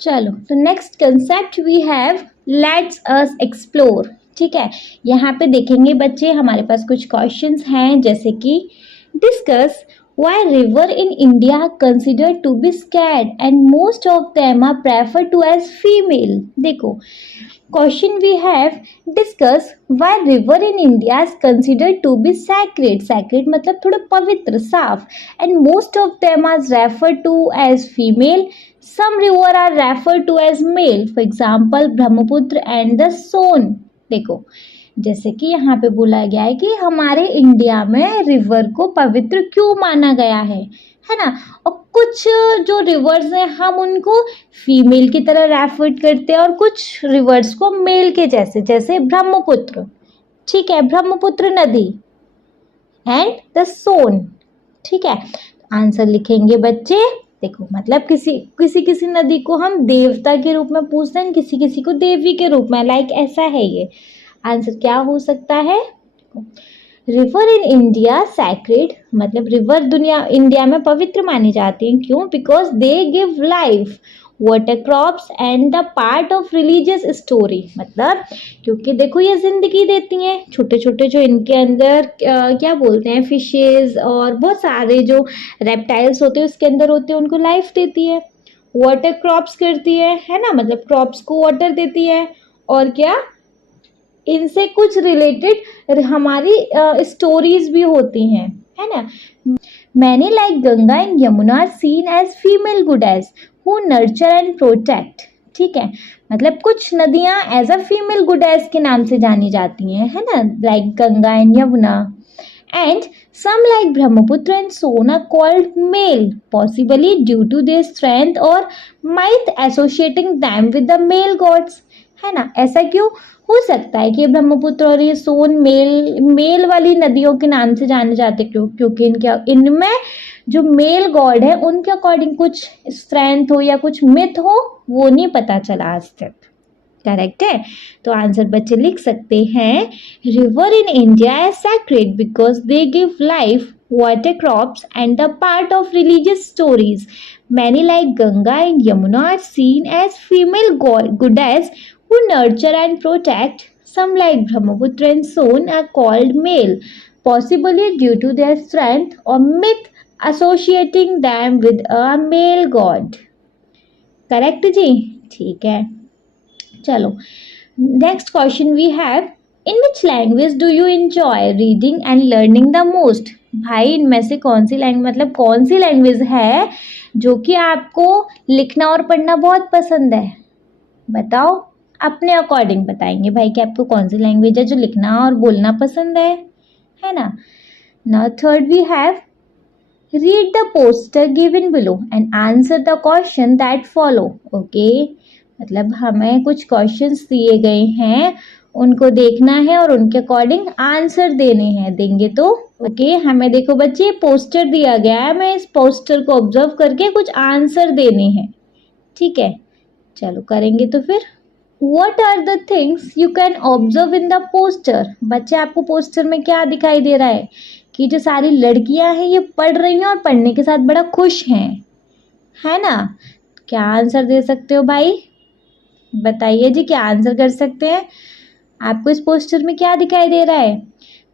चलो, तो next concept we have let's us explore, ठीक है। यहाँ पे देखेंगे बच्चे हमारे पास कुछ क्वेश्चंस हैं, जैसे कि discuss why river in India are considered to be scared and most of them are preferred to as female। देखो question we have, discuss why river in India is considered to be sacred, sacred मतलब थोड़ा पवित्र, साफ, and most of them are referred to as female, some river are referred to as male, for example Brahmaputra and the Son. देखो जैसे कि यहाँ पे बोला गया है कि हमारे इंडिया में रिवर को पवित्र क्यों माना गया है ना। और कुछ जो रिवर्स हैं हम उनको फीमेल की तरह रेफर करते हैं और कुछ रिवर्स को मेल के जैसे, जैसे ब्रह्मपुत्र, ठीक है, ब्रह्मपुत्र नदी एंड द सोन, ठीक है। आंसर लिखेंगे बच्चे, देखो मतलब किसी नदी को हम देवता के रूप में पूछते हैं, किसी को देवी के रूप में, लाइक ऐसा है ये। आंसर क्या हो सकता है? रिवर इन इंडिया सैक्रेड, मतलब रिवर दुनिया इंडिया में पवित्र मानी जाती हैं। क्यों? Because they give life, water crops and the part of religious story, मतलब क्योंकि देखो ये जिंदगी देती हैं। छोटे छोटे जो इनके अंदर क्या बोलते हैं, फिशेज और बहुत सारे जो रेप्टाइल्स होते हैं उसके अंदर होते हैं, उनको लाइफ देती है। वाटर क्रॉप्स करती है ना, मतलब क्रॉप्स को वाटर देती है। और क्या, इनसे कुछ रिलेटेड हमारी स्टोरीज भी होती हैं, है ना। Many like Ganga and Yamuna are seen as female goddess who nurture and protect. ठीक है, मतलब कुछ नदियां एज अ फीमेल गुडेस के नाम से जानी जाती हैं, है ना, like Ganga and Yamuna. And some like Brahmaputra and Son are called male, possibly due to their strength or might associating them with the male gods, है ना। ऐसा क्यों हो सकता है कि ब्रह्मपुत्र और ये सोन मेल वाली नदियों के नाम से जाने जाते? क्योंकि इनमें जो मेल गॉड है उनके अकॉर्डिंग कुछ स्ट्रेंथ हो या कुछ मिथ हो, वो नहीं पता चला आज तक। करेक्ट है, तो आंसर बच्चे लिख सकते हैं, river in India is sacred because they give life, water crops and the part of religious stories. Many like Ganga and Yamuna are seen as female goddess who nurture and protect. Some like Brahmaputra and Son are called male, possibly due to their strength or myth associating them with a male god. Correct जी, ठीक है। चलो next question we have, in which language do you enjoy reading and learning the most? भाई इनमें से कौन सी language, मतलब कौन सी लैंग्वेज है जो कि आपको लिखना और पढ़ना बहुत पसंद है? बताओ, अपने अकॉर्डिंग बताएंगे भाई कि आपको कौन सी लैंग्वेज है जो लिखना और बोलना पसंद है ना। Now third we have, read the poster given below and answer the question that follow. Okay, मतलब हमें कुछ क्वेश्चंस दिए गए हैं, उनको देखना है और उनके अकॉर्डिंग आंसर देने हैं। देंगे तो ओके, हमें देखो बच्चे पोस्टर दिया गया है, मैं इस पोस्टर को ऑब्जर्व करके कुछ आंसर देने हैं। ठीक है, चलो करेंगे तो फिर। What are the things you can observe in the poster? बच्चे आपको पोस्टर में क्या दिखाई दे रहा है कि जो सारी लड़कियां हैं ये पढ़ रही हैं और पढ़ने के साथ बड़ा खुश हैं, है ना। क्या आंसर दे सकते हो भाई? बताइए जी, क्या आंसर कर सकते हैं? आपको इस पोस्टर में क्या दिखाई दे रहा है?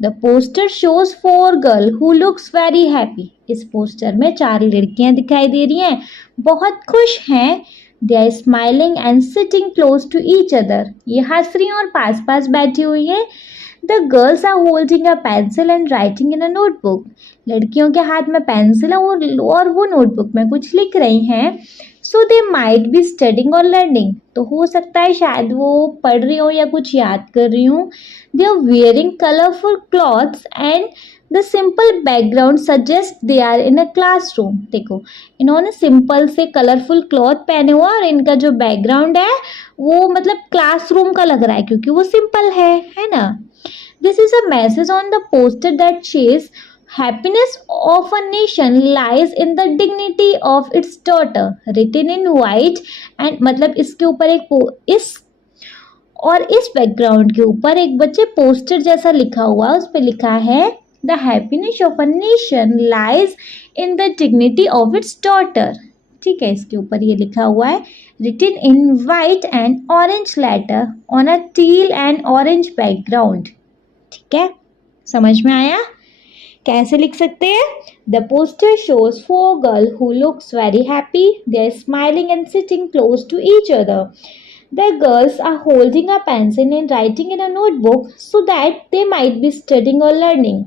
The poster shows 4 girl who looks very happy. इस पोस्टर में 4 लड़कियां दिखाई दे रही हैं, बहुत खुश हैं। They are smiling and sitting close to each other. ये हंस रही हैं और पास पास बैठी हुई हैं। The girls are holding a pencil and writing in a notebook. लड़कियों के हाथ में पेंसिल है और वो नोटबुक में कुछ लिख रही हैं। सो दे माइट बी स्टडिंग और लर्निंग। तो हो सकता है शायद वो पढ़ रही हो या कुछ याद कर रही हूँ। They are wearing colourful clothes and the simple background suggest they are in a classroom. देखो, इन्होंने सिंपल से कलरफुल क्लॉथ पहने हुआ और इनका जो बैकग्राउंड है वो मतलब क्लासरूम का लग रहा है क्योंकि वो सिंपल है ना। This is a message on the poster that says happiness of a nation lies in the dignity of its daughter, written in white and मतलब इसके ऊपर इस बैकग्राउंड के ऊपर एक बच्चे पोस्टर जैसा लिखा हुआ है, उस पर लिखा है the happiness of a nation lies in the dignity of its daughter. ठीक है, इसके ऊपर ये लिखा हुआ है written in white and orange letter on a teal and orange background. ठीक है, समझ में आया? कैसे लिख सकते हैं? The poster shows 4 girl who looks very happy, they are smiling and sitting close to each other. The girls are holding a pencil and writing in a notebook so that they might be studying or learning.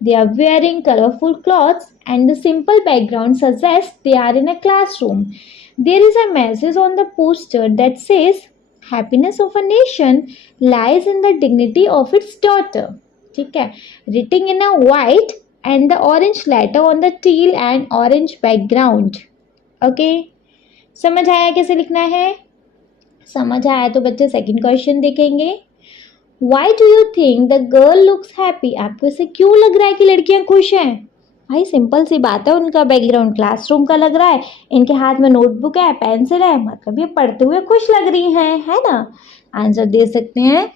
They are wearing colorful clothes and the simple background suggests they are in a classroom. There is a message on the poster that says happiness of a nation lies in the dignity of its daughter. ठीक है, written in a white and the orange letter on the teal and orange background. Okay, समझ आया कैसे लिखना है? समझ आया तो बच्चे सेकंड क्वेश्चन देखेंगे. Why do you think the girl looks happy? आपको इसे क्यों लग रहा है कि लड़कियां खुश हैं? भाई सिंपल सी बात है, उनका बैकग्राउंड क्लासरूम का लग रहा है, इनके हाथ में नोटबुक है, पेंसिल है, मतलब ये पढ़ते हुए खुश लग रही हैं, है ना. आंसर दे सकते हैं.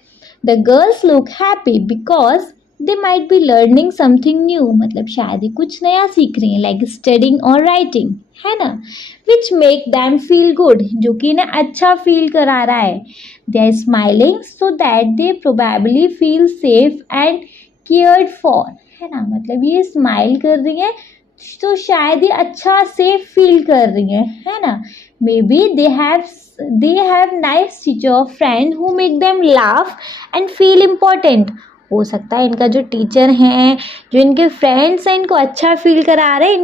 The girls look happy because they might be learning something new, मतलब शायद ही कुछ नया सीख रही हैं, लाइक स्टडिंग और राइटिंग, है ना, which make them feel good, जो कि इन्हें अच्छा फील करा रहा है. They are smiling so that they probably feel safe and cared for, है ना, मतलब ये स्माइल कर रही है तो शायद ही अच्छा सेफ फील कर रही है ना. Maybe they have nice teacher और friend who make them laugh and feel important. हो सकता है इनका जो टीचर हैं, जो इनके फ्रेंड्स हैं, इनको अच्छा फील करा रहे हैं,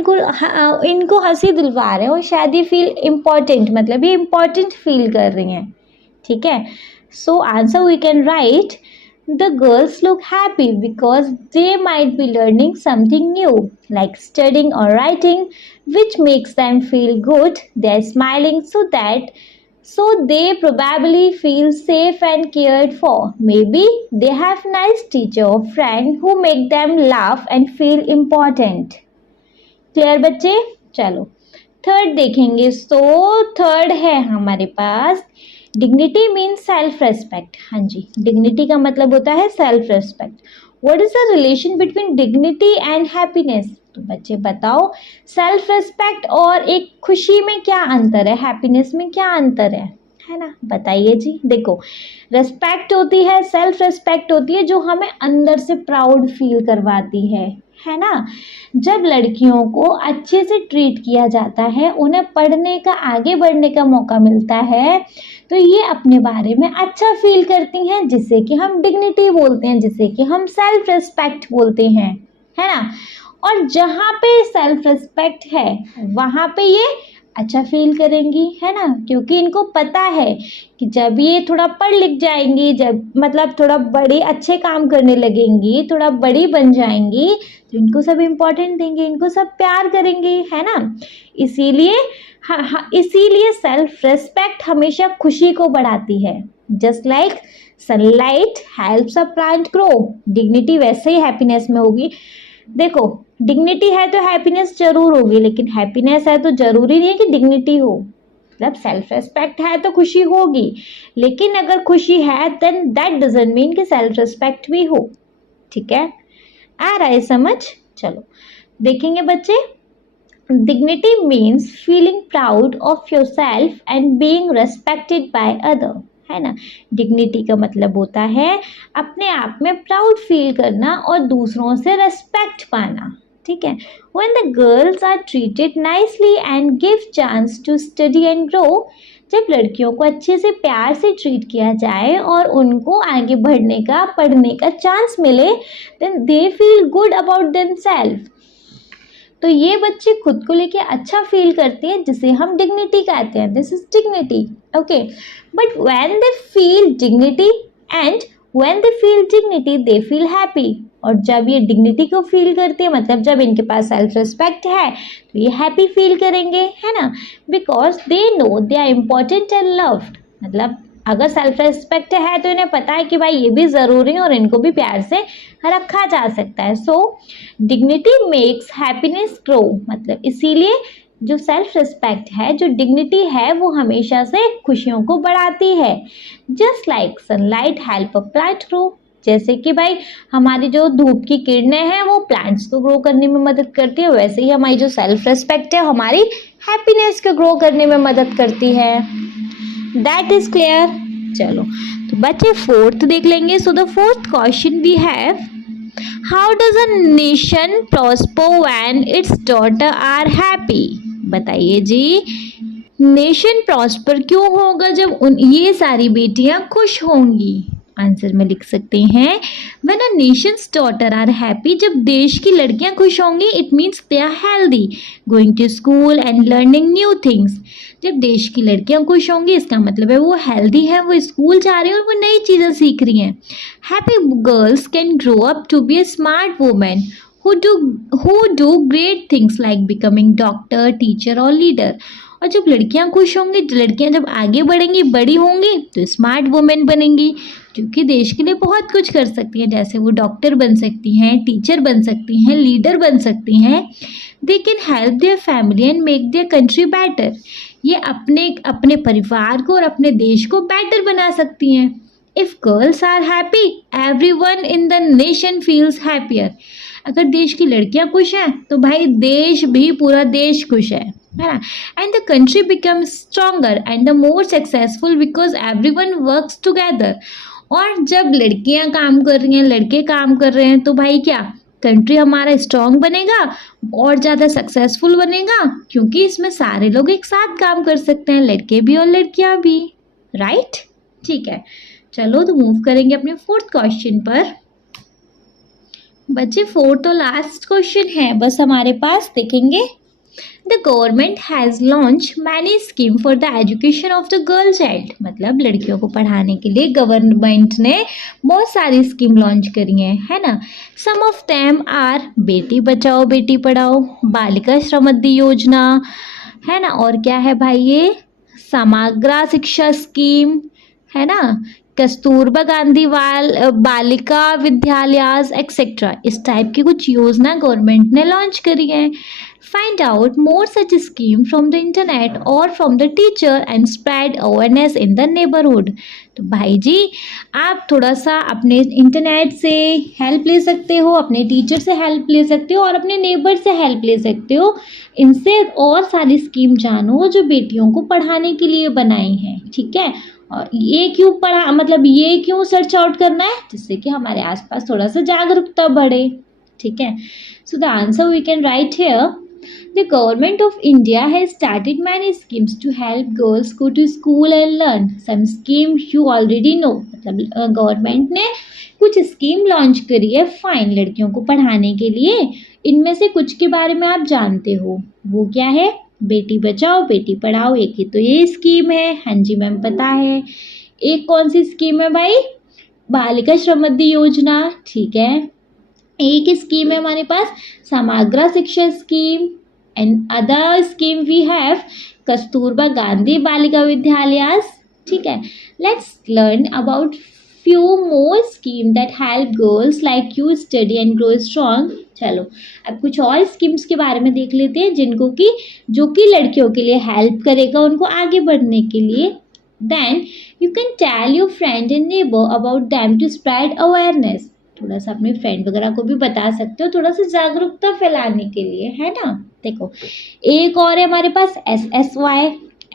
इनको हंसी दिलवा रहे हैं और शायद ये फील इम्पोर्टेंट, मतलब ये इम्पोर्टेंट फील कर रही हैं. ठीक है. So answer we can write the girls look happy because they might be learning something new, like studying or writing, which makes them feel good. They are smiling so they probably feel safe and cared for. Maybe they have nice teacher or friend who make them laugh and feel important. Clear बच्चे? चलो थर्ड देखेंगे. So third है हमारे पास dignity means self respect. हाँ जी, dignity का मतलब होता है self respect. What is the relation between dignity and happiness? तो बच्चे बताओ, सेल्फ रेस्पेक्ट और एक खुशी में क्या अंतर है, हैप्पीनेस में क्या अंतर है ना, बताइए जी. देखो, रेस्पेक्ट होती है, सेल्फ रेस्पेक्ट होती है जो हमें अंदर से प्राउड फील करवाती है ना. जब लड़कियों को अच्छे से ट्रीट किया जाता है, उन्हें पढ़ने का, आगे बढ़ने का मौका मिलता है, तो ये अपने बारे में अच्छा फील करती हैं, जिसे कि हम डिग्निटी बोलते हैं, जिसे कि हम सेल्फ रेस्पेक्ट बोलते हैं, है ना. और जहाँ पे सेल्फ रेस्पेक्ट है वहाँ पे ये अच्छा फील करेंगी, है ना, क्योंकि इनको पता है कि जब ये थोड़ा पढ़ लिख जाएंगी, जब मतलब थोड़ा बड़े अच्छे काम करने लगेंगी, थोड़ा बड़ी बन जाएंगी, तो इनको सब इम्पोर्टेंट देंगे, इनको सब प्यार करेंगे, है ना. इसीलिए सेल्फ रेस्पेक्ट हमेशा खुशी को बढ़ाती है. Just like sunlight helps a plant grow, dignity वैसे ही हैप्पीनेस में होगी. देखो, डिग्निटी है तो हैप्पीनेस जरूर होगी, लेकिन हैप्पीनेस है तो जरूरी नहीं है कि डिग्निटी हो. मतलब सेल्फ रेस्पेक्ट है तो खुशी होगी, लेकिन अगर खुशी है देन दैट डजंट मीन कि सेल्फ रेस्पेक्ट भी हो. ठीक है, आ रहा है समझ? चलो देखेंगे बच्चे. Dignity means feeling proud of your self and being respected by other, है ना. डिग्निटी का मतलब होता है अपने आप में प्राउड फील करना और दूसरों से रेस्पेक्ट पाना. ठीक है. When the girls are treated nicely and give chance to study and grow, जब लड़कियों को अच्छे से प्यार से ट्रीट किया जाए और उनको आगे बढ़ने का, पढ़ने का चांस मिले, then they feel good about themselves. तो ये बच्चे खुद को लेके अच्छा फील करते हैं, जिसे हम डिग्निटी कहते हैं. This is dignity. Okay. But when they feel dignity and when they feel dignity they feel happy. और जब ये डिग्निटी को फील करते हैं, मतलब जब इनके पास सेल्फ रिस्पेक्ट है, तो ये हैप्पी फील करेंगे, है ना, because they know they are important and loved. मतलब अगर सेल्फ रिस्पेक्ट है तो इन्हें पता है कि भाई ये भी ज़रूरी है और इनको भी प्यार से रखा जा सकता है. सो डिग्निटी मेक्स हैप्पीनेस ग्रो. मतलब इसीलिए जो सेल्फ रिस्पेक्ट है, जो डिग्निटी है, वो हमेशा से खुशियों को बढ़ाती है. Just like sunlight help a plant grow. जैसे कि भाई हमारी जो धूप की किरणें हैं वो प्लांट्स को ग्रो करने में मदद करती है, वैसे ही हमारी जो सेल्फ रिस्पेक्ट है हमारी हैप्पीनेस को ग्रो करने में मदद करती है. That is clear. चलो तो बच्चे फोर्थ देख लेंगे. So the fourth question we have, how does a nation prosper when its daughter are happy? बताइए जी, नेशन प्रॉस्पर क्यों होगा जब ये सारी बेटियां खुश होंगी? आंसर में लिख सकते हैं, when a nation's daughter are happy, जब देश की लड़कियां खुश होंगी, it means they are healthy, going to school and learning new things. जब देश की लड़कियां खुश होंगी, इसका मतलब है वो हेल्दी है, वो स्कूल जा रही है और वो नई चीज़ें सीख रही हैं. Happy girls can grow up to be a smart women who do great things like becoming doctor, teacher और leader. और जब लड़कियां खुश होंगी, लड़कियां जब आगे बढ़ेंगी, बड़ी होंगी, तो स्मार्ट वुमेन बनेंगी, क्योंकि देश के लिए बहुत कुछ कर सकती हैं. जैसे वो डॉक्टर बन सकती हैं, टीचर बन सकती हैं, लीडर बन सकती हैं. They can help their family and make their country better. ये अपने परिवार को और अपने देश को बेटर बना सकती हैं. If girls are happy everyone in the nation feels happier. अगर देश की लड़कियां खुश हैं तो भाई देश भी, पूरा देश खुश है ना। And the country become stronger and the more successful because everyone works together. और जब लड़कियां काम कर रही हैं, लड़के काम कर रहे हैं, तो भाई क्या, कंट्री हमारा स्ट्रांग बनेगा और ज़्यादा सक्सेसफुल बनेगा, क्योंकि इसमें सारे लोग एक साथ काम कर सकते हैं, लड़के भी और लड़कियां भी। राइट, ठीक है, चलो तो मूव करेंगे अपने फोर्थ क्वेश्चन पर। बच्चे फोर्थ और लास्ट क्वेश्चन है बस हमारे पास, देखेंगे। The government has launch many scheme for the education of the girl child. मतलब लड़कियों को पढ़ाने के लिए गवर्नमेंट ने बहुत सारी स्कीम लॉन्च करी हैं, है ना। सम of them are Beti Bachao Beti Padhao, बालिका श्रमयोगी योजना, है ना। और क्या है भाई, ये समग्र शिक्षा स्कीम, है ना, कस्तूरबा गांधी बालिका विद्यालयास एक्सेट्रा। इस टाइप की कुछ योजना गवर्नमेंट ने लॉन्च करी है। Find out more such scheme from the internet और from the teacher and spread awareness in the neighbourhood. तो भाई जी आप थोड़ा सा अपने इंटरनेट से हेल्प ले सकते हो, अपने टीचर से हेल्प ले सकते हो और अपने नेबर से हेल्प ले सकते हो। इनसे और सारी स्कीम जानो जो बेटियों को पढ़ाने के लिए बनाई हैं, ठीक है। और ये क्यों पढ़ा, मतलब ये क्यों सर्च आउट करना है, जिससे कि हमारे आसपास थोड़ा सा जागरूकता बढ़े, ठीक है। So the answer we can write here, the government of India has started many schemes to help girls go to school and learn. Some scheme you already know. मतलब गवर्नमेंट ने कुछ स्कीम लॉन्च करी है fine लड़कियों को पढ़ाने के लिए। इनमें से कुछ के बारे में आप जानते हो, वो क्या है, बेटी बचाओ बेटी पढ़ाओ, एक ही तो ये स्कीम है। हाँ जी मैम पता है। एक कौन सी स्कीम है भाई, बालिका श्रमयोगी योजना, ठीक है। एक स्कीम है हमारे पास Samagra Shiksha scheme, and other scheme we have Kasturba Gandhi Balika Vidyalayas, ठीक है। Let's learn about few more scheme that help girls like you study and grow strong। चलो अब कुछ और स्कीम्स के बारे में देख लेते हैं जिनको कि जो कि लड़कियों के लिए हेल्प करेगा उनको आगे बढ़ने के लिए। Then you can tell your friend and neighbour about them to spread awareness. थोड़ा सा अपने फ्रेंड वगैरह को भी बता सकते हो, थोड़ा सा जागरूकता फैलाने के लिए, है ना। देखो एक और है हमारे पास SSY।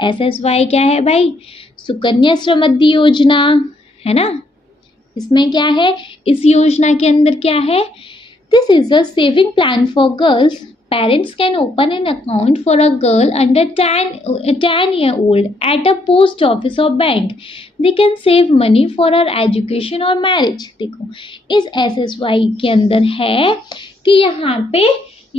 SSY क्या है भाई, सुकन्या समृद्धि योजना, है ना। इसमें क्या है, इस योजना के अंदर क्या है, this is a saving plan for girls. Parents can open an account for a girl under 10-year-old at a post office or bank. They can save money for her education or marriage। देखो इस SSY के अंदर है कि यहाँ पे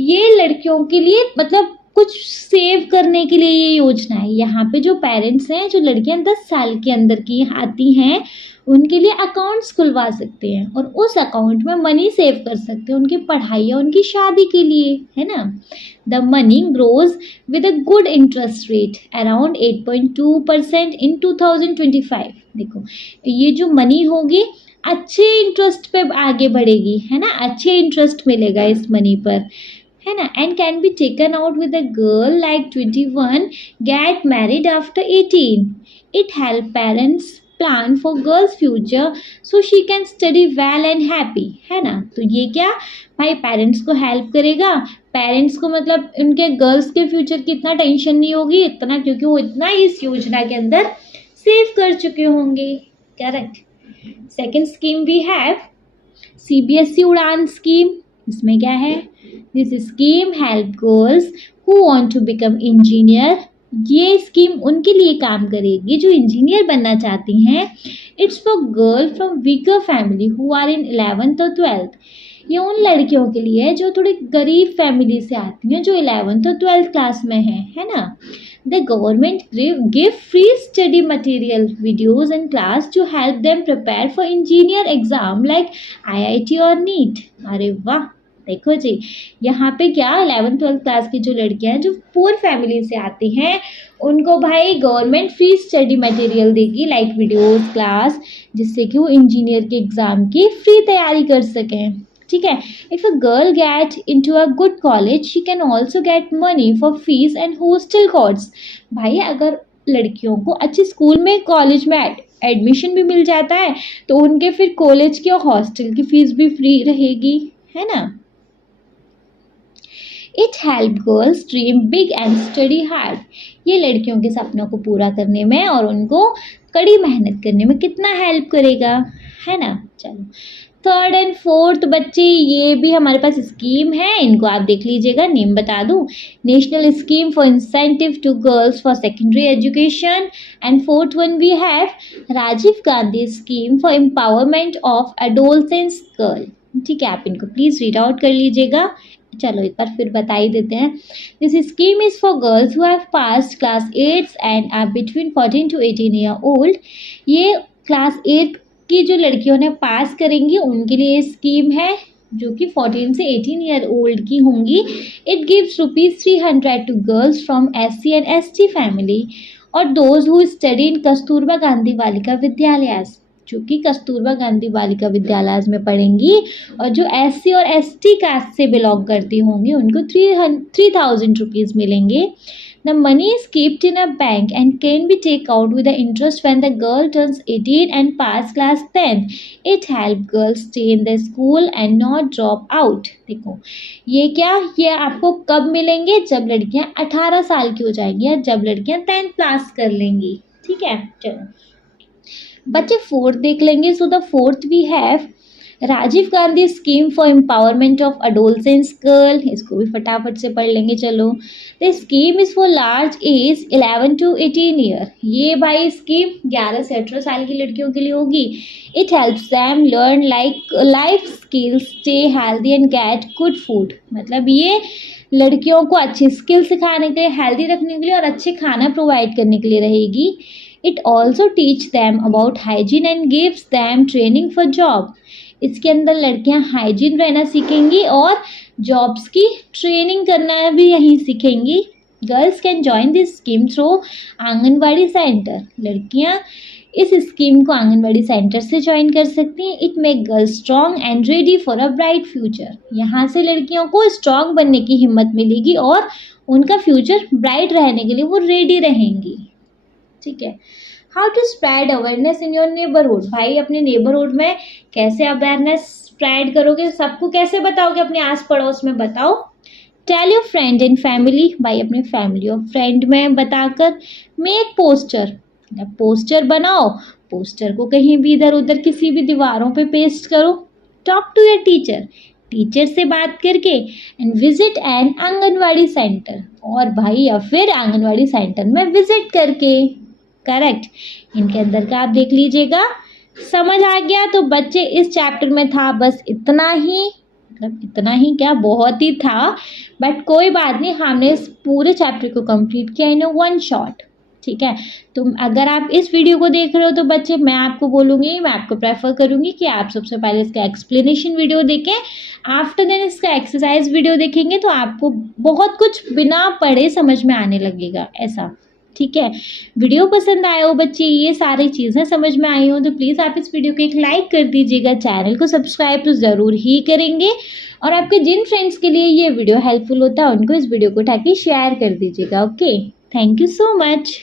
ये लड़कियों के लिए मतलब कुछ सेव करने के लिए ये योजना है। यहाँ पे जो पेरेंट्स हैं, जो लड़कियां 10 साल के अंदर की आती हैं, उनके लिए अकाउंट्स खुलवा सकते हैं और उस अकाउंट में मनी सेव कर सकते हैं उनकी पढ़ाई या उनकी शादी के लिए, है ना। The money grows with a good interest rate around 8.2% इन 2025। देखो ये जो मनी होगी अच्छे इंटरेस्ट पे आगे बढ़ेगी, है ना, अच्छे इंटरेस्ट मिलेगा इस मनी पर, है ना। And can be taken out with a girl like 21 get married after 18। It help parents plan for girls future so she can study well and happy, है ना। तो ये क्या भाई पेरेंट्स को हेल्प करेगा, पेरेंट्स को मतलब उनके गर्ल्स के फ्यूचर की इतना टेंशन नहीं होगी इतना, क्योंकि वो इतना इस योजना के अंदर सेव कर चुके होंगे। Correct. Second scheme we have CBSE Udaan scheme. इसमें क्या है, this scheme help girls who want to become engineer. ये स्कीम उनके लिए काम करेगी जो इंजीनियर बनना चाहती हैं। It's for girl from weaker family who are in 11th और 12th। ये उन लड़कियों के लिए है जो थोड़ी गरीब फैमिली से आती हैं, जो 11th और 12th क्लास में है ना। The government give free study material videos and class to help them prepare for engineer exam like IIT और नीट। अरे वाह, देखो जी यहाँ पे क्या 11th 12th क्लास की जो लड़कियां हैं जो पुअर फैमिली से आती हैं उनको भाई गवर्नमेंट फ्री स्टडी मटेरियल देगी लाइक वीडियोस क्लास, जिससे कि वो इंजीनियर के एग्ज़ाम की फ्री तैयारी कर सकें, ठीक है। If a girl get into a good college she can also get money for fees and hostel cost. भाई अगर लड़कियों को अच्छे स्कूल में कॉलेज में एडमिशन भी मिल जाता है, तो उनके फिर कॉलेज की और हॉस्टल की फीस भी फ्री रहेगी, है ना। It help girls dream big and study hard. ये लड़कियों के सपनों को पूरा करने में और उनको कड़ी मेहनत करने में कितना हेल्प करेगा, है ना। चलो थर्ड एंड फोर्थ बच्चे ये भी हमारे पास स्कीम है, इनको आप देख लीजिएगा। नेम बता दूं, national scheme for incentive to girls for secondary education, and fourth one we have Rajiv Gandhi scheme for empowerment of adolescence girl. ठीक है, आप इनको प्लीज रीड आउट कर लीजिएगा। चलो एक बार फिर बता ही देते हैं। This scheme is for girls who have passed class 8 and are between 14 to 18 year old. ये क्लास 8 की जो लड़कियों ने पास करेंगी उनके लिए ये स्कीम है, जो कि 14 से 18 ईयर ओल्ड की होंगी। It gives ₹300 to girls from SC and ST family और those who study in Kasturba Gandhi Balika Vidyalaya, जो कि कस्तूरबा गांधी बालिका विद्यालय में पढ़ेंगी और जो SC और ST कास्ट से बिलोंग करती होंगी उनको 3000 रुपीज़ मिलेंगे। The money is kept in a bank and can be taken out with the interest when the girl turns 18 and pass class 10. It helps girls stay in the school and not drop out. देखो ये क्या, ये आपको कब मिलेंगे, जब लड़कियां 18 साल की हो जाएंगी या जब लड़कियां 10th पास कर लेंगी। ठीक है, चलो बच्चे फोर्थ देख लेंगे। So the fourth we have Rajiv Gandhi scheme for empowerment of adolescence girl. इसको भी फटाफट से पढ़ लेंगे। चलो the scheme is for large age 11 to 18 year. ये भाई स्कीम 11 से 18 साल की लड़कियों के लिए होगी। It helps them learn life skills, stay healthy and get good food. मतलब ये लड़कियों को अच्छे स्किल सिखाने के लिए, हेल्दी रखने के लिए और अच्छे खाना प्रोवाइड करने के लिए रहेगी। It also teach them about hygiene and gives them training for job. इसके अंदर लड़कियां हाइजीन रहना सीखेंगी और जॉब्स की ट्रेनिंग करना भी यहीं सीखेंगी। Girls can join this scheme through Anganwadi centre. लड़कियां इस स्कीम को आंगनवाड़ी सेंटर से ज्वाइन कर सकती हैं। It make girls strong and ready for a bright future. यहाँ से लड़कियों को स्ट्रॉन्ग बनने की हिम्मत मिलेगी और उनका फ्यूचर ब्राइट रहने के लिए वो रेडी रहेंगी। ठीक है, how to spread awareness in your neighbourhood. भाई अपने नेबरहुड में कैसे अवेयरनेस स्प्रेड करोगे, सबको कैसे बताओगे, अपने आस पड़ोस में बताओ। Tell your friend and family. भाई अपने फैमिली और फ्रेंड में बताकर। Make poster. पोस्टर बनाओ, पोस्टर को कहीं भी इधर उधर किसी भी दीवारों पे पेस्ट करो। Talk to your teacher. Teacher से बात करके। And visit an anganwadi centre. और भाई या फिर आंगनवाड़ी सेंटर में विजिट करके। करेक्ट, इनके अंदर का आप देख लीजिएगा। समझ आ गया? तो बच्चे इस चैप्टर में था बस इतना ही, मतलब इतना ही क्या, बहुत ही था, बट कोई बात नहीं, हमने इस पूरे चैप्टर को कंप्लीट किया इन वन शॉट। ठीक है, तो अगर आप इस वीडियो को देख रहे हो तो बच्चे मैं आपको बोलूँगी, मैं आपको प्रेफर करूँगी कि आप सबसे पहले इसका एक्सप्लेनेशन वीडियो देखें, आफ्टर देन इसका एक्सरसाइज वीडियो देखेंगे तो आपको बहुत कुछ बिना पढ़े समझ में आने लगेगा ऐसा। ठीक है, वीडियो पसंद आया हो बच्चे, ये सारी चीज़ें समझ में आई हो तो प्लीज़ आप इस वीडियो को एक लाइक कर दीजिएगा। चैनल को सब्सक्राइब तो ज़रूर ही करेंगे और आपके जिन फ्रेंड्स के लिए ये वीडियो हेल्पफुल होता है उनको इस वीडियो को उठा के शेयर कर दीजिएगा। Okay, thank you so much.